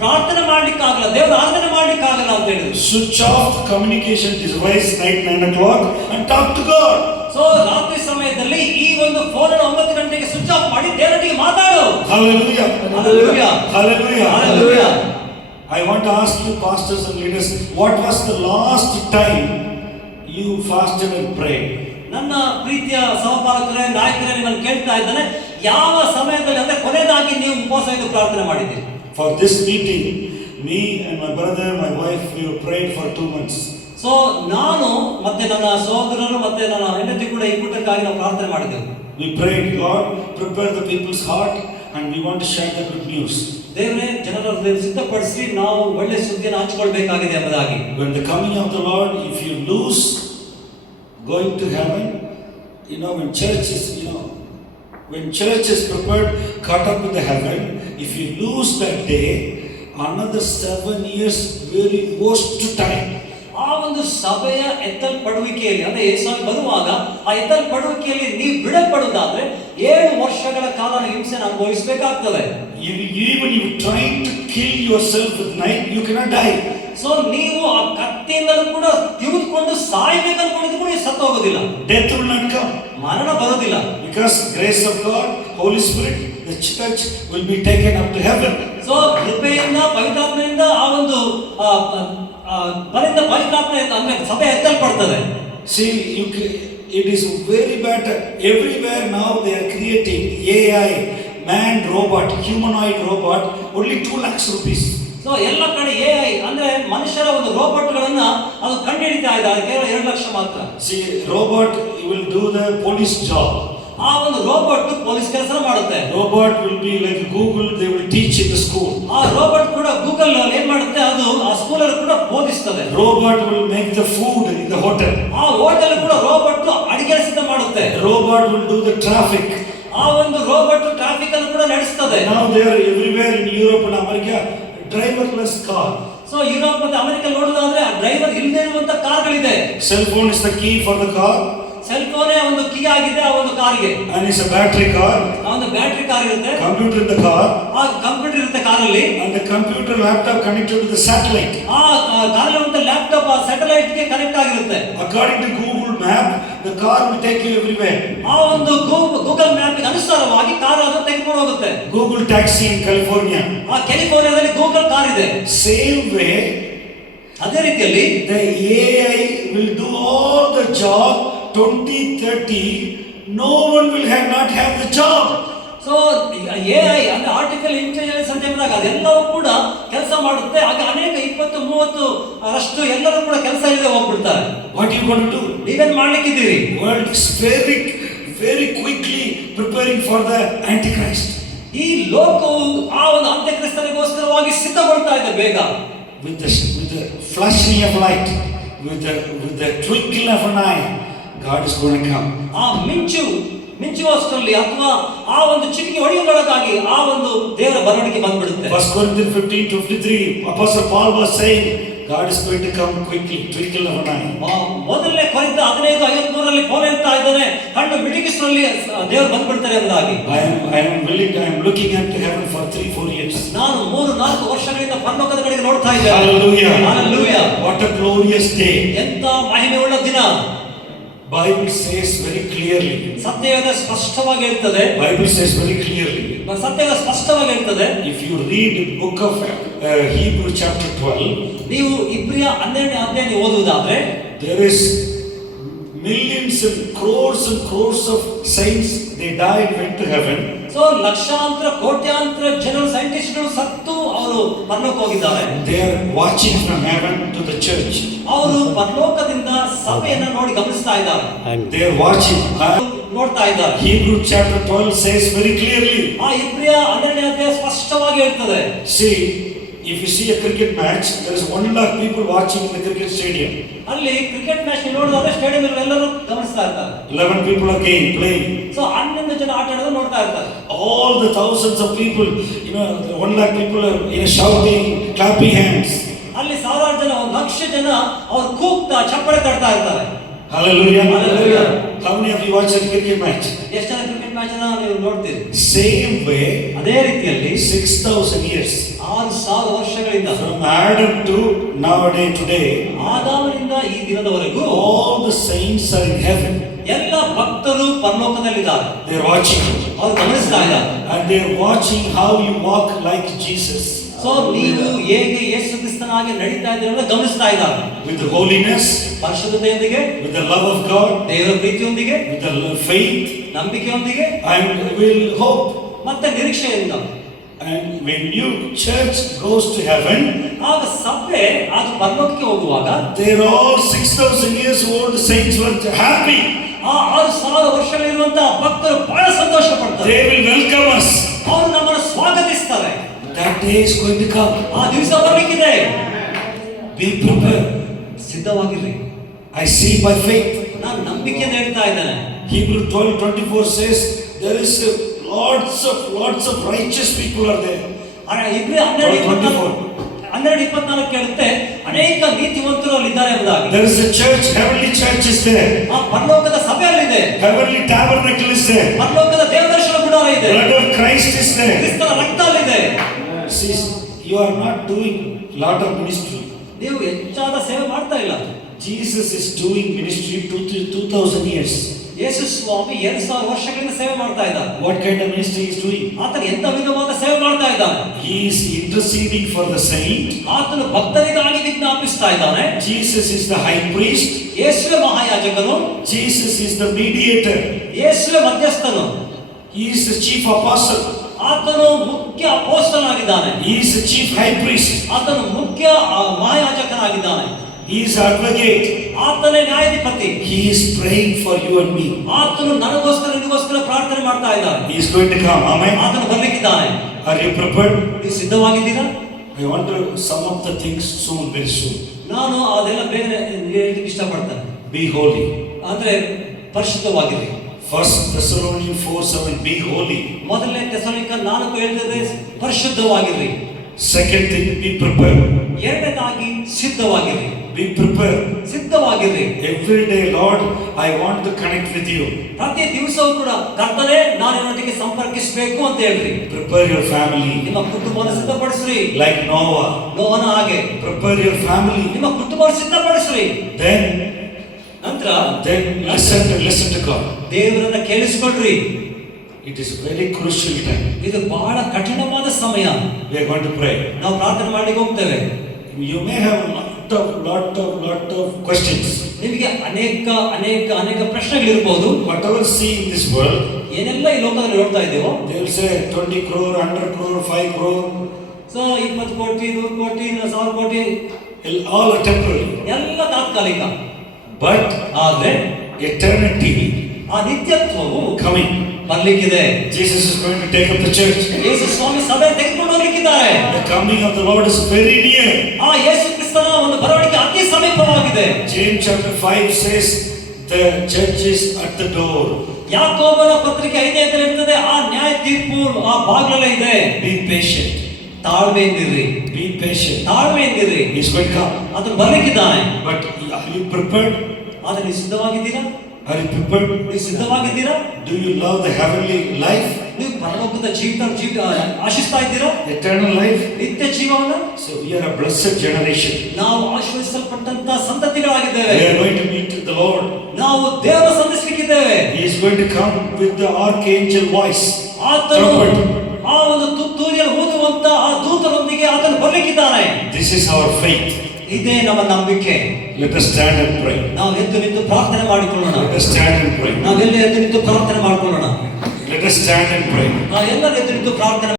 ಪ್ರಾರ್ಥನೆ ಮಾಡ್ಲಿಕ್ಕಾಗಲ್ಲ, ದೇವರ ಆರಾಧನೆ ಮಾಡ್ಲಿಕ್ಕಾಗಲ್ಲ ಅಂತ ಹೇಳಿದ್ರು. Switch off the communication device night 9 o'clock and talk to God. So ರಾತ್ರಿ ಸಮಯದಲ್ಲಿ ಈ ಒಂದು ಫೋನ್ ಅನ್ನು 9 ಗಂಟೆಗೆ ಸ್ವಿಚ್ ಆಫ್ ಮಾಡಿ ದೇವರೊಟ್ಟಿಗೆ ಮಾತಾಡು. Hallelujah. Hallelujah. Hallelujah. Hallelujah. I want to ask you, pastors and leaders, what was the last time you fasted and prayed? ನನ್ನ ಪ್ರೀತಿಯ ಸಹಪಾಲಕರೇ, ನಾಯಕರೇ, ನಿಮ್ಮನ್ನು ಕೇಳ್ತಾ ಇದ್ದಾನೆ, ಯಾವ ಸಮಯದಲ್ಲಿ ಅಂದ್ರೆ ಕೊನೆಯದಾಗಿ ನೀವು ಉಪವಾಸ ಇದ್ದು ಪ್ರಾರ್ಥನೆ ಮಾಡಿದ್ದೀರಿ? For this meeting, me and my brother, my wife, we prayed for 2 months. So ನಾನು ಮತ್ತೆ ನನ್ನ ಸಹೋದರರು ಮತ್ತೆ ನನ್ನ ಹೆಂಡತಿ ಕೂಡ ಈ ಕೂಟಕ್ಕಾಗಿ ನಾವು ಪ್ರಾರ್ಥನೆ ಮಾಡಿದ್ದೆವು. We prayed, God, prepare the people's heart and we want to share the good news. ದೇವರೇ, ಜನರ ಸಿದ್ಧಪಡಿಸಿ ನಾವು ಒಳ್ಳೆ ಸುದ್ದಿಯನ್ನು ಹಂಚಿಕೊಳ್ಬೇಕಾಗಿದೆ ಎಂಬುದಾಗಿ. When the coming of the Lord, if you lose going to heaven, when church is prepared, caught up with the heaven, if you lose that day, another 7 years, very worst time. ಆ ಒಂದು ಸಭೆಯ ಎತ್ತಲ್ಪಡುವಿಕೆಯಲ್ಲಿ ಅಂದ್ರೆ ಯೇಸು ಬರುವಾಗ ಆ ಎತ್ತಲ್ಪಡುವಿಕೆಯಲ್ಲಿ ನೀವು ಬಿಡಲ್ಪಡುವುದಾದ್ರೆ 7 ವರ್ಷಗಳ ಕಾಲ ಹಿಂಸೆಯನ್ನು ಅನುಭವಿಸಬೇಕಾಗ್ತದೆ. Even you trying to kill yourself with knife, you cannot die. So ನೀವು ಆ ಕತ್ತಿಯಿಂದಲೂ ಕೂಡ ತಿವಿದುಕೊಂಡು ಸಾಯಬೇಕನ್ಕೊಂಡಿದ್ದು ಕೂಡ ಸತ್ತು ಹೋಗೋದಿಲ್ಲ. Death will not come. ಮರಣ ಬರೋದಿಲ್ಲ. Because grace of God, Holy Spirit, the church will be taken up to heaven. So ಕೃಪೆಯಿಂದ ಪವಿತ್ರಾತ್ಮದಿಂದ ಆ ಒಂದು ಪವಿತ್ರಾತ್ಮ ಅಂದ್ರೆ ಸಭೆ ಎತ್ತಲ್ಪಡ್ತದೆ. See, it is very bad. Everywhere now they are creating AI, man robot, humanoid robot, only 2 lakhs rupees. So ಎಲ್ಲ ಕಡೆ AI ಅಂದ್ರೆ ಮನುಷ್ಯರ ಒಂದು ರೋಬೋಟ್ಗಳನ್ನ ಅದು ಕಂಡುಹಿಡಿತಾ ಇದ್ದಾರೆ, ಕೇವಲ 2 ಲಕ್ಷ ಮಾತ್ರ. See, robot will do the police job. ಆ ಒಂದು ರೋಬೋಟ್ ಪೊಲೀಸ್ ಕೆಲಸ ಮಾಡುತ್ತೆ. Robot will be like Google, they will teach in the school. ಆ ರೋಬೋಟ್ ಕೂಡ ಗೂಗಲ್ ಅಲ್ಲಿ ಏನ್ ಮಾಡುತ್ತೆ, ಅದು ಆ ಸ್ಕೂಲ್ ಅಲ್ಲಿ ಕೂಡ ಬೋಧಿಸುತ್ತದೆ. Robot will make the food in the hotel. ಆ ಹೋಟೆಲ್ ಕೂಡ ರೋಬೋಟ್ ಅಡಿಗೆ ಸಿದ್ಧ ಮಾಡುತ್ತೆ. Robot will do the traffic. ಆ ಒಂದು ರೋಬೋಟ್ ಟ್ರಾಫಿಕ್ ಅನ್ನು ಕೂಡ ನಡೆಸುತ್ತದೆ. Now they are everywhere in Europe and America, driverless car. So Europe ಮತ್ತು ಅಮೆರಿಕ ನೋಡೋದಾದ್ರೆ ಡ್ರೈವರ್ ಇಲ್ಲದೆ ಇರುವಂತ ಕಾರ್ಗಳಿದೆ. Cell phone is the key for the car. Cell ಫೋನೇ ಒಂದು ಕೀ ಆಗಿದೆ ಆ ಒಂದು ಕಾರಿಗೆ. And it's a battery car. ಆ ಒಂದು ಬ್ಯಾಟರಿ ಕಾರ್ ಇರುತ್ತೆ, Computer in the car. ಆ ಕಂಪ್ಯೂಟರ್ ಇರುತ್ತೆ ಕಾರಲ್ಲಿ. And the computer laptop connected to the satellite. ಆ ಕಾರಲ್ಲಿ ಒಂದು ಲ್ಯಾಪ್ಟಾಪ್ ಆ ಸ್ಯಾಟಲೈಟ್ ಗೆ ಕನೆಕ್ಟ್ ಆಗಿರುತ್ತೆ. According to Google Map, the car will take you everywhere. ಆ ಒಂದು ಗೂಗಲ್ ಮ್ಯಾಪ್ ಗೆ ಅನುಸಾರವಾಗಿ ಕಾರ್ ಅದನ್ನು ತೆಗೆದುಕೊಂಡು ಹೋಗುತ್ತೆ. Google Taxi in California. ಆ ಕ್ಯಾಲಿಫೋರ್ನಿಯಾದಲ್ಲಿ ಗೂಗಲ್ ಕಾರ್ ಇದೆ. Same way, ಅದೇ ರೀತಿಯಲ್ಲಿ the AI will do all the job. 2030, no one will not have the job. So AI ಅಂದ್ರೆ ಆರ್ಟಿಫಿಷಿಯಲ್ ಇಂಟೆಲಿಜೆನ್ಸ್ ಅಂತ ಹೇಳಿದಾಗ ಅದೆಲ್ಲವೂ ಕೂಡ ಕೆಲಸ ಮಾಡುತ್ತೆ. ಆಗ ಅನೇಕ 20-30 ಅಷ್ಟು ಎಲ್ಲರೂ ಕೂಡ ಕೆಲಸ ಇಲ್ಲದೆ ಹೋಗ್ಬಿಡ್ತಾರೆ. What are you going to do? ನೀವೇನ್ ಮಾಡ್ಲಿಕ್ಕಿದ್ದೀರಿ? World is very quickly preparing for the Antichrist. ಈ ಲೋಕವು ಆ ಒಂದು ಅಂತ್ಯಕ್ರಿಸ್ತನಿಗೋಸ್ಕರವಾಗಿ ಸಿದ್ಧಗೊಳ್ತಾ ಇದೆ ಬೇಗ. With the flashing of light, with the twinkle of an eye, God is going to come. ಆ ಮಿಂಚುವಷ್ಟರಲ್ಲಿ ಅಥವಾ ಆ ಒಂದು ಚಿಟಿಕೆ ಹೊಡೆಯುವುದೊಳಗಾಗಿ ಆ ಒಂದು ದೇವರ ಬರವಣಿಗೆ ಬಂದ್ಬಿಡುತ್ತೆ. 1 Corinthians 15:53, Apostle Paul was saying, God is going to come quickly, twinkle of an eye. ಮೊದಲನೇ ಕೊರಿಂಥ 15:53 ಪೌಲ ಹೇಳ್ತಾ ಇದ್ದಾನೆ, ಕಣ್ಣು ಮಿಟುಕಿಸುವಲ್ಲಿ ದೇವರು ಬಂದ್ಬಿಡ್ತಾರೆ ಎಂಬುದಾಗಿ. I am looking up to heaven for 3-4 years. ನಾನು 3-4 ವರ್ಷಗಳಿಂದ ಪರಲೋಕದ ಕಡೆಗೆ ನೋಡ್ತಾ ಇದ್ದೇನೆ. Hallelujah. Hallelujah. What a glorious day. ಎಂತ ಮಹಿಮೆಯುಳ್ಳ ದಿನ. Bible says very clearly. ಸತ್ಯವೇದ ಸ್ಪಷ್ಟವಾಗಿ ಹೇಳ್ತದೆ. Bible says very clearly. ಸತ್ಯವೇದ ಸ್ಪಷ್ಟವಾಗಿ ಹೇಳ್ತದೆ. If you read the book of Hebrew chapter 12, ನೀವು ಇಬ್ರಿಯ 12ನೇ ಅಧ್ಯಾಯ ಓದುವುದಾದ್ರೆ, there is millions and crores of saints, they died, went to heaven. So ಲಕ್ಷಾಂತರ ಕೋಟ್ಯಾಂತರ ಜನರು ಸೈಂಟಿಸ್ಟ್ಗಳು ಸತ್ತು ಅವರು ಪರಲೋಕ ಹೋಗಿದ್ದಾರೆ. They are watching from heaven to the church. ಅವರು ಪರಲೋಕದಿಂದ ಸಭೆಯನ್ನು ನೋಡಿ ಗಮನಿಸ್ತಾ ಇದ್ದಾರೆ. They are watching. ನೋಡ್ತಾ ಇದ್ದಾರೆ. Hebrew chapter 12 says very clearly. ಆ ಇಬ್ರಿಯ 12ನೇ ಅಧ್ಯಾಯ ಸ್ಪಷ್ಟವಾಗಿ ಹೇಳ್ತದೆ. See, if you see a cricket match, there is 1 lakh people watching in the cricket stadium. ಅಲ್ಲಿ ಕ್ರಿಕೆಟ್ ಮ್ಯಾಚ್ ನೋಡಿದ್ರೆ ಸ್ಟೇಡಿಯಂ ಅಲ್ಲಿ ಎಲ್ಲರೂ ಗಮನಿಸ್ತಾ ಇರ್ತಾರೆ. 11 people are playing. ಸೊ 11 ಜನ ಆಟ ಆಡೋದು ನೋಡ್ತಾ ಇರ್ತಾರೆ. All the thousands of people, 1 lakh people are shouting, clapping hands. ಅಲ್ಲಿ ಸಾವಿರಾರು ಜನ, 1 ಲಕ್ಷ ಜನ ಅವರು ಕೂಗ್ತಾ ಚಪ್ಪಳೆ ತಡ್ತಾ ಇರ್ತಾರೆ. Hallelujah. Hallelujah. How many of you watch a cricket match? ಎಷ್ಟು ಜನ ಕ್ರಿಕೆಟ್ ಮ್ಯಾಚ್ ಅನ್ನು ನೀವು ನೋಡ್ತೀರಿ? Same way, ಅದೇ ರೀತಿಯಲ್ಲಿ 6,000 years. 6000 ವರ್ಷಗಳಿಂದ From Adam to nowadays today, ಆದಾಮನಿಂದ ಈ ದಿನದವರೆಗೂ all the saints are in heaven. ಎಲ್ಲ ಭಕ್ತರು ಪರಲೋಕದಲ್ಲಿದ್ದಾರೆ. They are watching. ಅವರು ಗಮನಿಸ್ತಾ ಇದ್ದಾರೆ. And they are watching how you walk like Jesus. So ನೀವು ಹೇಗೆ ಯೇಸು ಕ್ರಿಸ್ತನಾಗಿ ನಡೀತಾ ಇದ್ದೀರಿ ಅಂತ ಗಮನಿಸ್ತಾ ಇದ್ದಾರೆ. With the holiness, ಪರಿಶುದ್ಧತೆಯೊಂದಿಗೆ, with the love of God, ದೇವರ ಪ್ರೀತಿಯೊಂದಿಗೆ, with the faith, ನಂಬಿಕೆಯೊಂದಿಗೆ, and will hope. ಮತ್ತೆ ನಿರೀಕ್ಷೆಯಿಂದ. And when you church goes to heaven, ಆಗ ಸಭೆ ಅದು ಪರಲೋಕಕ್ಕೆ ಹೋಗುವಾಗ they're all 6,000 years old saints were happy. ಆ 6000 ವರ್ಷಗಳಿರುವಂತಹ ಭಕ್ತರು ಬಹಳ ಸಂತೋಷ ಪಡ್ತಾರೆ. They will welcome us. ಅವರು ನಮ್ಮನ್ನು ಸ್ವಾಗತಿಸ್ತಾರೆ. That day is going to come. ಆ ದಿವಸ ಬರಲಿಕ್ಕಿದೆ. Be prepared. ಸಿದ್ಧವಾಗಿರ್ರಿ. I see by faith. ನಾನು ನಂಬಿಕೆಯಿಂದ ಹೇಳ್ತಾ ಇದ್ದೇನೆ. Hebrew 12:24 says there is lots of righteous people are there. ಇಬ್ರಿ 12:24 ಹೇಳುತ್ತೆ, ಅನೇಕ ನೀತಿವಂತರು ಅಲ್ಲಿ ಇದ್ದಾರೆ ಎಂಬುದಾಗಿ. There is a church, heavenly church is there. ಆ ಪರಲೋಕದ ಸಭೆಯಲ್ಲಿದೆ. Heavenly tabernacle is there. ಪರಲೋಕದ ದೇವದರ್ಶನ ಗುಡಾರ ಇದೆ. Blood of Christ is there. ಕ್ರಿಸ್ತನ ರಕ್ತ ಅಲ್ಲಿದೆ. See, you are not doing lot of ministry. ನೀವು ಹೆಚ್ಚಾದ ಸೇವೆ ಮಾಡ್ತಾ ಇಲ್ಲ. Jesus is doing ministry 2000 years. ಯೇಸು ಸ್ವಾಮಿ 2000 ವರ್ಷಗಳಿಂದ ಸೇವೆ ಮಾಡ್ತಾ ಇದ್ದಾರೆ. What kind of ministry he is doing? ಆತನು ಎಂತ ವಿಧವಾದ ಸೇವೆ ಮಾಡ್ತಾ ಇದ್ದಾನೆ? He is interceding for the saint. ಆತನು ಭಕ್ತರಿಗಾಗಿ ವಿಜ್ಞಾಪಿಸ್ತಾ ಇದ್ದಾನೆ. Jesus is the high priest. ಯೇಸುವೇ ಮಹಾಯಾಜಕನು. Jesus is the mediator. ಯೇಸುವೇ ಮಧ್ಯಸ್ಥನು. He is the chief apostle. ಆತನು ಮುಖ್ಯ ಅಪೊಸ್ತಲನಾಗಿದ್ದಾನೆ. He is the chief high priest. ಆತನು ಮುಖ್ಯ ಮಹಾಯಾಜಕನಾಗಿದ್ದಾನೆ. He is advocate. ಆತನೇ ನ್ಯಾಯಾಧಿಪತಿ. He is praying for you and me. ಆತನು ನನಗೋಸ್ಕರ ನಿನಗೋಸ್ಕರ ಪ್ರಾರ್ಥನೆ ಮಾಡ್ತಾ ಇದ್ದಾನೆ. He is going to come. Amen. ಆತನು ಬರಲಿಕ್ಕಿದ್ದಾನೆ. Are you prepared? ನೀವು ಸಿದ್ಧವಾಗಿದ್ದೀರಾ? I want to sum up the things soon, very soon. ನಾನು ಅದೆಲ್ಲ ಬೇಗನೆ ಹೇಳಲಿಕ್ಕೆ ಇಷ್ಟಪಡ್ತೇನೆ. Be holy. ಅಂದ್ರೆ ಪರಿಶುದ್ಧವಾಗಿರಿ. 1 Thessalonians 4:7, be holy. ಮೊದಲನೇ ಥೆಸಲೋನಿಕ 4 ಹೇಳ್ತದೆ ಪರಿಶುದ್ಧವಾಗಿರಿ. Second thing, be prepared. ಎರಡನೇದಾಗಿ ಸಿದ್ಧವಾಗಿರಿ. Be prepared. ಸಿದ್ಧವಾಗಿರ್ರಿ. Every day, Lord, I want to connect with you. ಪ್ರತಿ ದಿವಸವೂ ಕೂಡ ಕರ್ತನೇ ನಾನು ನಿನ್ನೊಟ್ಟಿಗೆ ಸಂಪರ್ಕಿಸಬೇಕು ಅಂತ ಹೇಳ್ರಿ. Prepare your family. ನಿಮ್ಮ ಕುಟುಂಬವನ್ನು ಸಿದ್ಧಪಡಿಸ್ರಿ. Like Noah. ನೋಹನ ಹಾಗೆ Prepare your family. ನಿಮ್ಮ ಕುಟುಂಬವನ್ನು ಸಿದ್ಧಪಡಿಸ್ರಿ. ನಂತರ Listen to God. ದೇವರನ್ನ ಕೇಳಿಸ್ಕೊಳ್ರಿ. It is very crucial time. ಇದು ಬಹಳ ಕಠಿಣವಾದ ಸಮಯ. We are going to pray. ನಾವು ಪ್ರಾರ್ಥನೆ ಮಾಡಿ ಹೋಗ್ತೇವೆ. You may have lot of questions. ನಿಮಗೆ ಅನೇಕ ಪ್ರಶ್ನೆಗಳಿರಬಹುದು. Whatever see in this world, ಏನೆಲ್ಲ ಈ ಲೋಕದಲ್ಲಿ ನೋಡ್ತಾ ಇದ್ದೇವೋ, they will say 20 crore, 100 crore, 5 crore. So 20 ಕೋಟಿ, 100 ಕೋಟಿ, 1000 ಕೋಟಿ, All are temporary. ಎಲ್ಲ ತಾತ್ಕಾಲಿಕ. But ಆದ್ರೆ eternity ಆ ನಿತ್ಯತ್ವವು coming. ಬರ್ಲಿಕ್ಕಿದೆ. Jesus is going to take up the church. ಯೇಸು ಸ್ವಾಮಿ ಸಭೆ ತೆಗೆದುಕೊಂಡು ಹೋಗ್ಲಿಕ್ಕಿದ್ದಾರೆ. The coming of the Lord is very near. ಆ ಯೇಸು ಕ್ರಿಸ್ತನ ಒಂದು ಬರವಣಿಗೆ ಅತಿ ಸಮೀಪವಾಗಿದೆ. James chapter 5 says the church is at the door. ಯಾಕೋಬನ ಪತ್ರಿಕೆ 5ನೇದಲ್ಲಿ ಇರ್ತದೆ, ಆ ನ್ಯಾಯ ತೀರ್ಪು ಆ ಬಾಗಿಲಲ್ಲೇ ಇದೆ. Be patient. ತಾಳ್ಮೆಯಿಂದಿರ್ರಿ. Be patient. ತಾಳ್ಮೆಯಿಂದಿರ್ರಿ. He is going to come. ಅದನ್ನು ಬರ್ಲಿಕ್ಕಿದ್ದಾನೆ. But are you prepared? ಆದ್ರೆ ನೀವು ಸಿದ್ಧವಾಗಿದ್ದೀರಾ? Are you prepared? ನೀವು ಸಿದ್ಧವಾಗಿದ್ದೀರಾ? Do you love the heavenly life? ನೀವು ಪರಲೋಕದ ಜೀವಿತ ಆಶಿಸ್ತಾ ಇದ್ದೀರಾ? Eternal life? ನಿತ್ಯ ಜೀವನ. So we are a blessed generation. ನಾವು ಆಶೀರ್ವದಿಸಲ್ಪಟ್ಟಂತ ಸಂತತಿಗಳಾಗಿದ್ದೇವೆ. We are going to meet the Lord. ನಾವು ದೇವರ ಸಂಧಿಸಲಿಕ್ಕಿದ್ದೇವೆ. He is going to come with the archangel voice. ಆತನು Trumpet. ಆ ಒಂದು ತುತ್ತೂರಿಯಲ್ಲಿ ಊದುವಂತ ಆ ದೂತರೊಂದಿಗೆ ಆತನು ಬರ್ಲಿಕ್ಕಿದ್ದಾನೆ. This is our faith. ಇದೇ ನಮ್ಮ ನಂಬಿಕೆ. Let us stand and pray. ನಾವು ಎದ್ದು ನಿಂತು ಪ್ರಾರ್ಥನೆ ಮಾಡಿಕೊಳ್ಳೋಣ. Let us stand and pray. ನಾವೆಲ್ಲ ಎದ್ದು ನಿಂತು ಪ್ರಾರ್ಥನೆ ಮಾಡಿಕೊಳ್ಳೋಣ. Let us stand and pray. ನಾವೆಲ್ಲರೂ ಎದ್ದು ನಿಂತು ಪ್ರಾರ್ಥನೆ